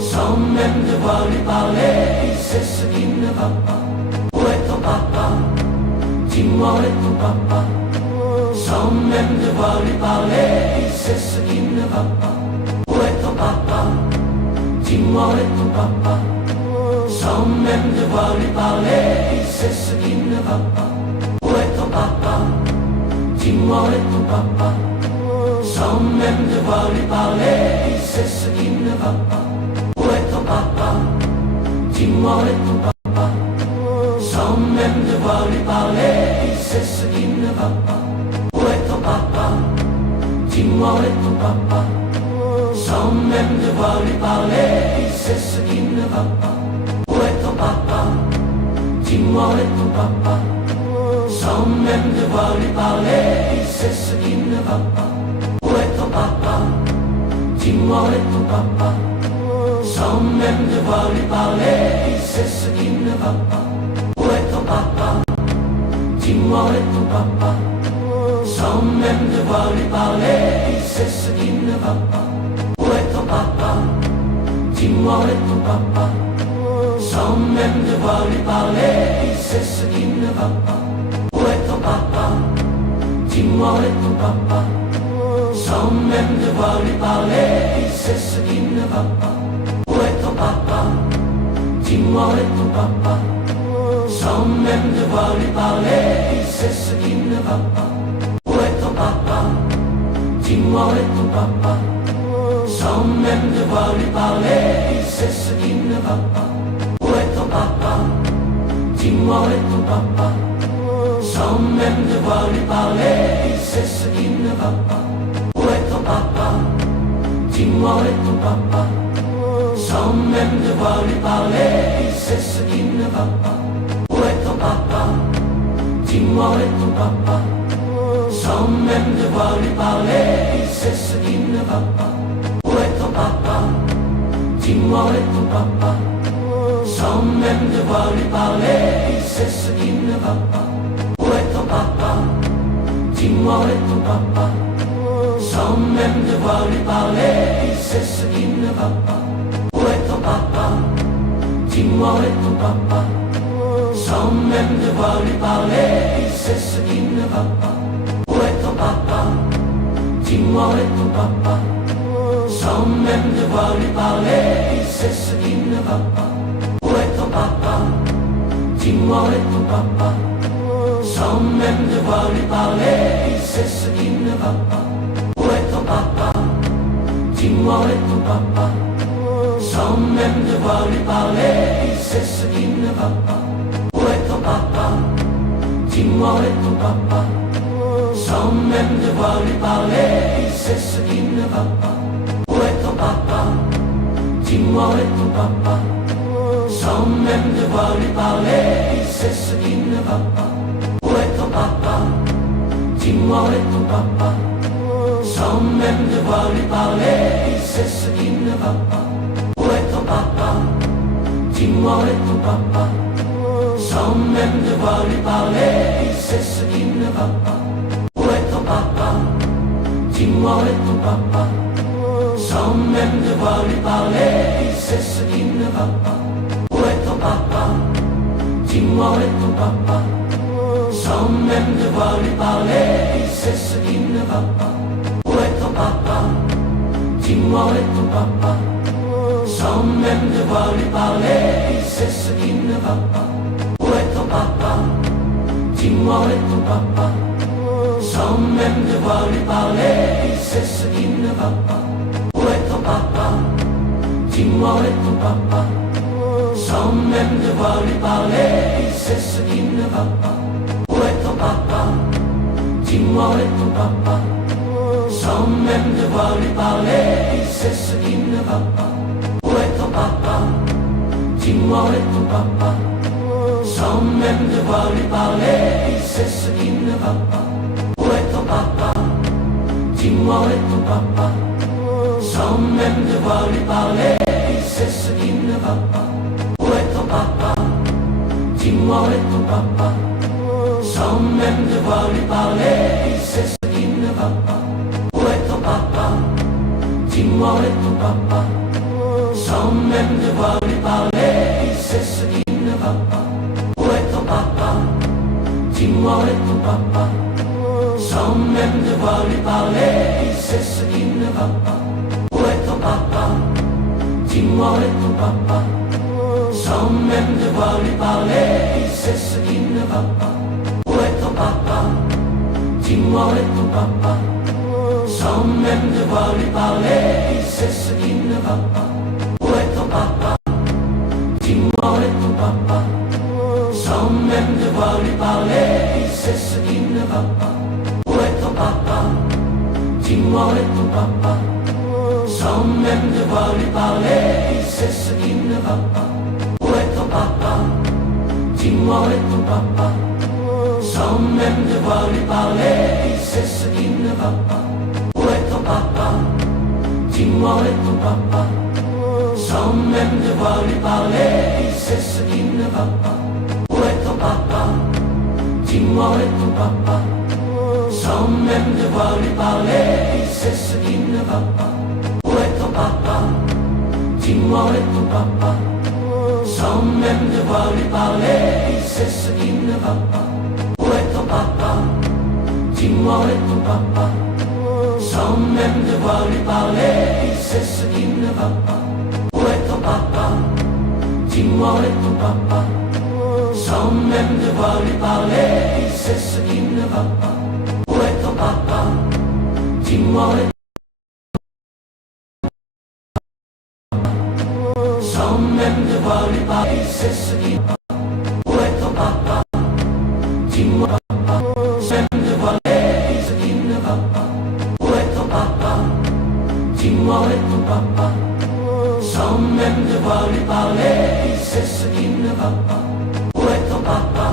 Sans même devoir lui parler, il sait ce qui ne va pas. Où est ton papa? Dis-moi où est ton papa? Sans même devoir lui parler, il sait ce qui ne va pas. Où est ton papa? Dis-moi où est ton papa? Sans même devoir lui parler, il sait ce qui ne va pas. Où est ton papa? Dis-moi où est ton papa? Sans même devoir lui parler, il sait ce qui ne va pas. Où est ton papa? Dis-moi où est ton papa? Sans même devoir lui parler, il sait ce qui ne va pas. Où est ton papa? Dis-moi où est ton papa? Sans même devoir lui parler, il sait ce qui ne va pas. Où est ton papa? Dis-moi où est ton papa? Sans même devoir lui parler, il sait ce qui ne va pas. Où est ton papa? Dis-moi où est ton papa? Sans même devoir lui parler, il sait ce qui ne va pas. Où est ton papa? Dis-moi où est ton papa? Sans même devoir lui parler, il sait ce qui ne va pas. Où est ton papa? Dis-moi où est ton papa? Sans même devoir lui parler, il sait ce qui ne va pas. Où est ton papa? Dis-moi où est ton papa? Sans même devoir lui parler, il sait ce qui ne va pas. Où est ton papa? Dis-moi où est ton papa? Sans même devoir lui parler, il sait ce qui ne va pas. Où est ton papa? Dis-moi où est ton papa? Sans même devoir lui parler, il sait ce qui ne va pas. Où est ton papa? Dis-moi où est ton papa? Sans même devoir lui parler, il sait ce qui ne va pas. Où est ton papa? Dis-moi où est ton papa? Sans même devoir lui parler, il sait ce qui ne va pas. Où est ton papa? Dis-moi où est ton papa? Sans même devoir lui parler, il sait ce qui ne va pas. Où est ton papa? Dis-moi où est ton papa? Sans même devoir lui parler, il sait ce qui ne va pas. Où est ton papa? Dis-moi où est ton papa? Sans même devoir lui parler, il sait ce qui ne va pas. Où est ton papa? Dis-moi où est ton papa? Sans même devoir lui parler, il sait ce qui ne va pas. Où est ton papa? Dis-moi où est ton papa? Sans même devoir lui parler, il sait ce qui ne va pas. Où est ton papa? Dis-moi où est ton papa? Sans même devoir lui parler, il sait ce qui ne va pas. Où est ton papa? Dis-moi où est ton papa? Sans même devoir lui parler, il sait ce qui ne va pas. Où est ton papa? Dis-moi où est ton papa? Sans même devoir lui parler, il sait ce qui ne va pas. Où est ton papa? Dis-moi où est ton papa? Sans même devoir lui parler, il sait ce qui ne va pas. Où est ton papa? Dis-moi où est ton papa? Sans même devoir lui parler, il sait ce qui ne va pas. Où est ton papa? Dis-moi où est ton papa? Sans même devoir lui parler, il sait ce qui ne va pas. Où est ton papa? Dis-moi où est ton papa? sans même devoir lui parler, il sait ce qui ne va pas. Où est ton papa? Dis-moi où est ton papa? Sans même devoir lui parler, il sait ce qui ne va pas. Où est ton papa? Dis-moi où est ton papa? Sans même devoir lui parler, il sait ce qui ne va pas. Où est ton papa? Dis-moi où est ton papa? Sans même devoir lui parler, il sait ce qui ne va pas. Où est ton papa? Dis-moi où est ton papa? Sans même devoir lui parler, il sait ce qui ne va pas. Où est ton papa? Dis-moi où est ton papa? Sans même devoir lui parler, il sait ce qui ne va pas. Où est ton papa? Dis-moi où est ton papa? Sans même devoir lui parler, il sait ce qui ne va pas. Où est ton papa? Dis-moi où est ton papa? Sans même devoir lui parler, il sait ce qui ne va pas. Où est ton papa? Dis-moi où est ton papa? Sans même devoir lui parler, il sait ce qui ne va pas. Où est ton papa? Dis-moi où est ton papa? Sans même devoir lui parler, il sait ce qui ne va pas. Où est ton papa? Dis-moi où est ton papa? Sans même devoir lui parler, il sait ce qui ne va pas. Où est ton papa? Dis-moi où est ton papa? Sans même devoir lui parler, il sait ce qui ne va pas. Où est ton papa? Dis-moi où est ton papa? Sans même devoir lui parler, il sait ce qui ne va pas. Où est ton papa? Dis-moi où est ton papa? Sans même devoir lui parler, il sait ce qui ne va pas. Où est ton papa? Dis-moi où est ton papa? Sans même devoir lui parler, il sait ce qui ne va pas. Où est ton papa? Dis-moi où est ton papa? Sans même devoir lui parler, il sait ce qui ne va pas. Où est ton papa? Dis-moi où est ton papa? Sans même devoir lui parler, il sait ce qui ne va pas. Où est ton papa? Dis-moi où est ton papa? Sans même devoir lui parler, il sait ce qui ne va pas. Où est ton papa? Dis-moi où est ton papa? Sans même devoir lui parler, il sait ce qui ne va pas. Où est ton papa? Dis-moi où est ton papa? Sans même devoir lui parler, il sait ce qui ne va pas. Où est ton papa? Dis-moi où est ton papa? Sans même devoir lui parler, il sait ce qui ne va pas. Où est ton papa? Dis-moi où est sans même devoir lui parler, il sait ce qui va. Où est ton papa? Dis-moi papa, sans même devoir lui parler, ce qui ne va pas. Où est ton papa? Dis-moi où est ton papa? Sans même devoir lui parler, il sait ce qui ne va pas. Où est ton papa?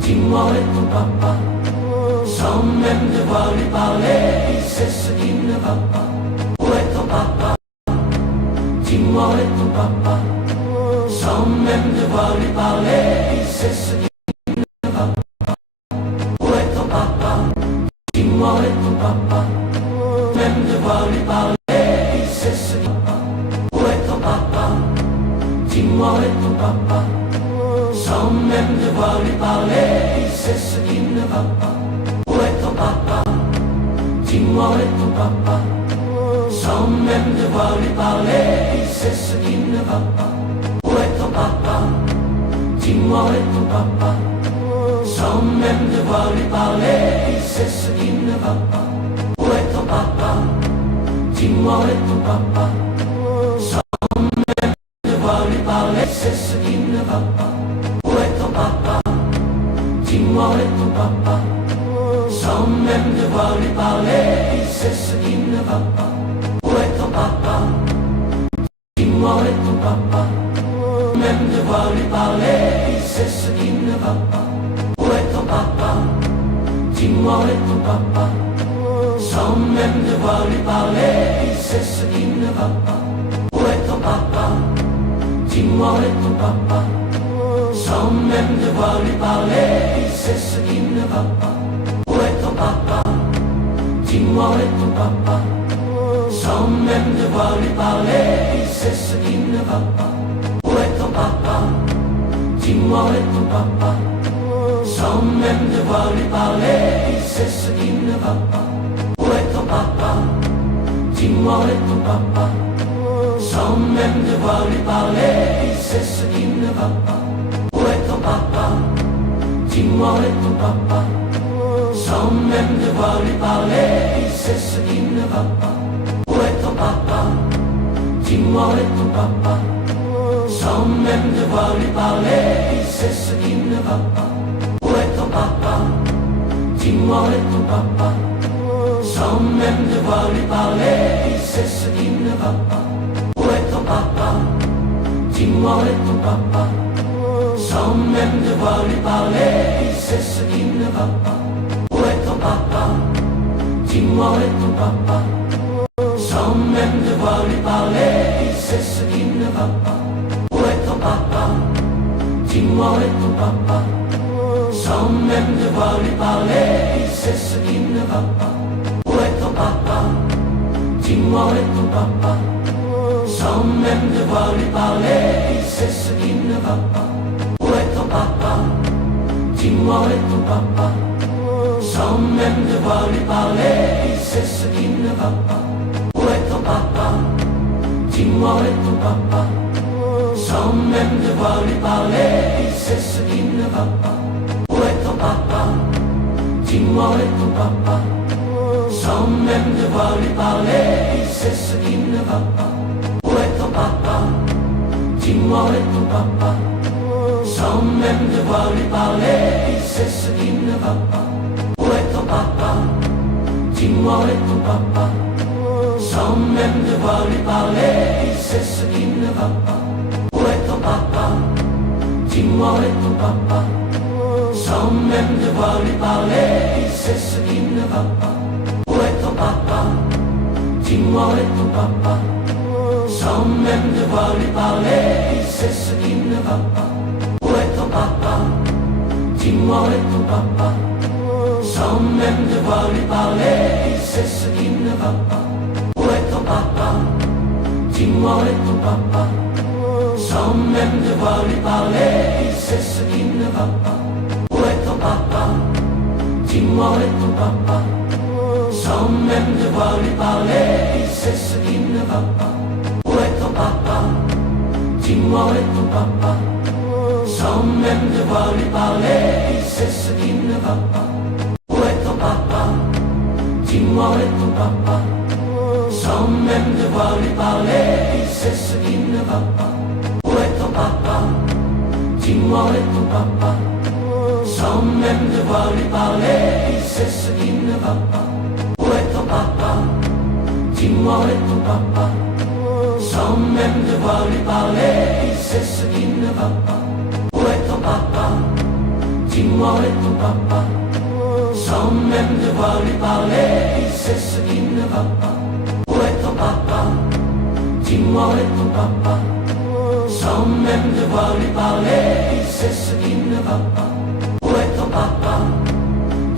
Dis-moi où est ton papa? Sans même devoir lui parler, il sait ce qui ne va pas. Où est ton papa? Dis-moi où est ton papa? Sans même devoir lui parler, il sait ce qui ne va pas. Où est ton papa? Dis-moi où est ton papa? Même devoir lui parler, il sait ce qui ne va pas. Où est ton papa? Dis-moi où est ton papa? Sans même devoir lui parler, il sait ce qui ne va pas. Où est ton papa? Dis-moi où est ton papa? Sans même devoir lui parler, il sait ce qui ne va pas. Où est ton papa? Dis-moi où est ton papa? Sans même devoir lui parler, il sait ce qui ne va pas. Où est ton papa? Dis-moi où est ton papa? Sans même devoir lui parler, il sait ce qui ne va pas. Où est ton papa? Dis-moi où est ton papa? Sans même devoir lui parler, il sait ce qui ne va pas. Où est ton papa? Dis-moi où est ton papa? Même devoir lui parler, il sait ce qui ne va pas. Où est ton papa? Dis-moi où est ton papa? Sans même devoir lui parler, il sait ce qui ne va pas. Où est ton papa? Dis-moi où est ton papa? Sans même devoir lui parler, il sait ce qui ne va pas. Où est ton papa? Dis-moi où est ton papa? Sans sans même devoir lui parler, il sait ce qui ne va pas. Où est ton papa? Dis-moi où est ton papa? Sans même devoir lui parler, il sait ce qui ne va pas. Où est ton papa? Dis-moi où est ton papa? Sans même devoir lui parler, il sait ce qui ne va pas. Où est ton papa? Dis-moi où est ton papa? Sans même devoir lui parler, il sait ce qui ne va pas. Où est ton papa? Dis-moi où est ton papa? Sans même devoir lui parler, il sait ce qui ne va pas. Où est ton papa? Dis-moi où est ton papa? Sans même devoir lui parler, il sait ce qui ne va pas. Où est ton papa? Dis-moi où est ton papa? Sans même devoir lui parler, il sait ce qui ne va pas. Où est ton papa? Dis-moi où est ton papa? Sans même devoir lui parler, il sait ce qui ne va pas. Où est ton papa? Dis-moi où est ton papa? Sans même devoir lui parler, il sait ce qui ne va pas. Où est ton papa? Dis-moi où est ton papa? Sans même devoir lui parler, il sait ce qui ne va pas. Où est ton papa? Dis-moi où est ton papa? Sans même devoir lui parler, il sait ce qui ne va pas. Où est ton papa? Dis-moi où est ton papa? Sans même devoir lui parler, il sait ce qui ne va pas. Où est ton papa? Dis-moi où est ton papa? Sans même devoir lui parler, il sait ce qui ne va pas. Où est ton papa? Dis-moi où est ton papa? Sans même devoir lui parler, il sait ce qui ne va pas. Où est ton papa? Dis-moi où est ton papa? Sans même devoir lui parler, il sait ce qui ne va pas. Où est ton papa? Dis-moi où est ton papa? Sans même devoir lui parler, il sait ce qui ne va pas. Où est ton papa? Dis-moi où est ton papa? Sans même devoir lui parler, il sait ce qui ne va pas. Où est ton papa? Dis-moi où est ton papa? Sans même devoir lui parler, il sait ce qui ne va pas. Où est ton papa? Dis-moi où est ton papa? Sans même devoir lui parler, il sait ce qui ne va pas. Où est ton papa? Dis-moi où est ton papa? Sans même devoir lui parler, il sait ce qui ne va pas. Où est ton papa? Dis-moi où est ton papa? Sans même devoir lui parler, il sait ce qui ne va pas. Où est ton papa? Dis-moi où est ton papa? Sans même devoir lui parler, il sait ce qui ne va pas. Où est ton papa? Dis-moi où est ton papa? Sans même devoir lui parler, il sait ce qui ne va pas. Où est ton papa? Dis-moi où est ton papa? Sans même devoir lui parler, il sait ce qui ne va pas. Où est ton papa? Dis-moi où est ton papa? Sans même devoir lui parler, il sait ce qui ne va pas. Où est ton papa? Dis-moi où est ton papa? Sans même devoir lui parler, il sait ce qui ne va pas. Où est ton papa? Dis-moi où est ton papa? Sans même devoir lui parler, il sait ce qui ne va pas. Où est ton papa?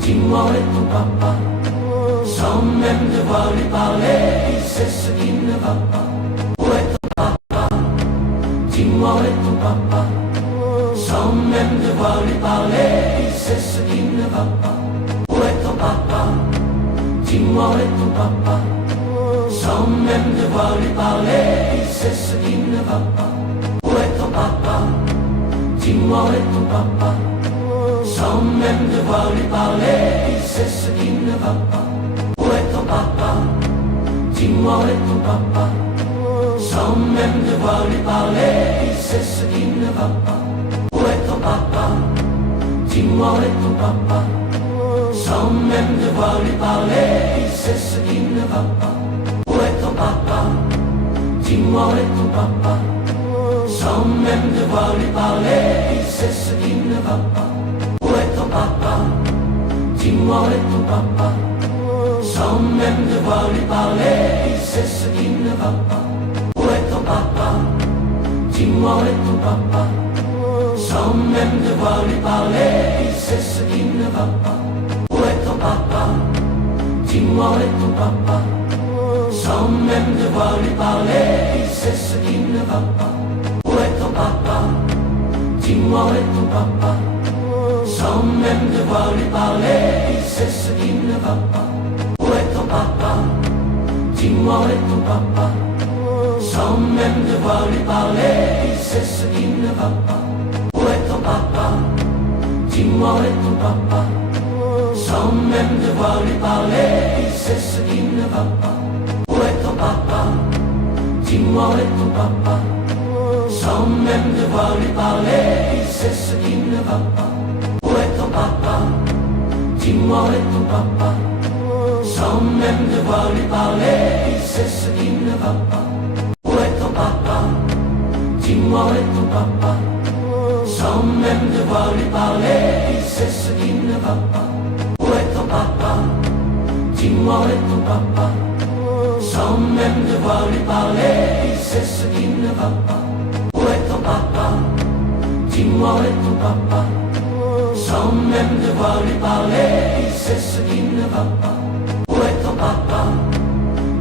Dis-moi où est ton papa? Sans même devoir lui parler, il sait ce qui ne va pas. Où est ton papa? Dis-moi où est ton papa? Sans même devoir lui parler, il sait ce qui ne va pas. Où est ton papa? Dis-moi où est ton papa? Sans même devoir lui parler, il sait ce qui ne va pas. Où est ton papa? Dis-moi où est ton papa? Sans même devoir lui parler, il sait ce qui ne va pas. Où est ton papa? Dis-moi où est ton papa? Sans même devoir lui parler, il sait ce qui ne va pas. Où est ton papa? Dis-moi où est ton papa? Sans même devoir lui parler, il sait ce qui ne va pas. Où est ton papa? Dis-moi où est ton papa? Sans même devoir lui parler, il sait ce qui ne va pas. Où est ton papa? Dis-moi où est ton papa? Sans même devoir lui parler, il sait ce qui ne va pas. Où est ton papa? Dis-moi où est ton papa? sans même devoir lui parler, il sait ce qui ne va pas. Où est ton papa? Dis-moi où est ton papa? Sans même devoir lui parler, il sait ce qui ne va pas. Où est ton papa? Dis-moi où est ton papa? Sans même devoir lui parler, il sait ce qui ne va pas. Où est ton papa? Dis-moi où est ton papa? Sans même devoir lui parler, il sait ce qui ne va pas. Où est ton papa? Dis-moi où est ton papa? Sans même devoir lui parler, il sait ce qui ne va pas. Où est ton papa? Dis-moi où est ton papa? Sans même devoir lui parler, il sait ce qui ne va pas. Où est ton papa? Dis-moi où est ton papa? Sans même devoir lui parler, il sait ce qui ne va pas. Où est ton papa? Dis-moi où est ton papa? Sans même devoir lui parler, il sait ce qui ne va pas. Où est ton papa? Dis-moi où est ton papa? Sans même devoir lui parler, il sait ce qui ne va pas. Où est ton papa?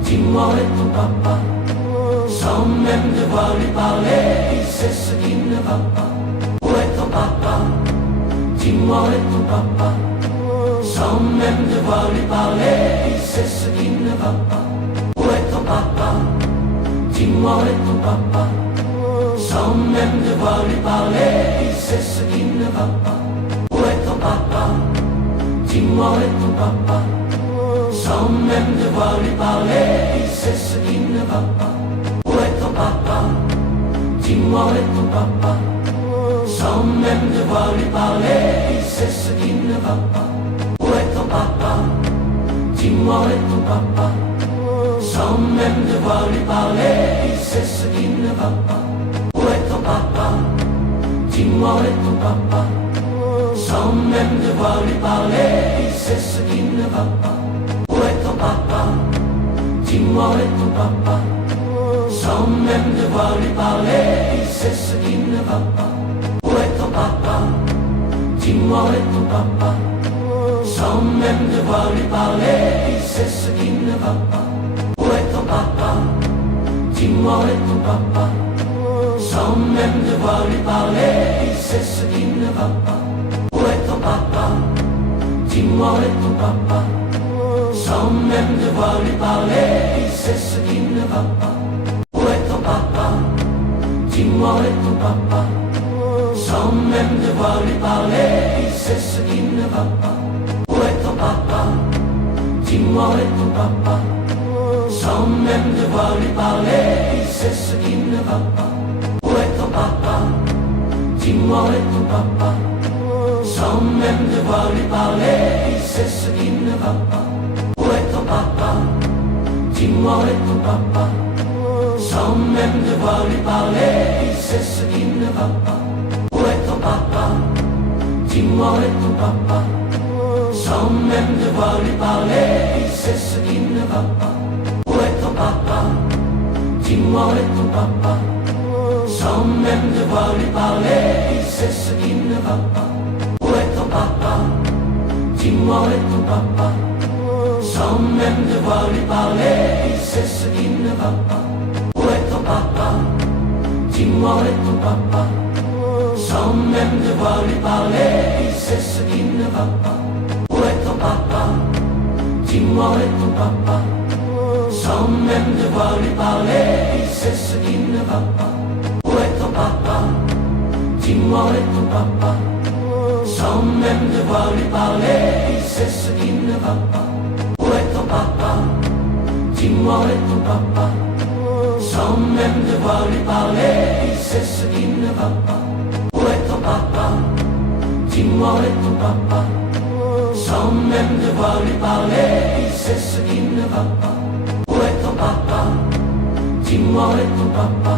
Dis-moi où est ton papa? Sans même devoir lui parler, il sait ce qui ne va pas. Où est ton papa? Dis-moi où est ton papa? Sans même devoir lui parler, il sait ce qui ne va pas. Où est ton papa? Dis-moi où est ton papa? Sans même devoir lui parler, il sait ce qui ne va pas. Où est ton papa? Dis-moi où est ton papa? Sans même devoir lui parler, il sait ce qui ne va pas. Où est ton papa? Dis-moi où est ton papa? Sans même devoir lui parler, il sait ce qui ne va pas. Où est ton papa? Dis-moi où est ton papa? Sans même devoir lui parler, il sait ce qui ne va pas. Où est ton papa? Dis-moi où est ton papa? Sans même devoir lui parler, il sait ce qui ne va pas. Où est ton papa? Dis-moi où est ton papa? Sans même devoir lui parler, il sait ce qui ne va pas. Où est ton papa? Dis-moi où est ton papa? Sans même devoir lui parler, il sait ce qui ne va pas. Où est ton papa? Dis-moi où est ton papa? Sans même devoir lui parler, il sait ce qui ne va pas. Où est ton papa? Dis-moi où est ton papa? Sans même devoir lui parler, il sait ce qui ne va pas. Où est ton papa? Dis-moi où est ton papa? Sans même devoir lui parler, il sait ce qui ne va pas. Où est ton papa? Dis-moi où est ton papa? Sans même devoir lui parler, il sait ce qui ne va pas. Où est ton papa? Dis-moi où est ton papa? Sans même devoir lui parler, il sait ce qui ne va pas. Où est ton papa? Dis-moi où est ton papa? Sans même devoir lui parler, il sait ce qui ne va pas. Où est ton papa? Dis-moi où est ton papa? Sans même devoir lui parler, il sait ce qui ne va pas. Où est ton papa? Dis-moi où est ton papa? Sans même devoir lui parler, il sait ce qui ne va pas. Où est ton papa? Dis-moi où est ton papa? Sans même devoir lui parler, il sait ce qui ne va pas. Où est ton papa? Dis-moi où est ton papa? Sans même devoir lui parler, il sait ce qui ne va pas. Où est ton papa? Dis-moi où est ton papa? Sans même devoir lui parler, il sait ce qui ne va pas. Où est ton papa? Dis-moi où est ton papa? Sans même devoir lui parler, il sait ce qui ne va pas. Où est ton papa? Dis-moi où est ton papa? Sans même devoir lui parler, il sait ce qui ne va pas. Où est ton papa? Dis-moi où est ton papa? Sans même devoir lui parler, il sait ce qui ne va pas. Où est ton papa? Dis-moi où est ton papa?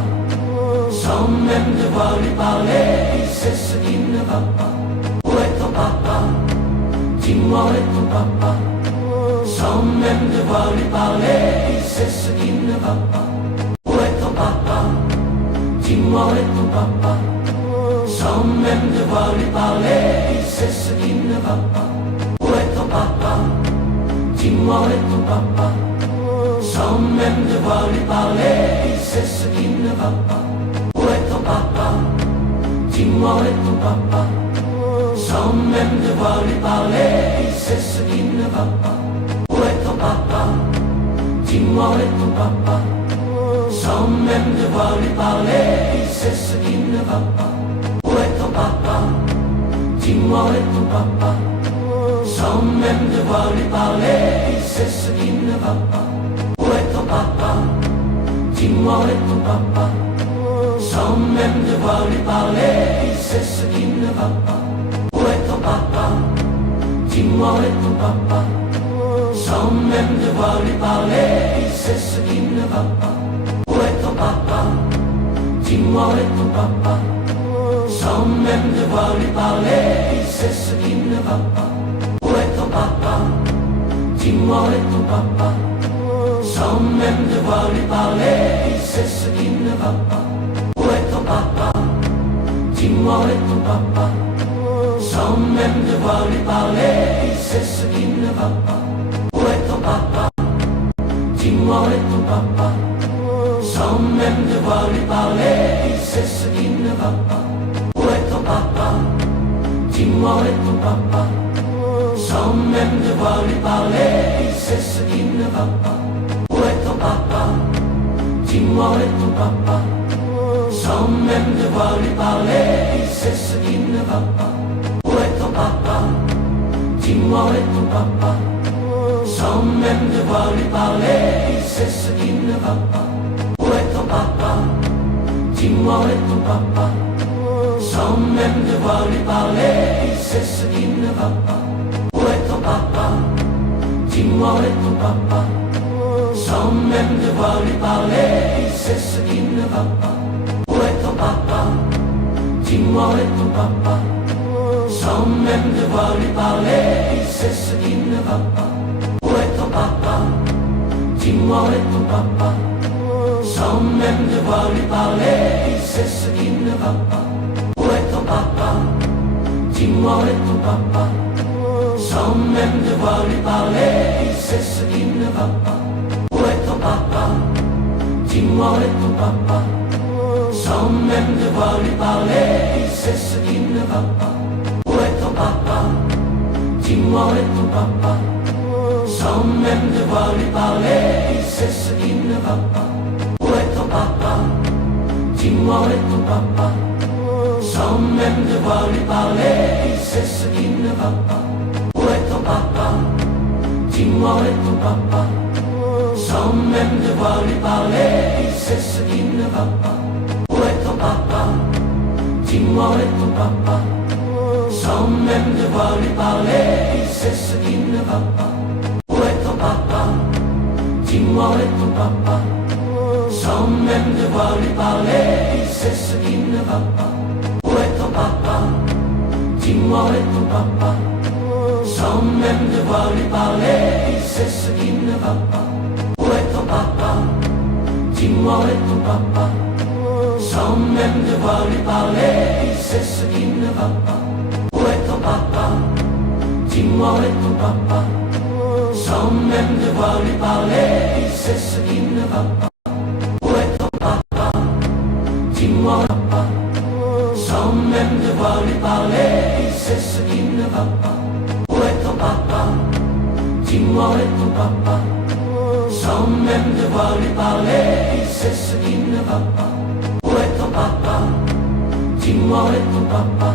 Sans même devoir lui parler, il sait ce qui ne va pas. Où est ton papa? Dis-moi où est ton papa? Sans même devoir lui parler, il sait ce qui ne va pas. Où est ton papa? Dis-moi où est ton papa? Sans même devoir lui parler, il sait ce qui ne va pas. Où est ton papa? Dis-moi où est ton papa? Sans même devoir lui parler, il sait ce qui ne va pas. Où est ton papa? Dis-moi où est ton papa? Sans même devoir lui parler, il sait ce qui ne va pas. Où est ton papa? Dis-moi où est ton papa? Sans même devoir lui parler, il sait ce qui ne va pas. Où est ton papa? Dis-moi où est ton papa? Sans même devoir lui parler, il sait ce qui ne va pas. Où est ton papa? Dis-moi où est ton papa? Sans même devoir lui parler, il sait ce qui ne va pas. Où est ton papa? Dis-moi où est ton papa? Sans même devoir lui parler, il sait ce qui ne va pas. Où est ton papa? Dis-moi où est ton papa? Sans même devoir lui parler, il sait ce qui ne va pas. Où est ton papa? Dis-moi où est ton papa? Sans même devoir lui parler, il sait ce qui ne va pas. Où est ton papa? Dis-moi où est ton papa? Sans même devoir lui parler, il sait ce qui ne va pas. Où est ton papa? Dis-moi où est ton papa? Sans même devoir lui parler, il sait ce qui ne va pas. Où est ton papa? Dis-moi où est ton papa? Sans même devoir lui parler, il sait ce qui ne va pas. Où est ton papa? Dis-moi où est ton papa? Sans même devoir lui parler, il sait ce qui ne va pas. Où est ton papa? Dis-moi où est ton papa? Sans même devoir lui parler, il sait ce qui ne va pas. Où est ton papa? Dis-moi où est ton papa? Sans même devoir lui parler, il sait ce qui ne va pas. Où est ton papa? Dis-moi où est ton papa? Sans même devoir lui parler, il sait ce qui ne va pas. Où est ton papa? Dis-moi où est ton papa? Sans même devoir lui parler, il sait ce qui ne va pas. Où est ton papa? Dis-moi où est ton papa? Sans même devoir lui parler, il sait ce qui ne va pas. Où est ton papa? Dis-moi où est ton papa? Sans même devoir lui parler, il sait ce qui ne va pas. Où est ton papa? Dis-moi où est ton papa? Sans même devoir lui parler, il sait ce qui ne va pas. Où est ton papa? Dis-moi où est ton papa? Sans même devoir lui parler, il sait ce qui ne va pas. Où est ton papa? Dis-moi où est ton papa? Sans même devoir lui parler, il sait ce qui ne va pas. Où est ton papa? Dis-moi où est ton papa? Sans même devoir lui parler, il sait ce qui ne va pas. Où est ton papa? Dis-moi où est ton papa? Sans même devoir lui parler, il sait ce qui ne va pas. Où est ton papa? Dis-moi où est ton papa? Sans même devoir lui parler, il sait ce qui ne va pas. Où est ton papa? Dis-moi où est ton papa? Sans même devoir lui parler, il sait ce qui ne va pas. Où est ton papa? Dis-moi où est ton papa? Sans même devoir lui parler, il sait ce qui ne va pas. Où est ton papa? Dis-moi où est ton papa? Sans même devoir lui parler, il sait ce qui ne va pas. Où est ton papa? Dis-moi où est ton papa? Sans même devoir lui parler, il sait ce qui ne va pas. Où est ton papa? Dis-moi où est ton papa? Sans même devoir lui parler, il sait ce qui ne va pas. Où est ton papa? Dis-moi où est ton papa?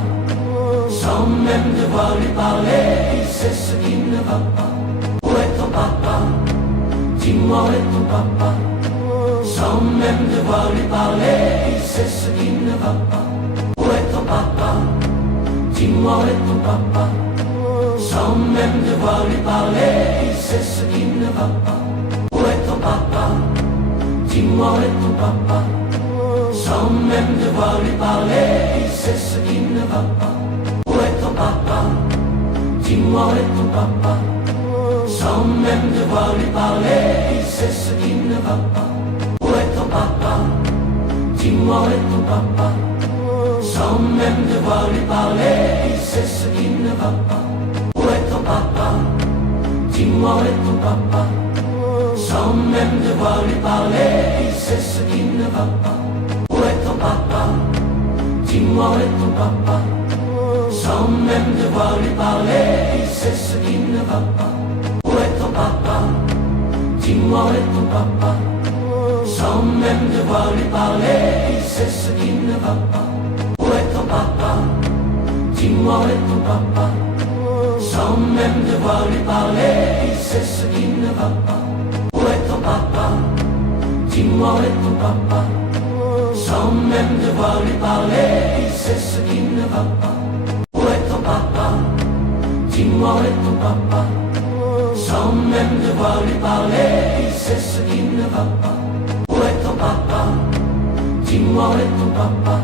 Sans même devoir lui parler, il sait ce qui ne va pas. Où est ton papa? Dis-moi où est ton papa? Sans même devoir lui parler, il sait ce qui ne va pas. Où est ton papa? Dis-moi où est ton papa? Sans même devoir lui parler, il sait ce qui ne va pas. Où est ton papa? Dis-moi où est ton papa? Sans même devoir lui parler, il sait ce qui ne va pas. Où est ton papa? Dis-moi où est ton papa? Sans même devoir lui parler, il sait ce qui ne va pas. Où est ton papa? Dis-moi où est ton papa? Sans même devoir lui parler, il sait ce qui ne va pas. Où est ton papa? Dis-moi où est ton papa? sans même devoir lui parler, il sait ce qui ne va pas. Où est ton papa? Dis-moi où est ton papa? Sans même devoir lui parler, il sait ce qui ne va pas. Où est ton papa? Dis-moi où est ton papa? Sans même devoir lui parler, il sait ce qui ne va pas. Où est ton papa? Dis-moi où est ton papa? Sans même devoir lui parler, il sait ce qui ne va pas. Où est ton papa? Dis-moi où est ton papa? Sans même devoir lui parler, il sait ce qui ne va pas. Où est ton papa? Dis-moi où est ton papa? Sans même devoir lui parler, il sait ce qui ne va pas. Où est ton papa? Dis-moi où est ton papa?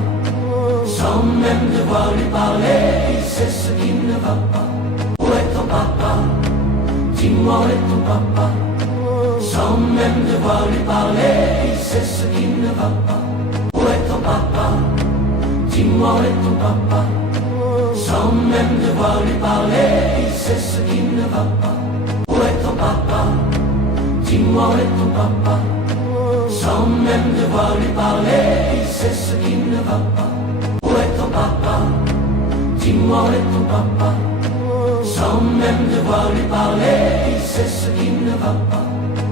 Sans même devoir lui parler, il sait ce qui ne va pas. Où est ton papa? Dis-moi où est ton papa? Sans même devoir lui parler, il sait ce qui ne va pas. Où est ton papa? Dis-moi où est ton papa? Sans même devoir lui parler, il sait ce qui ne va pas. Où est ton papa? Dis-moi où est ton papa? Sans même devoir lui parler, il sait ce qui ne va pas. Où est ton papa? Dis-moi où est ton papa? Sans même devoir lui parler, il sait ce qui ne va pas.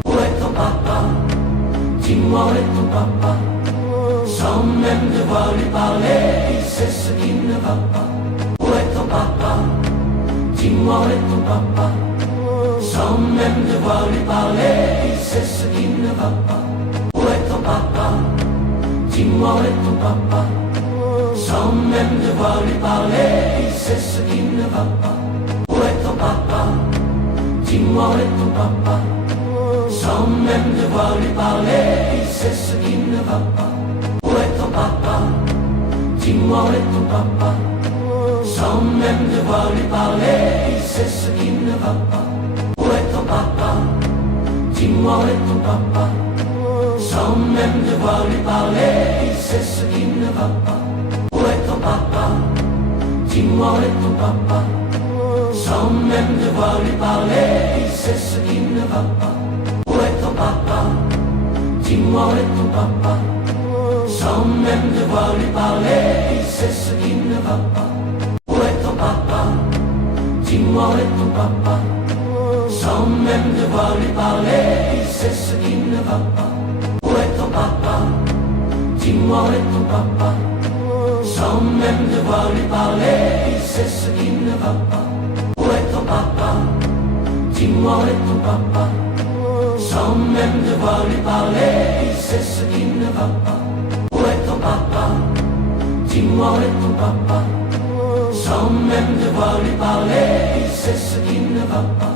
Où est ton papa? Dis-moi où est ton papa? Sans même devoir lui parler, il sait ce qui ne va pas. Où est ton papa? Dis-moi où est ton papa? Sans même devoir lui parler, il sait ce qui ne va pas. Où est ton papa? Dis-moi où est ton papa? Sans même devoir lui parler, il sait ce qui ne va pas. Où est ton papa? Dis-moi où est ton papa? Sans même devoir lui parler, il sait ce qui ne va pas. Où est ton papa? Dis-moi où est ton papa? Sans même devoir lui parler, il sait ce qui ne va pas. Où est ton papa? Dis-moi où est ton papa? Sans même devoir lui parler, il sait ce qui ne va pas. Où est ton papa? Dis-moi où est ton papa? Sans même devoir lui parler, il sait ce qui ne va pas. Où est ton papa? Dis-moi où est ton papa? Sans même devoir lui parler, il sait ce qui ne va pas. Où est ton papa? Dis-moi où est ton papa? Sans même devoir lui parler, il sait ce qui ne va pas. Où est ton papa? Dis-moi où est ton papa? Sans même devoir lui parler, il sait ce qui ne va pas. Où est ton papa? Dis-moi où est ton papa? Sans même devoir lui parler, il sait ce qui ne va pas. Où est ton papa? Dis-moi où est ton papa? Sans même devoir lui parler, il sait ce qui ne va pas. Où est ton papa? Dis-moi où est ton papa? Sans même devoir lui parler, il sait ce qui ne va pas.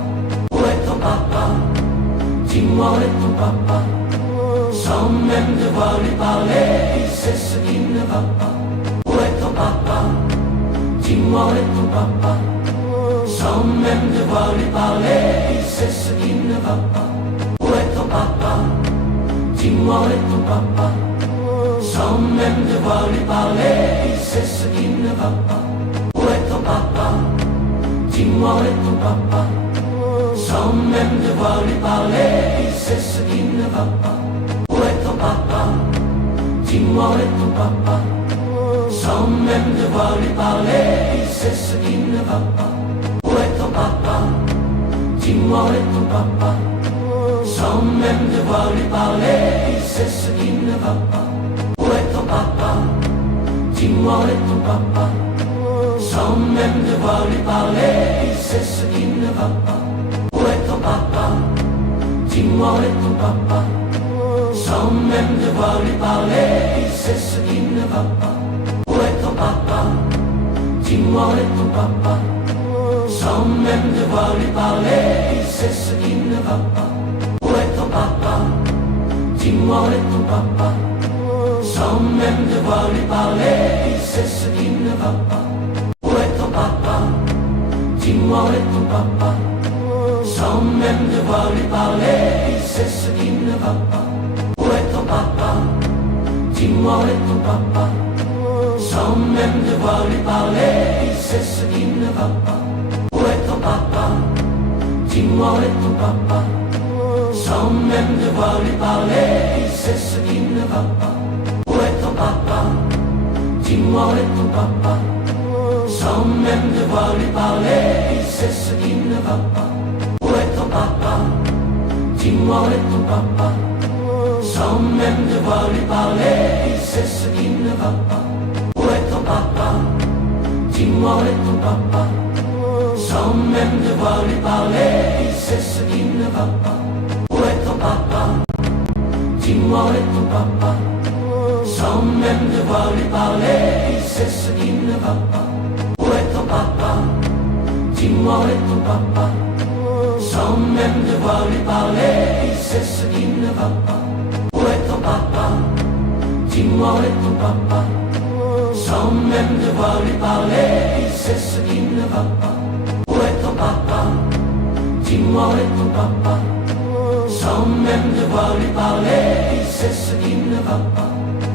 Où est ton papa? Dis-moi où est ton papa? Sans même devoir lui parler, il sait ce qui ne va pas. Où est ton papa? Dis-moi où est ton papa? Sans même devoir lui parler, il sait ce qui ne va pas. Où est ton papa? Dis-moi où est ton papa? Sans même devoir lui parler, il sait ce qui ne va pas. Où est ton papa? Dis-moi où est ton papa? Sans même devoir lui parler, il sait ce qui ne va pas. Où est ton papa? Dis-moi où est ton papa? Sans même devoir lui parler, il sait ce qui ne va pas. Où est ton papa? Dis-moi où est ton papa? Sans même devoir lui parler, il sait ce qui ne va pas. Où est ton papa? Dis-moi où est ton papa? Sans même devoir lui parler, il sait ce qui ne va pas. Où est ton papa? Dis-moi où est ton papa? Sans même devoir lui parler, il sait ce qui ne va pas. Où est ton papa? Dis-moi où est ton papa? Sans même devoir lui parler, il sait ce qui ne va pas. Où est ton papa? Dis-moi où est ton papa? Sans même devoir lui parler, il sait ce qui ne va pas. Où est ton papa? Dis-moi où est ton papa? Sans même devoir lui parler, il sait ce qui ne va pas. Où est ton papa? Dis-moi où est ton papa? sans même devoir lui parler, il sait ce qui ne va pas. Où est ton papa? Dis-moi où est ton papa? Sans même devoir lui parler, il sait ce qui ne va pas. Où est ton papa? Dis-moi où est ton papa? Sans même devoir lui parler, il sait ce qui ne va pas. Où est ton papa? Dis-moi où est ton papa? Sans même devoir lui parler, il sait ce qui ne va pas. Où est ton papa? Dis-moi où est ton papa? Sans même devoir lui parler, il sait ce qui ne va pas. Où est ton papa? Dis-moi où est ton papa? Sans même devoir lui parler, il sait ce qui ne va pas. Où est ton papa? Dis-moi où est ton papa? Sans même devoir lui parler, il sait ce qui ne va pas. Où est ton papa? Dis-moi où est ton papa? Sans même devoir lui parler, il sait ce qui ne va pas.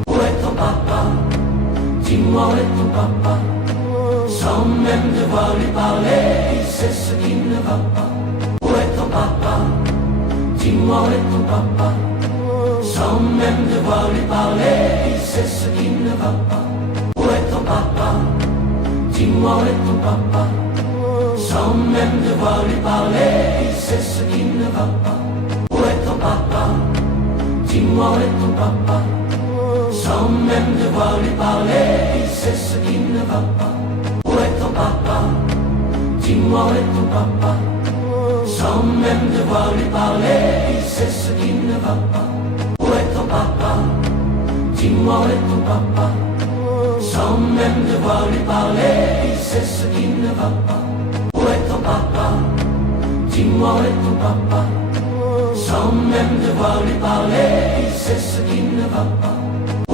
Où est ton papa? Dis-moi où est ton papa? Sans même devoir lui parler, il sait ce qui ne va pas. Où est ton papa? Dis-moi où est ton papa? Sans même devoir lui parler, il sait ce qui ne va pas. Où est ton papa? Dis-moi où est ton papa? Sans même devoir lui parler, il sait ce qui ne va pas. Où est ton papa? Dis-moi où est ton papa? Sans même devoir lui parler, il sait ce qui ne va pas. Où est ton papa? Dis-moi où est ton papa? Sans même devoir lui parler, il sait ce qui ne va pas. Où est ton papa? Dis-moi où est ton papa? Sans même devoir lui parler, il sait ce qui ne va pas. Où est ton papa? Dis-moi où est ton papa? Sans même devoir lui parler, il sait ce qui ne va pas.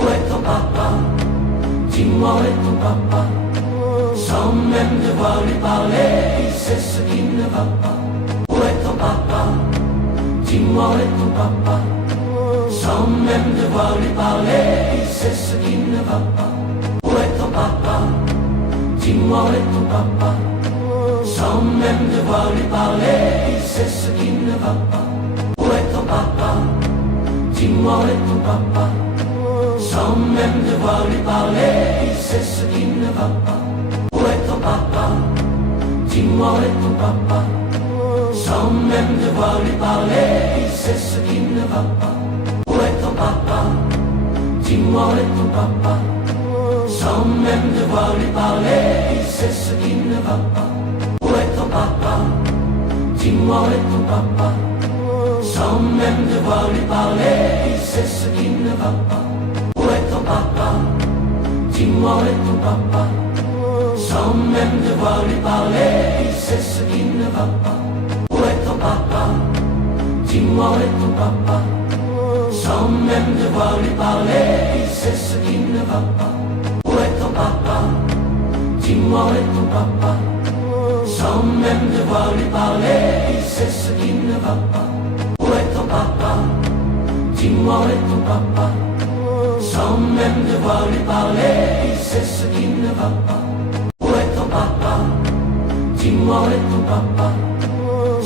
Où est ton papa? Dis-moi où est ton papa? Sans même devoir lui parler, il sait ce qui ne va pas. Où est ton papa? Dis-moi où est ton papa? Sans même devoir lui parler, il sait ce qui ne va pas. Où est ton papa? Dis-moi où est ton papa? Sans même devoir lui parler, il sait ce qui ne va pas. Où est ton papa? Dis-moi où est ton papa? Sans même devoir lui parler, il sait ce qui ne va pas. Où est ton papa? Dis-moi où est ton papa? Sans même devoir lui parler, il sait ce qui ne va pas. Où est ton papa? Dis-moi où est ton papa? Sans même devoir lui parler, il sait ce qui ne va pas. Où est ton papa? Dis-moi où est ton papa? Sans même devoir lui parler, il sait ce qui ne va pas. Où est ton papa? Dis-moi où est ton papa? Sans même devoir lui parler, il sait ce qui ne va pas. Où est ton papa? Dis-moi où est ton papa? Sans même devoir lui parler, il sait ce qui ne va pas. Où est ton papa? Dis-moi où est ton papa? Sans même devoir lui parler, il sait ce qui ne va pas. Où est ton papa? Dis-moi où est ton papa? Sans même devoir lui parler, il sait ce qui ne va pas. Où est ton papa? Dis-moi où est ton papa?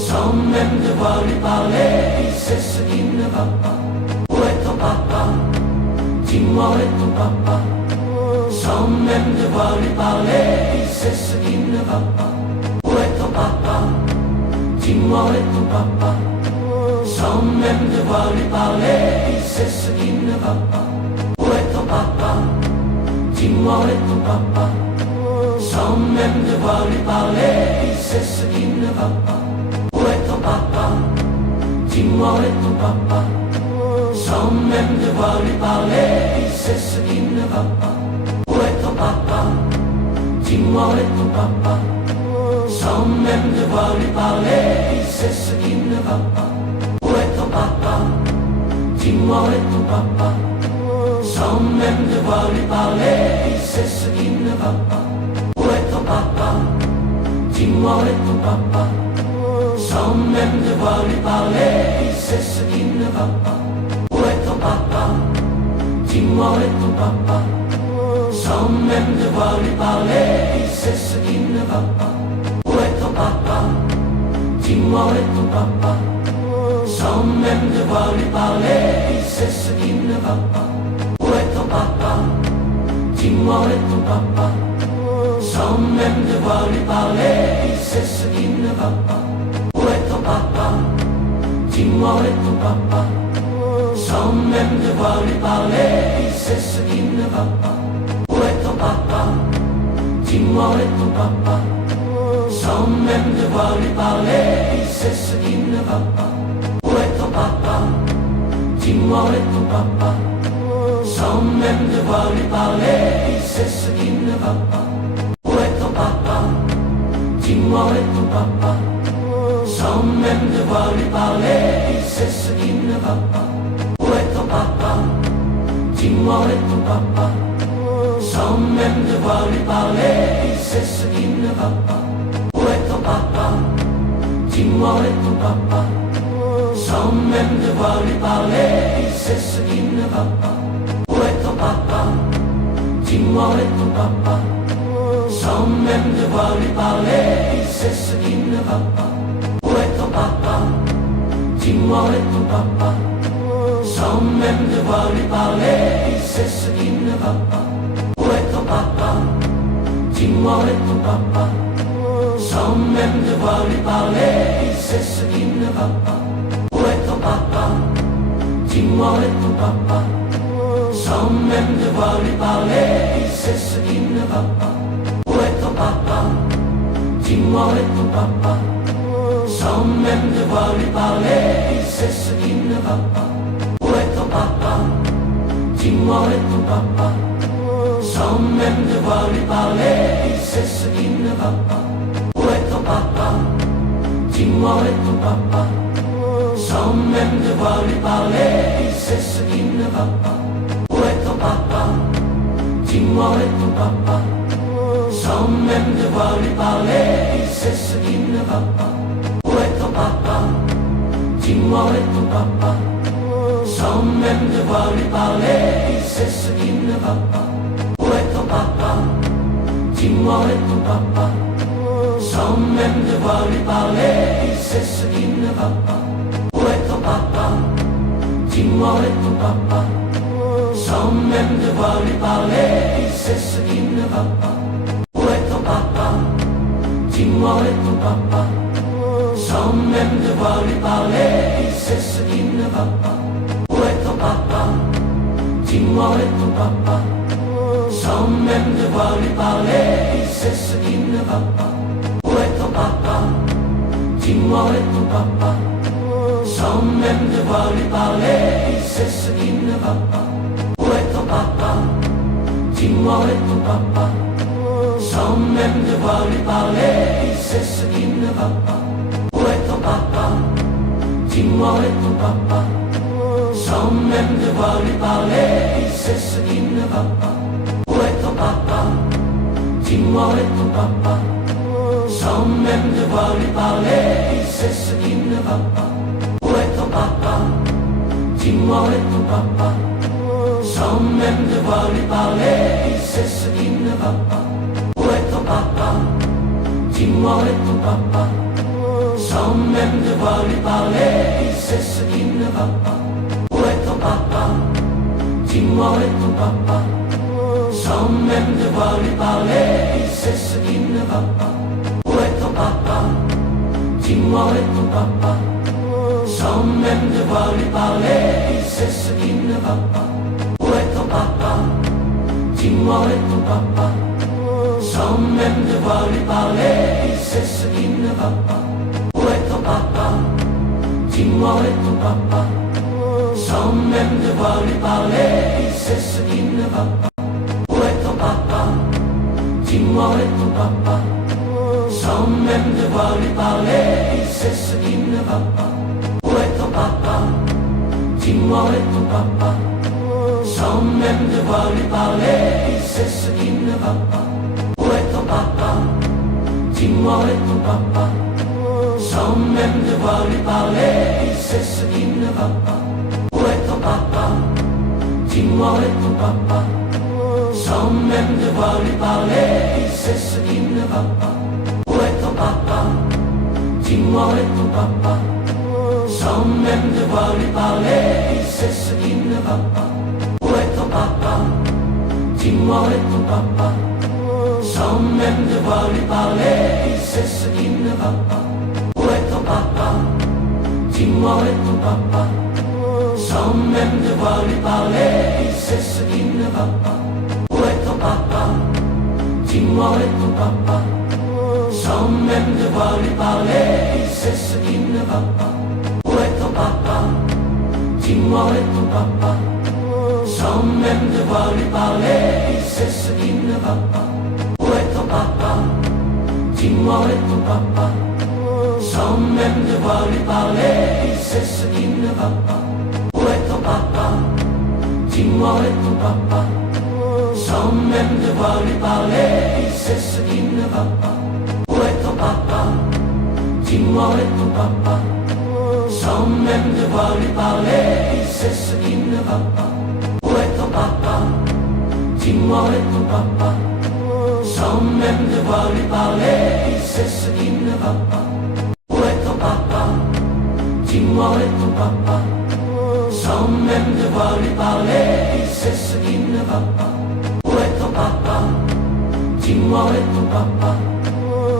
Sans même devoir lui parler, il sait ce qui ne va pas. Où est ton papa? Dis-moi où est ton papa? Sans même devoir lui parler, il sait ce qui ne va pas. Où est ton papa? Dis-moi où est ton papa? Sans même devoir lui parler, il sait ce qui ne va pas. Où est ton papa? Dis-moi où est ton papa? Sans même devoir lui parler, il sait ce qui ne va pas. Où est ton papa? Dis-moi où est ton papa? Sans même devoir lui parler, il sait ce qui ne va pas. Où est ton papa? Dis-moi où est ton papa? Sans même devoir lui parler, il sait ce qui ne va pas. Où est ton papa? Dis-moi où est ton papa? Sans même devoir lui parler, il sait ce qui ne va pas. Où est ton papa? Dis-moi où est ton papa? Sans même devoir lui parler, il sait ce qui ne va pas. Où est ton papa? Dis-moi où est ton papa? Sans même devoir lui parler, il sait ce qui ne va pas. Où est ton papa? Dis-moi où est ton papa? sans même devoir lui parler, il sait ce qui ne va pas. Où est ton papa? Dis-moi où est ton papa? Sans même devoir lui parler, il sait ce qui ne va pas. Où est ton papa? Dis-moi où est ton papa? Sans même devoir lui parler, il sait ce qui ne va pas. Où est ton papa? Dis-moi où est ton papa? Sans même devoir lui parler, il sait ce qui ne va pas. Où est ton papa? Dis-moi où est ton papa? Sans même devoir lui parler, il sait ce qui ne va pas. Où est ton papa? Dis-moi où est ton papa? Sans même devoir lui parler, il sait ce qui ne va pas. Où est ton papa? Dis-moi où est ton papa? Sans même devoir lui parler, il sait ce qui ne va pas. Où est ton papa? Dis-moi où est ton papa? Sans même devoir lui parler, il sait ce qui ne va pas. Où est ton papa? Dis-moi où est ton papa? Sans même devoir lui parler, il sait ce qui ne va pas. Où est ton papa? Dis-moi où est ton papa? Sans même devoir lui parler, il sait ce qui ne va pas. Où est ton papa? Dis-moi où est ton papa? Sans même devoir lui parler, il sait ce qui ne va pas. Où est ton papa? Dis-moi où est ton papa? Sans même devoir lui parler, il sait ce qui ne va pas. Où est ton papa? Dis-moi où est ton papa? Sans même devoir lui parler, il sait ce qui ne va pas. Où est ton papa? Dis-moi où est ton papa? Sans même devoir lui parler, il sait ce qui ne va pas. Où est ton papa? Dis-moi où est ton papa? Sans même devoir lui parler, il sait ce qui ne va pas. Où est ton papa? Dis-moi où est ton papa? Sans même devoir lui parler, il sait ce qui ne va pas. Où est ton papa? Dis-moi où est ton papa? Sans même devoir lui parler, il sait ce qui ne va pas. Où est ton papa? Dis-moi où est ton papa? Sans même devoir lui parler, il sait ce qui ne va pas. Où est ton papa? Dis-moi où est ton papa? Sans même devoir lui parler, il sait ce qui ne va pas. Où est ton papa? Dis-moi où est ton papa? Sans même devoir lui parler, il sait ce qui ne va pas. Où est ton papa? Dis-moi où est ton papa? Sans même devoir lui parler, il sait ce qui ne va pas. Où est ton papa? Dis-moi où est ton papa? Sans même devoir lui parler, il sait ce qui ne va pas. Où est ton papa? Dis-moi où est ton papa? Sans même devoir lui parler, il sait ce qui ne va pas. Où est ton papa? Dis-moi où est ton papa? Sans même devoir lui parler, il sait ce qui ne va pas. Où est ton papa? Dis-moi où est ton papa? Sans même devoir lui parler, il sait ce qui ne va pas. Où est ton papa? Dis-moi où est ton papa? Sans même devoir lui parler, il sait ce qui ne va pas. Où est ton papa? Dis-moi où est ton papa? Sans même devoir lui parler, il sait ce qui ne va pas. Où est ton papa? Dis-moi où est ton papa? Sans même devoir lui parler, il sait ce qui ne va pas. Où est ton papa? Dis-moi où est ton papa? Sans même devoir lui parler, il sait ce qui ne va pas. Où est ton papa? Dis-moi où est ton papa? Sans même devoir lui parler, il sait ce qui ne va pas. Où est ton papa? Dis-moi où est ton papa? Sans même devoir lui parler, il sait ce qui ne va pas. Où est ton papa? Dis-moi où est ton papa? Sans même devoir lui parler, il sait ce qui ne va pas. Où est ton papa? Dis-moi où est ton papa? Sans même devoir lui parler, il sait ce qui ne va pas. Où est ton papa? Dis-moi où est ton papa? Sans même devoir lui parler, il sait ce qui ne va pas. Où est ton papa? Dis-moi où est ton papa? Sans même devoir lui parler, il sait ce qui ne va pas. Où est ton papa? Dis-moi où est ton papa? sans même devoir lui parler, il sait ce qui ne va pas. Où est ton papa? Dis-moi où est ton papa? Sans même devoir lui parler, il sait ce qui ne va pas. Où est ton papa? Dis-moi où est ton papa? Sans même devoir lui parler, il sait ce qui ne va pas. Où est ton papa? Dis-moi où est ton papa? Sans même devoir lui parler, il sait ce qui ne va pas. Où est ton papa? Dis-moi où est ton papa? Sans même devoir lui parler, il sait ce qui ne va pas. Où est ton papa? Dis-moi où est ton papa? Sans même devoir lui parler, il sait ce qui ne va pas. Où est ton papa? Dis-moi où est ton papa? Sans même devoir lui parler, il sait ce qui ne va pas. Où est ton papa? Dis-moi où est ton papa? Sans même devoir lui parler, il sait ce qui ne va pas. Où est ton papa? Dis-moi où est ton papa? Sans même devoir lui parler, il sait ce qui ne va pas. Où est ton papa? Dis-moi où est ton papa? Sans même devoir lui parler, il sait ce qui ne va pas. Où est ton papa? Dis-moi où est ton papa?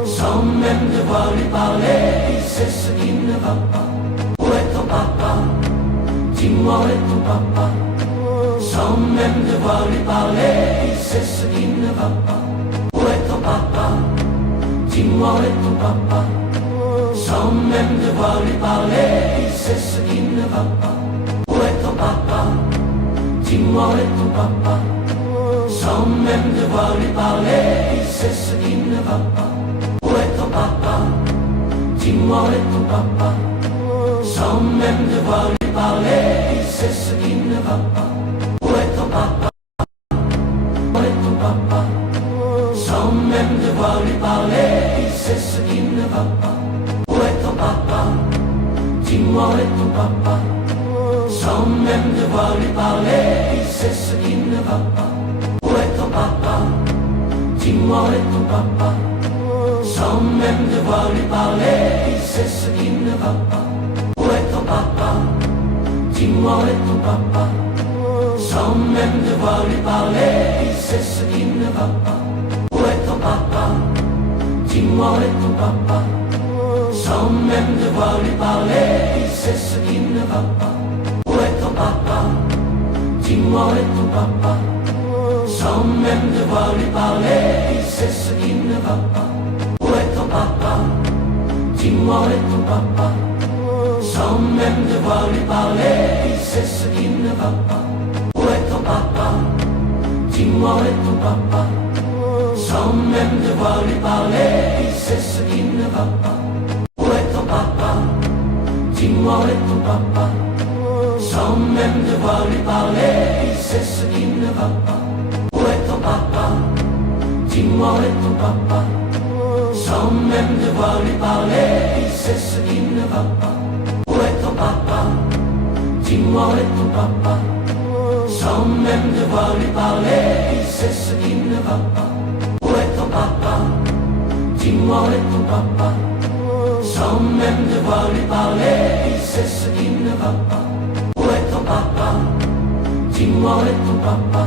Sans même devoir lui parler, il sait ce qui ne va pas. Où est ton papa? Dis-moi où est ton papa? Sans même devoir lui parler, il sait ce qui ne va pas. Où est ton papa? Dis-moi où est ton papa? Sans même devoir lui parler, il sait ce qui ne va pas. Où est ton papa? Dis-moi où est ton papa? Sans même devoir lui parler, il sait ce qui ne va pas. Où est ton papa? Dis-moi où est ton papa? Sans même devoir lui parler, il sait ce qui ne va pas. Où est ton papa? Où est ton papa? Sans même devoir lui parler, il sait ce qui ne va pas. Où est ton papa? Dis-moi où est ton papa? Sans même devoir lui parler, il sait ce qui ne va pas. Où est ton papa? Dis-moi où est ton papa? Sans même devoir lui parler, il sait ce qui ne va pas. Où est ton papa? Dis-moi où est ton papa? Sans même devoir lui parler, il sait ce qui ne va pas. Où est ton papa? Dis-moi où est ton papa? Sans même devoir lui parler, il sait ce qui ne va pas. Où est ton papa? Dis-moi où est ton papa? Sans même devoir lui parler, il sait ce qui ne va pas. Où est ton papa? Dis-moi où est ton papa? Sans même devoir lui parler, il sait ce qui ne va pas. Où est ton papa? Dis-moi où est ton papa? Sans même devoir lui parler, il sait ce qui ne va pas. Où est ton papa? Dis-moi où est ton papa? Sans même devoir lui parler, il sait ce qui ne va pas. Où est ton papa? Dis-moi où est ton papa? Sans même devoir lui parler, il sait ce qui ne va pas. Où est ton papa? Dis-moi où est ton papa? Sans même devoir lui parler, il sait ce qui ne va pas. Où est ton papa? Dis-moi où est ton papa? Sans même devoir lui parler, il sait ce qui ne va pas. Où est ton papa? Dis-moi où est ton papa?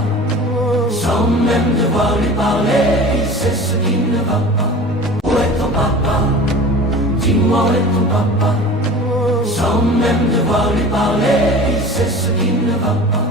Sans même devoir lui parler, il sait ce qui ne va pas. Où est ton papa? Dis-moi où est ton papa? Sans même devoir lui parler, il sait ce qui ne va pas.